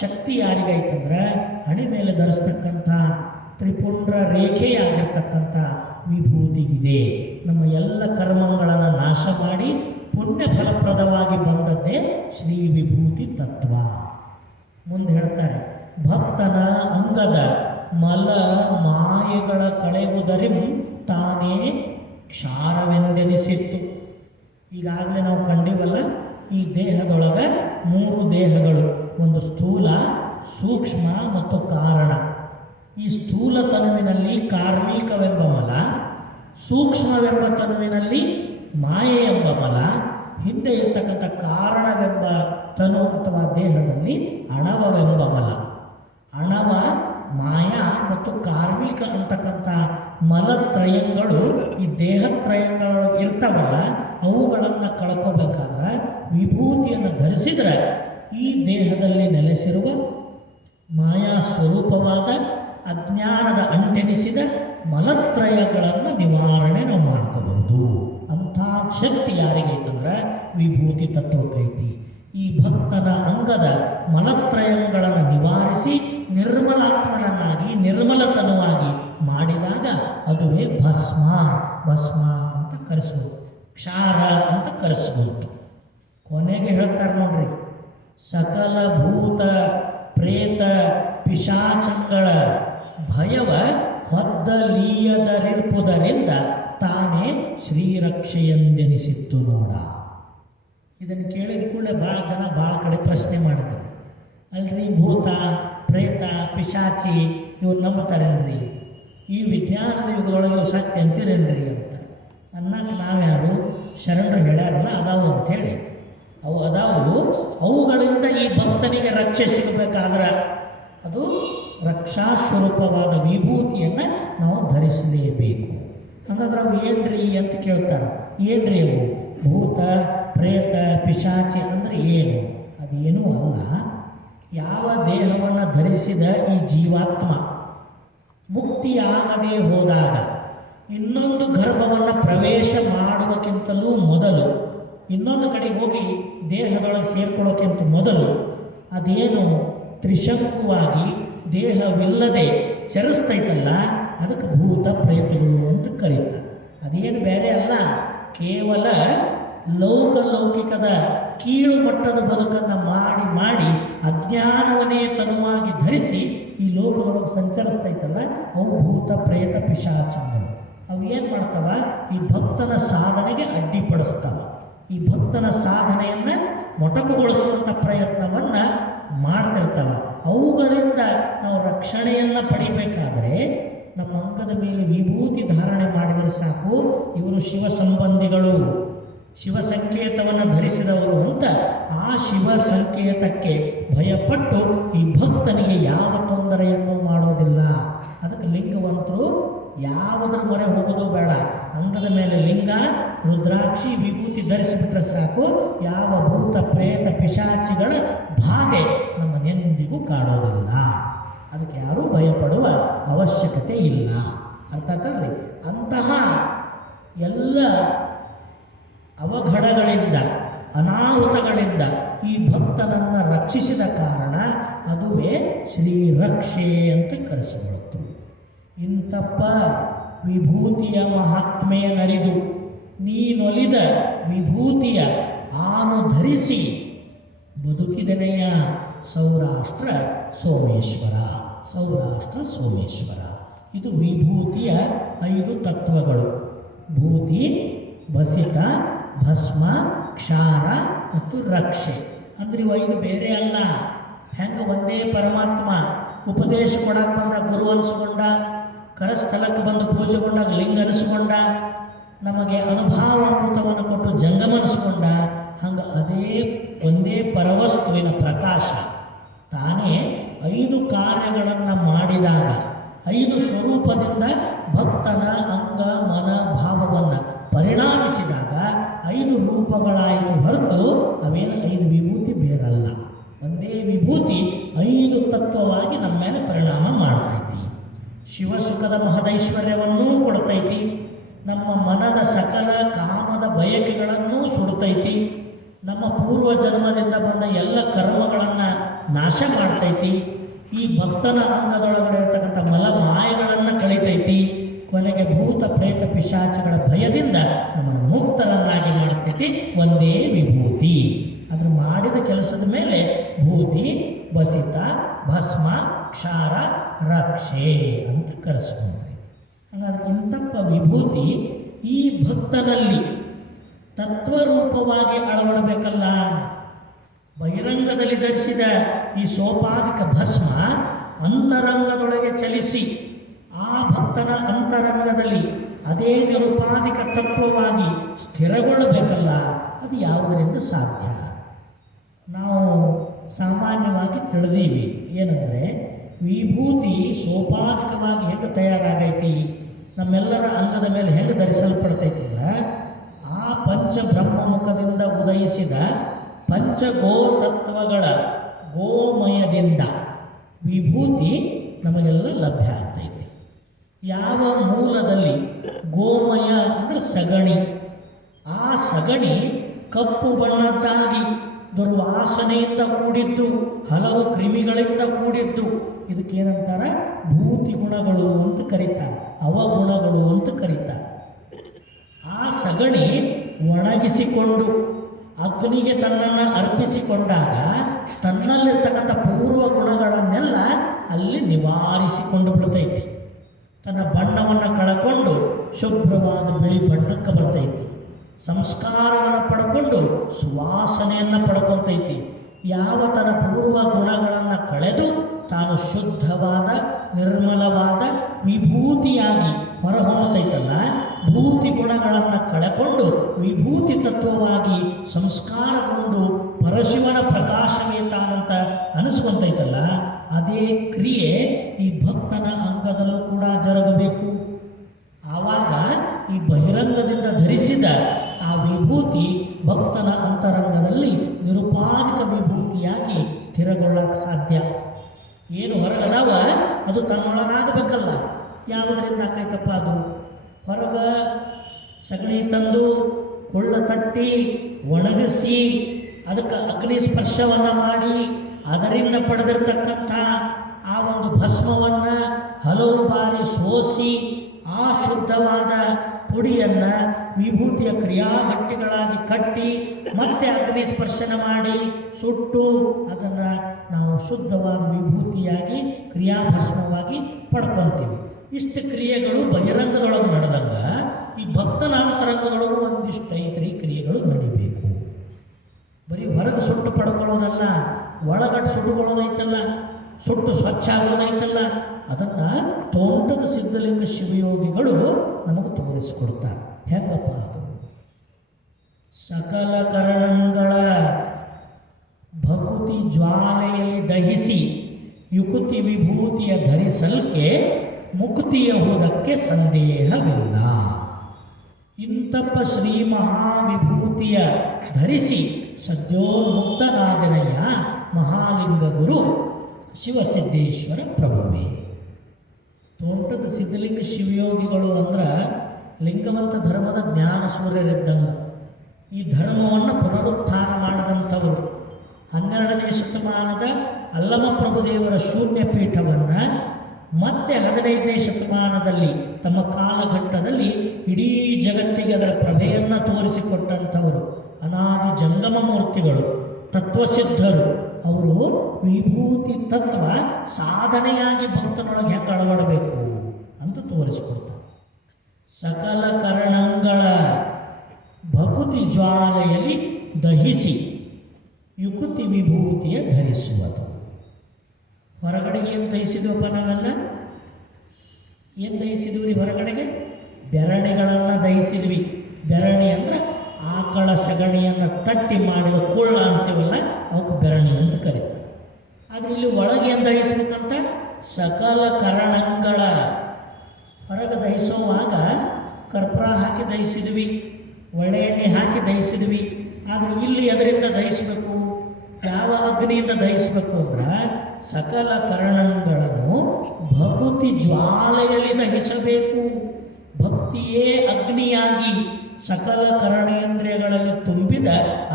ಶಕ್ತಿ ಯಾರಿಗೈತಂದ್ರೆ ಹಣೆ ಮೇಲೆ ಧರಿಸ್ತಕ್ಕಂಥ ತ್ರಿಪುಂಡ್ರ ರೇಖೆಯಾಗಿರ್ತಕ್ಕಂಥ ವಿಭೂತಿಗಿದೆ. ನಮ್ಮ ಎಲ್ಲ ಕರ್ಮಗಳನ್ನು ನಾಶ ಮಾಡಿ ಪುಣ್ಯ ಫಲಪ್ರದವಾಗಿ ಬಂದದ್ದೇ ಶ್ರೀ ವಿಭೂತಿ ತತ್ವ. ಮುಂದೆ ಹೇಳ್ತಾರೆ, ಭಕ್ತನ ಅಂಗದ ಮಲ ಮಾಯೆಗಳ ಕಳೆಯುವುದರಿಂ ತಾನೇ ಕ್ಷಾರವೆಂದೆನಿಸಿತ್ತು. ಈಗಾಗಲೇ ನಾವು ಕಂಡಿವಲ್ಲ, ಈ ದೇಹದೊಳಗೆ 3 ದೇಹಗಳು, ಒಂದು ಸ್ಥೂಲ, ಸೂಕ್ಷ್ಮ ಮತ್ತು ಕಾರಣ. ಈ ಸ್ಥೂಲ ತನುವಿನಲ್ಲಿ ಕಾರ್ಮಿಕವೆಂಬ ಮಲ, ಸೂಕ್ಷ್ಮವೆಂಬ ತನುವಿನಲ್ಲಿ ಮಾಯೆ ಎಂಬ ಮಲ, ಹಿಂದೆ ಇರ್ತಕ್ಕಂಥ ಕಾರಣವೆಂಬ ತನು ಅಥವಾ ದೇಹದಲ್ಲಿ ಅಣವವೆಂಬ ಮಲ. ಅಣವ, ಮಾಯ ಮತ್ತು ಕಾರ್ಮಿಕ ಅಂತಕ್ಕಂಥ ಮಲತ್ರಯಗಳು ಈ ದೇಹತ್ರಯಗಳೊಳಗೆ ಇರ್ತಾವಲ್ಲ, ಅವುಗಳನ್ನು ಕಳ್ಕೋಬೇಕಾದ್ರೆ ವಿಭೂತಿಯನ್ನು ಧರಿಸಿದರೆ ಈ ದೇಹದಲ್ಲಿ ನೆಲೆಸಿರುವ ಮಾಯಾ ಸ್ವರೂಪವಾದ ಅಜ್ಞಾನದ ಅಂಟೆನಿಸಿದ ಮಲತ್ರಯಗಳನ್ನು ನಿವಾರಣೆ ನಾವು ಮಾಡ್ಕೋಬಹುದು. ಅಂಥ ಶಕ್ತಿ ಯಾರಿಗೈತಂದ್ರೆ ವಿಭೂತಿ ತತ್ವಕ್ಕೈತಿ. ಈ ಭಕ್ತನ ಅಂಗದ ಮಲತ್ರಯಗಳನ್ನು ನಿವಾರಿಸಿ ನಿರ್ಮಲಾತ್ಮನನ್ನಾಗಿ ನಿರ್ಮಲತನವಾಗಿ ಮಾಡಿದಾಗ ಅದುವೇ ಭಸ್ಮ. ಭಸ್ಮ ಅಂತ ಕರೆಸ್ಬೋದು, ಕ್ಷಾರ ಅಂತ ಕರೆಸ್ಬೋದು. ಕೊನೆಗೆ ಹೇಳ್ತಾರೆ ನೋಡ್ರಿ, ಸಕಲ ಭೂತ ಪ್ರೇತ ಪಿಶಾಚಗಳ ಭಯವ ಹೊದ್ದಲೀಯದರಿರ್ಪುದರಿಂದ ತಾನೇ ಶ್ರೀರಕ್ಷೆಯೆಂದೆನಿಸಿತ್ತು ನೋಡ. ಇದನ್ನು ಕೇಳಿದ ಕೂಡ ಭಾಳ ಜನ ಭಾಳ ಕಡೆ ಪ್ರಶ್ನೆ ಮಾಡಿದ್ರು, ಅಲ್ರಿ ಭೂತ ಪ್ರೇತ ಪಿಶಾಚಿ ಇವ್ರು ನಂಬುತ್ತಾರೇನ್ರಿ, ಈ ವಿಜ್ಞಾನದ ಯುಗದೊಳಗೆ ಸತ್ಯ ಅಂತೀರೇನ್ರಿ ಅಂತ ಅನ್ನಕ್ಕೆ ನಾವ್ಯಾರು, ಶರಣರು ಹೇಳ್ಯಾರಲ್ಲ ಅದಾವು ಅಂಥೇಳಿ. ಅವು ಅದಾವು, ಅವುಗಳಿಂದ ಈ ಭಕ್ತನಿಗೆ ರಕ್ಷೆ ಸಿಗಬೇಕಾದ್ರೆ ಅದು ರಕ್ಷಾ ಸ್ವರೂಪವಾದ ವಿಭೂತಿಯನ್ನು ನಾವು ಧರಿಸಲೇಬೇಕು. ಹಾಗಾದ್ರೆ ಅವು ಏನ್ರಿ ಅಂತ ಕೇಳ್ತಾರೆ. ಏನ್ರಿ ಅವು? ಭೂತ ಪ್ರೇತ ಪಿಶಾಚಿ ಅಂದರೆ ಏನು? ಅದೇನೂ ಅಲ್ಲ. ಯಾವ ದೇಹವನ್ನು ಧರಿಸಿದ ಈ ಜೀವಾತ್ಮ ಮುಕ್ತಿಯಾಗದೇ ಹೋದಾಗ ಇನ್ನೊಂದು ಗರ್ಭವನ್ನು ಪ್ರವೇಶ ಮಾಡುವಕ್ಕಿಂತಲೂ ಮೊದಲು, ಇನ್ನೊಂದು ಕಡೆಗೆ ಹೋಗಿ ದೇಹದೊಳಗೆ ಸೇರ್ಕೊಳ್ಳೋಕ್ಕಿಂತ ಮೊದಲು ಅದೇನು ತ್ರಿಶಂಕುವಾಗಿ ದೇಹವಿಲ್ಲದೆ ಚರಿಸ್ತೈತಲ್ಲ, ಅದಕ್ಕೆ ಭೂತ ಪ್ರೇತಗಳು ಅಂತ ಕರೀತಾರೆ. ಅದೇನು ಬೇರೆ ಅಲ್ಲ, ಕೇವಲ ಲೌಕಿಕದ ಕೀಳು ಮಟ್ಟದ ಬದುಕನ್ನು ಮಾಡಿ ಮಾಡಿ ಅಜ್ಞಾನವನ್ನೇ ತನುವಾಗಿ ಧರಿಸಿ ಈ ಲೋಕದೊಳಗೆ ಸಂಚರಿಸ್ತೈತಲ್ಲ, ಅವು ಭೂತ ಪ್ರೇತ ಪಿಶಾಚಗಳು. ಅವು ಏನು ಮಾಡ್ತಾವ? ಈ ಭಕ್ತನ ಸಾಧನೆಗೆ ಅಡ್ಡಿಪಡಿಸ್ತಾವ. ಈ ಭಕ್ತನ ಸಾಧನೆಯನ್ನು ಮೊಟಕುಗೊಳಿಸುವಂಥ ಪ್ರಯತ್ನವನ್ನು ಮಾಡ್ತಿರ್ತಾವ. ಅವುಗಳಿಂದ ನಾವು ರಕ್ಷಣೆಯನ್ನು ಪಡಿಬೇಕಾದರೆ ನಮ್ಮ ಅಂಗದ ಮೇಲೆ ವಿಭೂತಿ ಧಾರಣೆ ಮಾಡಿದರೆ ಸಾಕು. ಇವರು ಶಿವ ಸಂಬಂಧಿಗಳು, ಶಿವ ಸಂಕೇತವನ್ನು ಧರಿಸಿದವರು ಅಂತ ಆ ಶಿವ ಸಂಕೇತಕ್ಕೆ ಭಯಪಟ್ಟು ಈ ಭಕ್ತನಿಗೆ ಯಾವ ತೊಂದರೆಯನ್ನು ಮಾಡೋದಿಲ್ಲ. ಅದಕ್ಕೆ ಲಿಂಗವಂತರು ಯಾವುದರ ಮೊರೆ ಹೋಗೋದು ಬೇಡ. ಅಂಗದ ಮೇಲೆ ಲಿಂಗ ರುದ್ರಾಕ್ಷಿ ವಿಭೂತಿ ಧರಿಸಿಬಿಟ್ರೆ ಸಾಕು, ಯಾವ ಭೂತ ಪ್ರೇತ ಪಿಶಾಚಿಗಳ ಬಾಧೆ ನಮ್ಮನೆಂದಿಗೂ ಕಾಣೋದಿಲ್ಲ. ಅದಕ್ಕೆ ಯಾರೂ ಭಯಪಡುವ ಅವಶ್ಯಕತೆ ಇಲ್ಲ. ಅರ್ಥ ಆಯ್ತಲ್ರಿ? ಅಂತಹ ಎಲ್ಲ ಅವಘಡಗಳಿಂದ ಅನಾಹುತಗಳಿಂದ ಈ ಭಕ್ತನನ್ನು ರಕ್ಷಿಸಿದ ಕಾರಣ ಅದುವೇ ಶ್ರೀರಕ್ಷೆ ಅಂತ ಕರೆಸಿಕೊಳ್ಳುತ್ತೆ. ಇಂತಪ್ಪ ವಿಭೂತಿಯ ಮಹಾತ್ಮೆಯ ನರಿದು ನೀನೊಲಿದ ವಿಭೂತಿಯ ಆನು ಧರಿಸಿ ಬದುಕಿದನೆಯ ಸೌರಾಷ್ಟ್ರ ಸೋಮೇಶ್ವರ. ಸೌರಾಷ್ಟ್ರ ಸೋಮೇಶ್ವರ ಇದು ವಿಭೂತಿಯ 5 ತತ್ವಗಳು. ಭೂತಿ, ಭಸಿತ, ಭಸ್ಮ, ಕ್ಷಾರ ಮತ್ತು ರಕ್ಷೆ. ಅಂದರೆ ಇವು 5 ಬೇರೆ ಅಲ್ಲ. ಹೆಂಗೆ ಒಂದೇ ಪರಮಾತ್ಮ ಉಪದೇಶ ಕೊಡಕ್ಕೆ ಬಂದಾಗ ಗುರು ಅನಿಸ್ಕೊಂಡ, ಕರಸ್ಥಳಕ್ಕೆ ಬಂದು ಪೂಜೆಗೊಂಡಾಗ ಲಿಂಗ ಅನಿಸ್ಕೊಂಡ, ನಮಗೆ ಅನುಭವಾಮೃತವನ್ನು ಕೊಟ್ಟು ಜಂಗಮ ಅನಿಸ್ಕೊಂಡ, ಹಂಗೆ ಅದೇ ಒಂದೇ ಪರವಸ್ತುವಿನ ಪ್ರಕಾಶ ತಾನೇ 5 ಕಾರ್ಯಗಳನ್ನು ಮಾಡಿದಾಗ 5 ಸ್ವರೂಪದಿಂದ ಭಕ್ತನ ಅಂಗ ಮನ ಭಾವವನ್ನು ಪರಿಣಾಮಿಸಿದಾಗ 5 ರೂಪಗಳಾಯಿತು ಹೊರತು ಅವೇನು 5 ವಿಭೂತಿ ಬೇರಲ್ಲ. ಒಂದೇ ವಿಭೂತಿ 5 ತತ್ವವಾಗಿ ನಮ್ಮ ಮೇಲೆ ಪರಿಣಾಮ ಮಾಡ್ತೈತಿ. ಶಿವಸುಖದ ಮಹದೈಶ್ವರ್ಯವನ್ನೂ ಕೊಡ್ತೈತಿ, ನಮ್ಮ ಮನದ ಸಕಲ ಕಾಮದ ಬಯಕೆಗಳನ್ನು ಸುಡ್ತೈತಿ. ನಮ್ಮ ಪೂರ್ವ ಜನ್ಮದಿಂದ ಬಂದ ಎಲ್ಲ ಕರ್ಮಗಳನ್ನು ನಾಶ ಮಾಡ್ತೈತಿ. ಈ ಭಕ್ತನ ಅಂಗದೊಳಗಡೆ ಇರ್ತಕ್ಕಂಥ ಮಲಮಾಯಗಳನ್ನು ಕಳಿತೈತಿ. ಕೊನೆಗೆ ಭೂತ ಪ್ರೇತ ಪಿಶಾಚಗಳ ಭಯದಿಂದ ನಮ್ಮನ್ನು ಮುಕ್ತರನ್ನಾಗಿ ಮಾಡ್ತೈತಿ ಒಂದೇ ವಿಭೂತಿ. ಅದ್ರ ಮಾಡಿದ ಕೆಲಸದ ಮೇಲೆ ಭೂತಿ, ಬಸಿತ, ಭಸ್ಮ, ಕ್ಷಾರ, ರಕ್ಷೆ ಅಂತ ಕರೆಸ್ಕೊಂಡ್ರಿ. ಹಾಗಾದ್ರೆ ಇಂಥಪ್ಪ ವಿಭೂತಿ ಈ ಭಕ್ತನಲ್ಲಿ ತತ್ವರೂಪವಾಗಿ ಅಳವಡಬೇಕಲ್ಲ. ಬಹಿರಂಗದಲ್ಲಿ ಧರಿಸಿದ ಈ ಸೋಪಾದಿಕ ಭಸ್ಮ ಅಂತರಂಗದೊಳಗೆ ಚಲಿಸಿ ಆ ಭಕ್ತನ ಅಂತರಂಗದಲ್ಲಿ ಅದೇ ನಿರುಪಾದಿಕ ತತ್ವವಾಗಿ ಸ್ಥಿರಗೊಳ್ಳಬೇಕಲ್ಲ. ಅದು ಯಾವುದರಿಂದ ಸಾಧ್ಯ? ನಾವು ಸಾಮಾನ್ಯವಾಗಿ ತಿಳಿದೀವಿ ಏನಂದರೆ, ವಿಭೂತಿ ಸೋಪಾದಿಕವಾಗಿ ಹೆಂಗೆ ತಯಾರಾಗೈತಿ, ನಮ್ಮೆಲ್ಲರ ಅಂಗದ ಮೇಲೆ ಹೆಂಗೆ ಧರಿಸಲ್ಪಡ್ತೈತಿ ಅಂದ್ರೆ, ಆ ಪಂಚಬ್ರಹ್ಮಮುಖದಿಂದ ಉದಯಿಸಿದ ಪಂಚಗೋ ತತ್ವಗಳ ಗೋಮಯದಿಂದ ವಿಭೂತಿ ನಮಗೆಲ್ಲ ಲಭ್ಯ ಆಗ್ತೈತಿ. ಯಾವ ಮೂಲದಲ್ಲಿ ಗೋಮಯ ಅಂದರೆ ಸಗಣಿ, ಆ ಸಗಣಿ ಕಪ್ಪು ಬಣ್ಣದ್ದಾಗಿ ದುರ್ವಾಸನೆಯಿಂದ ಕೂಡಿದ್ದು, ಹಲವು ಕ್ರಿಮಿಗಳಿಂದ ಕೂಡಿದ್ದು, ಇದಕ್ಕೇನಂತಾರೆ ಭೂತಿ ಗುಣಗಳು ಅಂತ ಕರೀತಾರೆ, ಅವಗುಣಗಳು ಅಂತ ಕರೀತಾರೆ. ಆ ಸಗಣಿ ಒಣಗಿಸಿಕೊಂಡು ಅಗ್ನಿಗೆ ತನ್ನನ್ನು ಅರ್ಪಿಸಿಕೊಂಡಾಗ ತನ್ನಲ್ಲಿರ್ತಕ್ಕಂಥ ಪೂರ್ವ ಗುಣಗಳನ್ನೆಲ್ಲ ಅಲ್ಲಿ ನಿವಾರಿಸಿಕೊಂಡು ಬಿಡ್ತೈತಿ. ತನ್ನ ಬಣ್ಣವನ್ನು ಕಳಕೊಂಡು ಶುಭ್ರವಾದ ಬಿಳಿ ಬಣ್ಣಕ್ಕೆ ಬರ್ತೈತಿ. ಸಂಸ್ಕಾರವನ್ನು ಪಡ್ಕೊಂಡು ಸುವಾಸನೆಯನ್ನು ಪಡ್ಕೊತೈತಿ. ಯಾವ ತನ್ನ ಪೂರ್ವ ಗುಣಗಳನ್ನು ಕಳೆದು ತಾನು ಶುದ್ಧವಾದ ನಿರ್ಮಲವಾದ ವಿಭೂತಿಯಾಗಿ ಹೊರಹೊಮ್ಮತೈತಲ್ಲ, ಭೂತಿ ಗುಣಗಳನ್ನು ಕಳೆಕೊಂಡು ವಿಭೂತಿ ತತ್ವವಾಗಿ ಸಂಸ್ಕಾರಗೊಂಡು ಪರಶಿವನ ಪ್ರಕಾಶವೇ ತಾನಂತ ಅನಿಸ್ಕೊಂತೈತಲ್ಲ, ಅದೇ ಕ್ರಿಯೆ ಈ ಭಕ್ತನ ಅಂಗದಲ್ಲೂ ಕೂಡ ಜರುಗಬೇಕು. ಆವಾಗ ಈ ಬಹಿರಂಗದಿಂದ ಧರಿಸಿದ ಆ ವಿಭೂತಿ ಭಕ್ತನ ಅಂತರಂಗದಲ್ಲಿ ನಿರುಪಾದಿಕ ವಿಭೂತಿಯಾಗಿ ಸ್ಥಿರಗೊಳ್ಳಕ್ಕೆ ಸಾಧ್ಯ. ಏನು ಹೊರಗದಾವ ಅದು ತನ್ನೊಳಗಾಗಬೇಕಲ್ಲ. ಯಾವುದರಿಂದ ಆಕೈತಪ್ಪ? ಅದು ಹೊರಗ ಸಗಣಿ ತಂದು ಕೊಳ್ಳ ತಟ್ಟಿ ಒಣಗಿಸಿ ಅದಕ್ಕೆ ಅಗ್ನಿ ಸ್ಪರ್ಶವನ್ನು ಮಾಡಿ ಅದರಿಂದ ಪಡೆದಿರ್ತಕ್ಕಂಥ ಆ ಒಂದು ಭಸ್ಮವನ್ನು ಹಲವು ಬಾರಿ ಸೋಸಿ ಆ ಶುದ್ಧವಾದ ಪುಡಿಯನ್ನು ವಿಭೂತಿಯ ಕ್ರಿಯಾಗಟ್ಟಿಗಳಾಗಿ ಕಟ್ಟಿ ಮತ್ತೆ ಅಗ್ನಿ ಸ್ಪರ್ಶನ ಮಾಡಿ ಸುಟ್ಟು ಅದನ್ನು ನಾವು ಶುದ್ಧವಾದ ವಿಭೂತಿಯಾಗಿ ಕ್ರಿಯಾಭಸ್ಮವಾಗಿ ಪಡ್ಕೊತೀವಿ. ಇಷ್ಟು ಕ್ರಿಯೆಗಳು ಬಹಿರಂಗದೊಳಗೆ ನಡೆದಾಗ ಈ ಭಕ್ತನ ಅಂತರಂಗದೊಳಗೂ ಒಂದಿಷ್ಟು ಐತ್ರಿ ಕ್ರಿಯೆಗಳು ನಡಿಬೇಕು. ಬರೀ ಹೊರಗೆ ಸುಟ್ಟು ಪಡ್ಕೊಳ್ಳೋದಲ್ಲ, ಒಳಗಡೆ ಸುಟ್ಟುಕೊಳ್ಳೋದೈತಲ್ಲ, ಸುಟ್ಟು ಸ್ವಚ್ಛ ಆಗೋದೈತಲ್ಲ, ಅದನ್ನು ತೋಂಟದ ಸಿದ್ಧಲಿಂಗ ಶಿವಯೋಗಿಗಳು ನಮಗೆ ತೋರಿಸಿಕೊಡ್ತಾರೆ. ಹೆಂಗಪ್ಪ ಅದು? ಸಕಲ ಕರಣಗಳ ಭಕುತಿ ಜ್ವಾಲೆಯಲ್ಲಿ ದಹಿಸಿ ಯುಕುತಿ ವಿಭೂತಿಯ ಧರಿಸಲ್ಕೆ ಮುಕ್ತಿಯಹುದಕ್ಕೆ ಸಂದೇಹವಿಲ್ಲ. ಇಂತಪ್ಪ ಶ್ರೀ ಮಹಾವಿಭೂತಿಯ ಧರಿಸಿ ಸದ್ಯೋನ್ಮುಕ್ತನಾದನಯ್ಯ ಮಹಾಲಿಂಗ ಗುರು ಶಿವಸಿದ್ದೇಶ್ವರ ಪ್ರಭುವೇ. ತೋಂಟದ ಸಿದ್ಧಲಿಂಗ ಶಿವಯೋಗಿಗಳು ಅಂದ್ರೆ ಲಿಂಗವಂತ ಧರ್ಮದ ಜ್ಞಾನ ಸೂರ್ಯರಿದ್ದಂಗೆ. ಈ ಧರ್ಮವನ್ನು ಪುನರುತ್ಥಾನ ಮಾಡಿದಂಥವರು 12ನೇ ಶತಮಾನದ ಅಲ್ಲಮ ಪ್ರಭುದೇವರ ಶೂನ್ಯ ಪೀಠವನ್ನು ಮತ್ತೆ 15ನೇ ಶತಮಾನದಲ್ಲಿ ತಮ್ಮ ಕಾಲಘಟ್ಟದಲ್ಲಿ ಇಡೀ ಜಗತ್ತಿಗೆ ಅದರ ಪ್ರಭೆಯನ್ನು ತೋರಿಸಿಕೊಟ್ಟಂಥವರು ಅನಾದಿ ಜಂಗಮ ಮೂರ್ತಿಗಳು, ತತ್ವಸಿದ್ಧರು. ಅವರು ವಿಭೂತಿ ತತ್ವ ಸಾಧನೆಯಾಗಿ ಭಕ್ತನೊಳಗೆ ಹೆಂಗೆ ಅಳವಡಬೇಕು ಅಂತ ತೋರಿಸಿಕೊಡ್ತಾರೆ. ಸಕಲ ಕರಣಗಳ ಭಕುತಿ ಜ್ವಾಲೆಯಲ್ಲಿ ದಹಿಸಿ ಯುಕುತಿ ವಿಭೂತಿಯ ಧರಿಸುವುದು. ಹೊರಗಡೆಗೆ ಏನು ದಹಿಸಿದ್ವಪ್ಪ ನಾವೆಲ್ಲ? ಏನು ದಹಿಸಿದ್ವಿ ಹೊರಗಡೆಗೆ? ಬೆರಣಿಗಳನ್ನು ದಹಿಸಿದ್ವಿ. ಬೆರಣಿ ಅಂದರೆ ಆಕಳ ಸಗಣಿಯನ್ನು ತಟ್ಟಿ ಮಾಡಿದ ಕುಳ್ಳ ಅಂತೀವಲ್ಲ, ಅವಕ್ಕೆ ಬೆರಣಿ ಅಂತ ಕರೀತಾರೆ. ಆದರೆ ಇಲ್ಲಿ ಒಳಗೆ ಏನು ದಹಿಸ್ಬೇಕಂತ? ಸಕಲ ಕರಣಗಳ. ಹೊರಗೆ ದಹಿಸುವಾಗ ಕರ್ಪೂರ ಹಾಕಿ ದಹಿಸಿದ್ವಿ, ಒಳ್ಳೆ ಎಣ್ಣೆ ಹಾಕಿ ದಹಿಸಿದ್ವಿ. ಆದರೆ ಇಲ್ಲಿ ಅದರಿಂದ ದಹಿಸಬೇಕು, ಯಾವ ಅಗ್ನಿಯಿಂದ ದಹಿಸಬೇಕು ಅಂದ್ರೆ ಸಕಲ ಕರಣಗಳನ್ನು ಭಕುತಿ ಜ್ವಾಲೆಯಲ್ಲಿ ದಹಿಸಬೇಕು. ಭಕ್ತಿಯ ಭಕ್ತಿಯೇ ಅಗ್ನಿಯಾಗಿ ಸಕಲ ಕರಣೇಂದ್ರಿಯಗಳಲ್ಲಿ ತುಂಬಿದ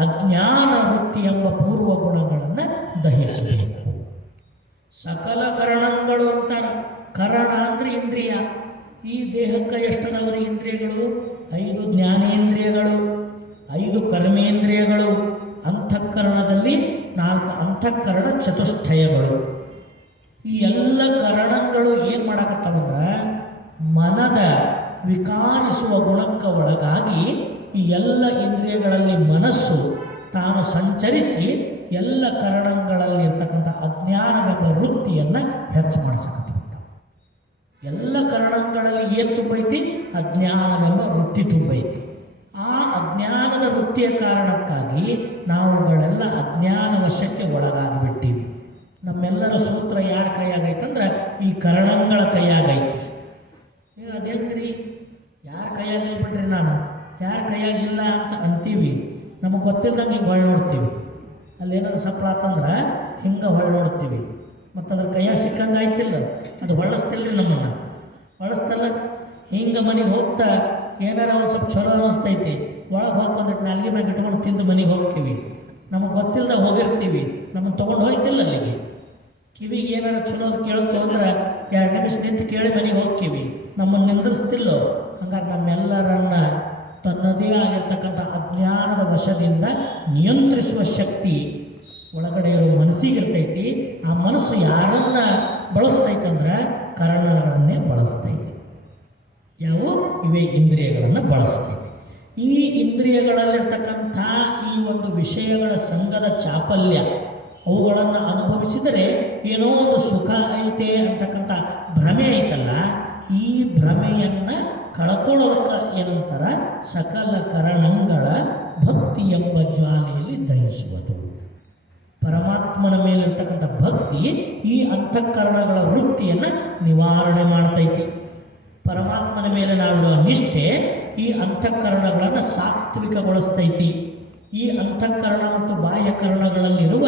ಅಜ್ಞಾನ ವೃತ್ತಿ ಎಂಬ ಪೂರ್ವ ಗುಣಗಳನ್ನು ದಹಿಸಬೇಕು. ಸಕಲ ಕರಣಗಳು ಅಂತಾರೆ. ಕರಣ ಅಂದರೆ ಇಂದ್ರಿಯ. ಈ ದೇಹಕ್ಕೆ ಎಷ್ಟದವರಿ ಇಂದ್ರಿಯಗಳು? 5 ಜ್ಞಾನೇಂದ್ರಿಯಗಳು, 5 ಕರ್ಮೇಂದ್ರಿಯಗಳು, ಅಂತಃಕರಣದಲ್ಲಿ 4 ಅಂತಃಕರಣ ಚತುಷ್ಟಯಗಳು. ಈ ಎಲ್ಲ ಕರಣಗಳು ಏನು ಮಾಡಕತ್ತವಂದ್ರೆ ಮನದ ವಿಕಾರಿಸುವ ಗುಣಕ್ಕೆ ಒಳಗಾಗಿ ಈ ಎಲ್ಲ ಇಂದ್ರಿಯಗಳಲ್ಲಿ ಮನಸ್ಸು ತಾನು ಸಂಚರಿಸಿ ಎಲ್ಲ ಕರಣಗಳಲ್ಲಿರ್ತಕ್ಕಂಥ ಅಜ್ಞಾನವೆಂಬ ವೃತ್ತಿಯನ್ನು ಹೆಚ್ಚು ಮಾಡಿಸಕತ್ತ. ಎಲ್ಲ ಕರಣಗಳಲ್ಲಿ ಏನು ತುಂಬೈತಿ? ಅಜ್ಞಾನವೆಂಬ ವೃತ್ತಿ ತುಂಬೈತಿ. ಆ ಅಜ್ಞಾನದ ವೃತ್ತಿಯ ಕಾರಣಕ್ಕಾಗಿ ನಾವುಗಳೆಲ್ಲ ಅಜ್ಞಾನ ವಶಕ್ಕೆ ಒಳಗಾಗಿಬಿಟ್ಟಿವಿ. ನಮ್ಮೆಲ್ಲರ ಸೂತ್ರ ಯಾರ ಕೈಯಾಗೈತಂದ್ರೆ ಈ ಕರಣಗಳ ಕೈಯಾಗೈತಿ. ಅದೇಂಗ್ರಿ ಯಾರ ಕೈಯಾಗಿಲ್ಲ ಬಿಡ್ರಿ, ನಾನು ಯಾರ ಕೈಯಾಗಿಲ್ಲ ಅಂತ ಅಂತೀವಿ. ನಮಗೆ ಗೊತ್ತಿಲ್ದಂಗೆ ಹಿಂಗೆ ಹೊಳ್ಳಿ ನೋಡ್ತೀವಿ. ಅಲ್ಲೇನಾದ್ರು ಸಪ್ಲ ಆತಂದ್ರೆ ಹಿಂಗೆ ಹೊಳ್ಳಿ ನೋಡ್ತೀವಿ. ಮತ್ತು ಅದ್ರ ಕೈಯಾಗ ಸಿಕ್ಕಂಗೆ ಆಯ್ತಿಲ್ಲ, ಅದು ಹೊಳ್ಳಿಸ್ತಿಲ್ಲ ರೀ, ನಮ್ಮನ್ನು ಹೊಳ್ಳಿಸ್ತಲ್ಲ. ಹಿಂಗೆ ಮನೆಗೆ ಹೋಗ್ತಾ ಏನಾರ ಒಂದು ಸ್ವಲ್ಪ ಚಲೋ ಅನ್ನಿಸ್ತೈತಿ, ಒಳಗೆ ಹೋಗ್ಕೊಂಡ್ರೆ ನಾಲ್ಗೆ ಮ್ಯಾಗ ಇಟ್ಕೊಂಡು ತಿಂದು ಮನೆಗೆ ಹೋಗ್ತೀವಿ. ನಮಗೆ ಗೊತ್ತಿಲ್ಲದ ಹೋಗಿರ್ತೀವಿ, ನಮ್ಮನ್ನು ತೊಗೊಂಡು ಹೋಗ್ತಿಲ್ಲ ಅಲ್ಲಿಗೆ. ಕಿವಿಗೆ ಏನಾರು ಚಲೋ ಕೇಳ್ತು ಅಂದ್ರೆ 2 ನಿಮಿಷ ನಿಂತು ಕೇಳಿ ಮನೆಗೆ ಹೋಗ್ತೀವಿ, ನಮ್ಮನ್ನು ನಿಂದಿರಿಸ್ತಿಲ್ಲೋ. ಹಂಗಾಗಿ ನಮ್ಮೆಲ್ಲರನ್ನ ತನ್ನದೇ ಆಗಿರ್ತಕ್ಕಂಥ ಅಜ್ಞಾನದ ವಶದಿಂದ ನಿಯಂತ್ರಿಸುವ ಶಕ್ತಿ ಒಳಗಡೆ ಇರೋ ಮನಸ್ಸಿಗಿರ್ತೈತಿ. ಆ ಮನಸ್ಸು ಯಾರನ್ನ ಬಳಸ್ತೈತಂದ್ರೆ ಕರಣಗಳನ್ನೇ ಬಳಸ್ತೈತಿ. ಯಾವ ಇವೇ ಇಂದ್ರಿಯಗಳನ್ನು ಬಳಸ್ತೈತಿ. ಈ ಇಂದ್ರಿಯಗಳಲ್ಲಿರ್ತಕ್ಕಂಥ ಈ ಒಂದು ವಿಷಯಗಳ ಸಂಘದ ಚಾಪಲ್ಯ, ಅವುಗಳನ್ನು ಅನುಭವಿಸಿದರೆ ಏನೋ ಒಂದು ಸುಖ ಐತೆ ಅಂತಕ್ಕಂಥ ಭ್ರಮೆ ಐತಲ್ಲ, ಈ ಭ್ರಮೆಯನ್ನು ಕಳ್ಕೊಳ್ಳೋದಕ್ಕೆ ಏನಂತಾರ? ಸಕಲ ಕರಣಗಳ ಭಕ್ತಿ ಎಂಬ ಜ್ವಾಲೆಯಲ್ಲಿ ದಹಿಸುವುದು. ಪರಮಾತ್ಮನ ಮೇಲಿರ್ತಕ್ಕಂಥ ಭಕ್ತಿ ಈ ಅಂತಃಕರಣಗಳ ವೃತ್ತಿಯನ್ನು ನಿವಾರಣೆ ಮಾಡ್ತೈತಿ. ಪರಮಾತ್ಮನ ಮೇಲೆ ನಾವಿಡುವ ನಿಷ್ಠೆ ಈ ಅಂತಃಕರಣಗಳನ್ನು ಸಾತ್ವಿಕಗೊಳಿಸ್ತೈತಿ. ಈ ಅಂತಃಕರಣ ಮತ್ತು ಬಾಹ್ಯಕರಣಗಳಲ್ಲಿರುವ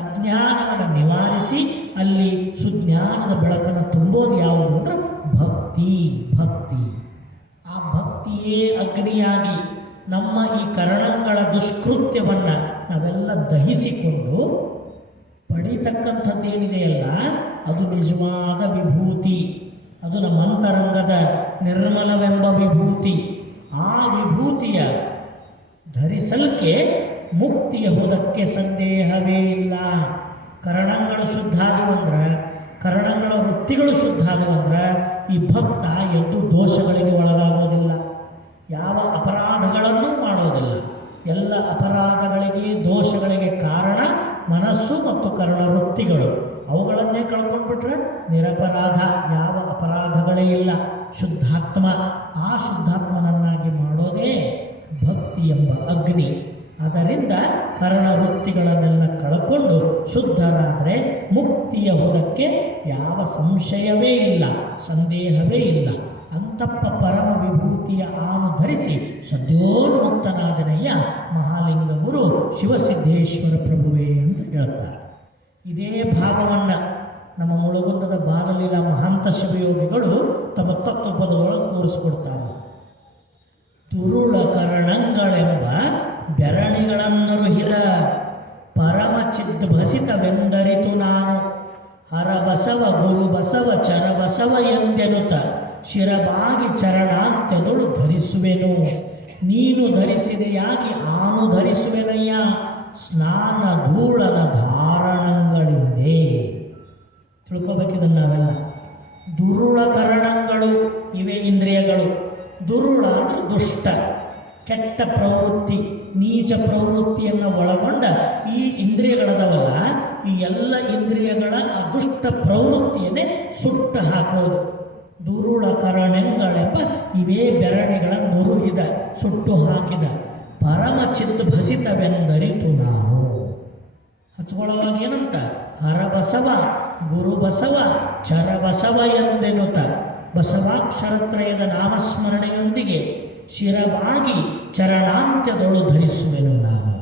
ಅಜ್ಞಾನವನ್ನು ನಿವಾರಿಸಿ ಅಲ್ಲಿ ಸುಜ್ಞಾನದ ಬೆಳಕನ್ನು ತುಂಬೋದು ಯಾವುದು ಅಂದ್ರೆ ಭಕ್ತಿ. ಭಕ್ತಿ ಆ ಭಕ್ತಿಯೇ ಅಗ್ನಿಯಾಗಿ ನಮ್ಮ ಈ ಕರಣಗಳ ದುಷ್ಕೃತ್ಯವನ್ನು ನಾವೆಲ್ಲ ದಹಿಸಿಕೊಂಡು ಪಡೀತಕ್ಕಂಥದ್ದೇನಿದೆಯಲ್ಲ ಅದು ನಿಜವಾದ ವಿಭೂತಿ. ಅದು ನಮ್ಮ ಅಂತರಂಗದ ನಿರ್ಮಲವೆಂಬ ವಿಭೂತಿ. ಆ ವಿಭೂತಿಯ ಧರಿಸಲಿಕ್ಕೆ ಮುಕ್ತಿಯಹುದಕ್ಕೆ ಸಂದೇಹವೇ ಇಲ್ಲ. ಕರಣಗಳು ಶುದ್ಧ ಆಗುವಂದ್ರೆ, ಕರಣಗಳ ವೃತ್ತಿಗಳು ಶುದ್ಧ ಆಗುವಂದ್ರೆ ಈ ಭಕ್ತ ಎದ್ದು ದೋಷಗಳಿಗೆ ಒಳಗಾಗೋದಿಲ್ಲ, ಯಾವ ಅಪರಾಧಗಳನ್ನು ಮಾಡೋದಿಲ್ಲ. ಎಲ್ಲ ಅಪರಾಧಗಳಿಗೆ ದೋಷಗಳಿಗೆ ಕಾರಣ ಮನಸ್ಸು ಮತ್ತು ಕರಣ ವೃತ್ತಿಗಳು. ಅವುಗಳನ್ನೇ ಕಳ್ಕೊಂಡ್ಬಿಟ್ರೆ ನಿರಪರಾಧ, ಯಾವ ಅಪರಾಧಗಳೇ ಇಲ್ಲ. ಶುದ್ಧಾತ್ಮ, ಆ ಶುದ್ಧಾತ್ಮನನ್ನಾಗಿ ಮಾಡೋದೇ ಭಕ್ತಿ ಎಂಬ ಅಗ್ನಿ. ಅದರಿಂದ ಕರಣ ವೃತ್ತಿಗಳನ್ನೆಲ್ಲ ಕಳ್ಕೊಂಡು ಶುದ್ಧರಾದರೆ ಮುಕ್ತಿಯ ಹುದಕ್ಕೆ ಯಾವ ಸಂಶಯವೇ ಇಲ್ಲ, ಸಂದೇಹವೇ ಇಲ್ಲ. ಅಂತಪ್ಪ ಪರಮ ವಿಭೂತಿಯ ಆನು ಧರಿಸಿ ಸದ್ಯೋನ್ಮುಕ್ತನಾದನಯ್ಯ ಮಹಾಲಿಂಗ ಗುರು ಶಿವಸಿದ್ದೇಶ್ವರ ಪ್ರಭುವೇ ಅಂತ ಹೇಳ್ತಾರೆ. ಇದೇ ಭಾವವನ್ನು ನಮ್ಮ ಮುಳುಗುಂದದ ಬಾಲಲೀಲಾ ಮಹಾಂತ ಶಿವಯೋಗಿಗಳು ತಮ್ಮ ತತ್ವಪದದೊಳಗೆ ತೋರಿಸಿಕೊಡ್ತಾರೆ. ತುರುಳ ಕರಣಗಳೆಂಬ ಬೆರಣಿಗಳನ್ನರುಹಿದ ಪರಮ ಚಿದ್ಭಸಿತವೆಂದರಿತು ನಾನು. ಹರಬಸವ ಗುರುಬಸವ ಚರಬಸವ ಎಂದೆನುತ ಶಿರಬಾಗಿ ಚರಣಾಂತ್ಯದೊಳು ಧರಿಸುವೆನು. ನೀನು ಧರಿಸಿದೆಯಾಗಿ ಆನು ಧರಿಸುವೆನಯ್ಯ ಸ್ನಾನ ಧೂಳನ ಧಾರಣಗಳಿಂದೇ. ತಿಳ್ಕೊಬೇಕಿದನ್ನು ನಾವೆಲ್ಲ. ದುರುಳ ಕರಣಗಳು ಇವೆ ಇಂದ್ರಿಯಗಳು. ದುರುಳ ಅಂದರೆ ದುಷ್ಟ, ಕೆಟ್ಟ ಪ್ರವೃತ್ತಿ, ನೀಚ ಪ್ರವೃತ್ತಿಯನ್ನು ಒಳಗೊಂಡ ಈ ಇಂದ್ರಿಯಗಳದವಲ್ಲ, ಈ ಎಲ್ಲ ಇಂದ್ರಿಯಗಳ ಅದುಷ್ಟ ಪ್ರವೃತ್ತಿಯನ್ನೇ ಸುಟ್ಟು ಹಾಕೋದು. ದುರುಳ ಕರಣಗಳೆಂಬ ಇವೇ ಬೆರಣಿಗಳ ನುರುಹಿದ, ಸುಟ್ಟು ಹಾಕಿದ ಪರಮ ಚಿದ್ಭಸಿತವೆಂದರಿತು ನಾನು. ಹಚ್ಕೊಳ್ಳೋವಾಗ ಏನಂತ? ಹರಬಸವ ಗುರುಬಸವ ಚರಬಸವ ಎಂದೆನುತ ಬಸವಾಕ್ಷರತ್ರಯದ ನಾಮಸ್ಮರಣೆಯೊಂದಿಗೆ ಶಿರವಾಗಿ ಚರಣಾಂತ್ಯದೊಳು ಧರಿಸುವೆನು ನಾನು.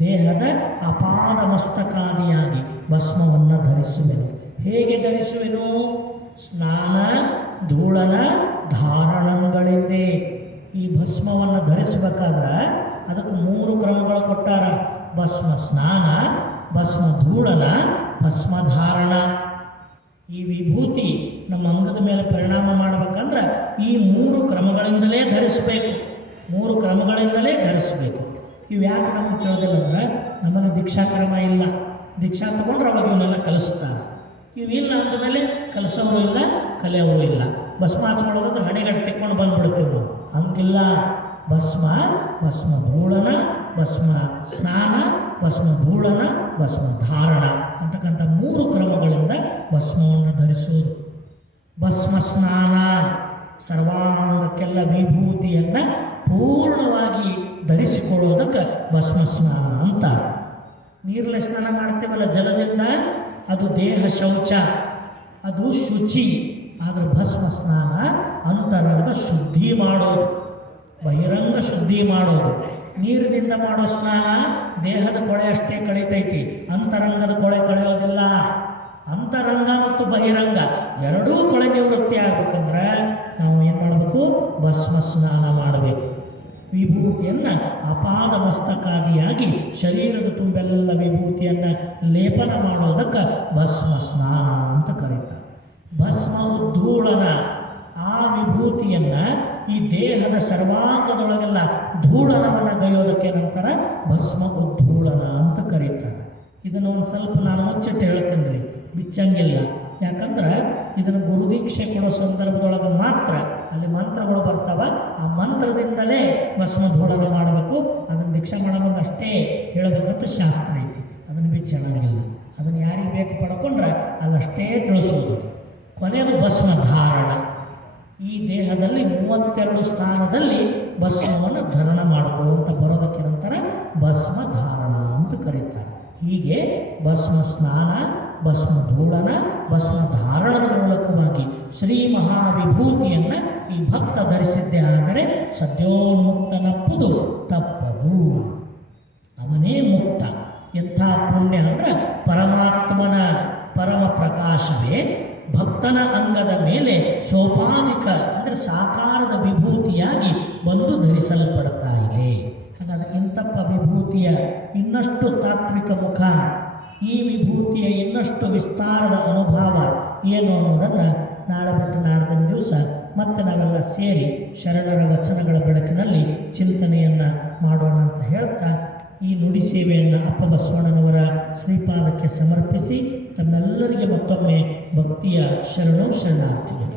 ದೇಹದ ಅಪಾದ ಮಸ್ತಕಾದಿಯಾಗಿ ಭಸ್ಮವನ್ನು ಧರಿಸುವೆನು. ಹೇಗೆ ಧರಿಸುವೆನು? ಸ್ನಾನ ಧೂಳನ ಧಾರಣಗಳಿಂದೇ. ಧರಿಸಬೇಕಾದ್ರೆ ಅದಕ್ಕೆ 3 ಕ್ರಮಗಳು ಕೊಟ್ಟಾರ. ಭಸ್ಮ ಸ್ನಾನ, ಭಸ್ಮ ಧೂಳನ, ಭಸ್ಮ ಧಾರಣ. ಈ ವಿಭೂತಿ ನಮ್ಮ ಅಂಗದ ಮೇಲೆ ಪರಿಣಾಮ ಮಾಡಬೇಕಂದ್ರೆ ಈ 3 ಕ್ರಮಗಳಿಂದಲೇ ಧರಿಸಬೇಕು. 3 ಕ್ರಮಗಳಿಂದಲೇ ಧರಿಸಬೇಕು. ಇವು ಯಾಕೆ ನಮಗೆ ತಿಳಿದಿಲ್ಲ ಅಂದ್ರೆ ನಮಗೆ ದೀಕ್ಷಾಕ್ರಮ ಇಲ್ಲ. ದೀಕ್ಷಾ ತಗೊಂಡ್ರೆ ಅವಾಗ ಇವನ್ನೆಲ್ಲ ಕಲಿಸ್ತಾರೆ. ಇವಿಲ್ಲ ಅಂದಮೇಲೆ ಕಲಿಸೋರು ಇಲ್ಲ, ಕಲಿಯೋರು ಇಲ್ಲ. ಭಸ್ಮ ಹಚ್ಕೊಳ್ಳೋದ್ರೆ ಹಣೆಗಡೆ ತೆಕ್ಕೊಂಡು ಬಂದುಬಿಡ್ತೀವಿ ನಾವು. ಹಂಗಿಲ್ಲ. ಭಸ್ಮ, ಭಸ್ಮ ಧೂಳನ, ಭಸ್ಮ ಸ್ನಾನ, ಭಸ್ಮ ಧೂಳನ, ಭಸ್ಮ ಧಾರಣ ಅಂತಕ್ಕಂಥ 3 ಕ್ರಮಗಳಿಂದ ಭಸ್ಮವನ್ನು ಧರಿಸುವುದು. ಭಸ್ಮ ಸ್ನಾನ ಸರ್ವಾಂಗಕ್ಕೆಲ್ಲ ವಿಭೂತಿಯನ್ನು ಪೂರ್ಣವಾಗಿ ಧರಿಸಿಕೊಳ್ಳೋದಕ್ಕೆ ಭಸ್ಮ ಸ್ನಾನ ಅಂತ. ನೀರಲ್ಲೇ ಸ್ನಾನ ಮಾಡ್ತೀವಲ್ಲ ಜಲದಿಂದ, ಅದು ದೇಹ ಶೌಚ, ಅದು ಶುಚಿ. ಆದರೆ ಭಸ್ಮ ಸ್ನಾನ ಅಂತರಂಗ ಶುದ್ಧಿ ಮಾಡೋದು, ಬಹಿರಂಗ ಶುದ್ಧಿ ಮಾಡೋದು. ನೀರಿನಿಂದ ಮಾಡೋ ಸ್ನಾನ ದೇಹದ ಕೊಳೆ ಅಷ್ಟೇ ಕಳೀತೈತಿ, ಅಂತರಂಗದ ಕೊಳೆ ಕಳೆಯೋದಿಲ್ಲ. ಅಂತರಂಗ ಮತ್ತು ಬಹಿರಂಗ ಎರಡೂ ಕೊಳೆ ನಿವೃತ್ತಿ ಆಗ್ಬೇಕಂದ್ರೆ ನಾವು ಏನು ಮಾಡಬೇಕು? ಭಸ್ಮ ಸ್ನಾನ ಮಾಡಬೇಕು. ವಿಭೂತಿಯನ್ನು ಅಪಾದ ಮಸ್ತಕಾದಿಯಾಗಿ ಶರೀರದ ತುಂಬೆಲ್ಲ ವಿಭೂತಿಯನ್ನು ಲೇಪನ ಮಾಡೋದಕ್ಕೆ ಭಸ್ಮ ಸ್ನಾನ ಅಂತ ಕರೀತಾರೆ. ಭಸ್ಮ ಉದ್ಧೂಳನ, ಆ ವಿಭೂತಿಯನ್ನು ಈ ದೇಹದ ಸರ್ವಾಂಗದೊಳಗೆಲ್ಲ ಧೂಳನವನ್ನು ಗೈಯೋದಕ್ಕೆ ನಂತರ ಭಸ್ಮ ಉದ್ಧೂಳನ ಅಂತ ಕರೀತಾರೆ. ಇದನ್ನು ಒಂದು ಸ್ವಲ್ಪ ನಾನು ಮುಚ್ಚಿಟ್ಟು ಹೇಳ್ತೇನೆ ರೀ, ಬಿಚ್ಚಂಗಿಲ್ಲ. ಯಾಕಂದ್ರೆ ಇದನ್ನು ಗುರುದೀಕ್ಷೆ ಕೊಡೋ ಸಂದರ್ಭದೊಳಗೆ ಮಾತ್ರ ಅಲ್ಲಿ ಮಂತ್ರಗಳು ಬರ್ತಾವ. ಆ ಮಂತ್ರದಿಂದಲೇ ಭಸ್ಮ ಧೂಳನ ಮಾಡಬೇಕು. ಅದನ್ನು ದೀಕ್ಷೆ ಮಾಡೋದು ಅಷ್ಟೇ ಹೇಳಬೇಕಂತ ಶಾಸ್ತ್ರ ಐತಿ. ಅದನ್ನು ಬಿಚ್ಚಿ ಹೇಳಂಗಿಲ್ಲ. ಅದನ್ನು ಯಾರಿಗೆ ಬೇಕು ಪಡ್ಕೊಂಡ್ರೆ ಅಲ್ಲಷ್ಟೇ ತಿಳಿಸೋದು. ಕೊನೆಯದು ಭಸ್ಮ ಧಾರಣ. ಈ ದೇಹದಲ್ಲಿ 32 ಸ್ಥಾನದಲ್ಲಿ ಭಸ್ಮವನ್ನು ಧರಣ ಮಾಡ್ಕೋಂತ ಬರೋದಕ್ಕೆ ನಂತರ ಭಸ್ಮ ಧಾರಣ ಅಂತ ಕರೀತಾರೆ. ಹೀಗೆ ಭಸ್ಮ ಸ್ನಾನ, ಭಸ್ಮ ಧೂಳನ, ಭಸ್ಮ ಧಾರಣದ ಮೂಲಕವಾಗಿ ಶ್ರೀ ಮಹಾವಿಭೂತಿಯನ್ನು ಈ ಭಕ್ತ ಧರಿಸಿದ್ದೇ ಆದರೆ ಸದ್ಯೋನ್ಮುಕ್ತನಪ್ಪುದು ತಪ್ಪದು. ಅವನೇ ಮುಕ್ತ. ಎಂಥ ಪುಣ್ಯ ಅಂದರೆ ಪರಮಾತ್ಮನ ಪರಮ ಪ್ರಕಾಶವೇ ಭಕ್ತನ ಅಂಗದ ಮೇಲೆ ಸೋಪಾಧಿಕ ಅಂದರೆ ಸಾಕಾರದ ವಿಭೂತಿಯಾಗಿ ಬಂದು ಧರಿಸಲ್ಪಡ್ತಾ ಇದೆ. ಹಾಗಾದರೆ ಇಂಥಪ್ಪ ವಿಭೂತಿಯ ಇನ್ನಷ್ಟು ತಾತ್ವಿಕ ಮುಖ, ಈ ವಿಭೂತಿಯ ಇನ್ನಷ್ಟು ವಿಸ್ತಾರದ ಅನುಭವ ಏನು ಅನ್ನೋದನ್ನು ನಾಳೆ ಬಿಟ್ಟು ನಾಡ್ದಿನ ದಿವಸ ಮತ್ತೆ ನಾವೆಲ್ಲ ಸೇರಿ ಶರಣರ ವಚನಗಳ ಬೆಳಕಿನಲ್ಲಿ ಚಿಂತನೆಯನ್ನು ಮಾಡೋಣ ಅಂತ ಹೇಳ್ತಾ ಈ ನುಡಿ ಸೇವೆಯನ್ನು ಅಪ್ಪ ಬಸವಣ್ಣನವರ ಶ್ರೀಪಾದಕ್ಕೆ ಸಮರ್ಪಿಸಿ ತಮ್ಮೆಲ್ಲರಿಗೆ ಮತ್ತೊಮ್ಮೆ ಭಕ್ತಿಯ ಶರಣಾರ್ಥಿಗಳು.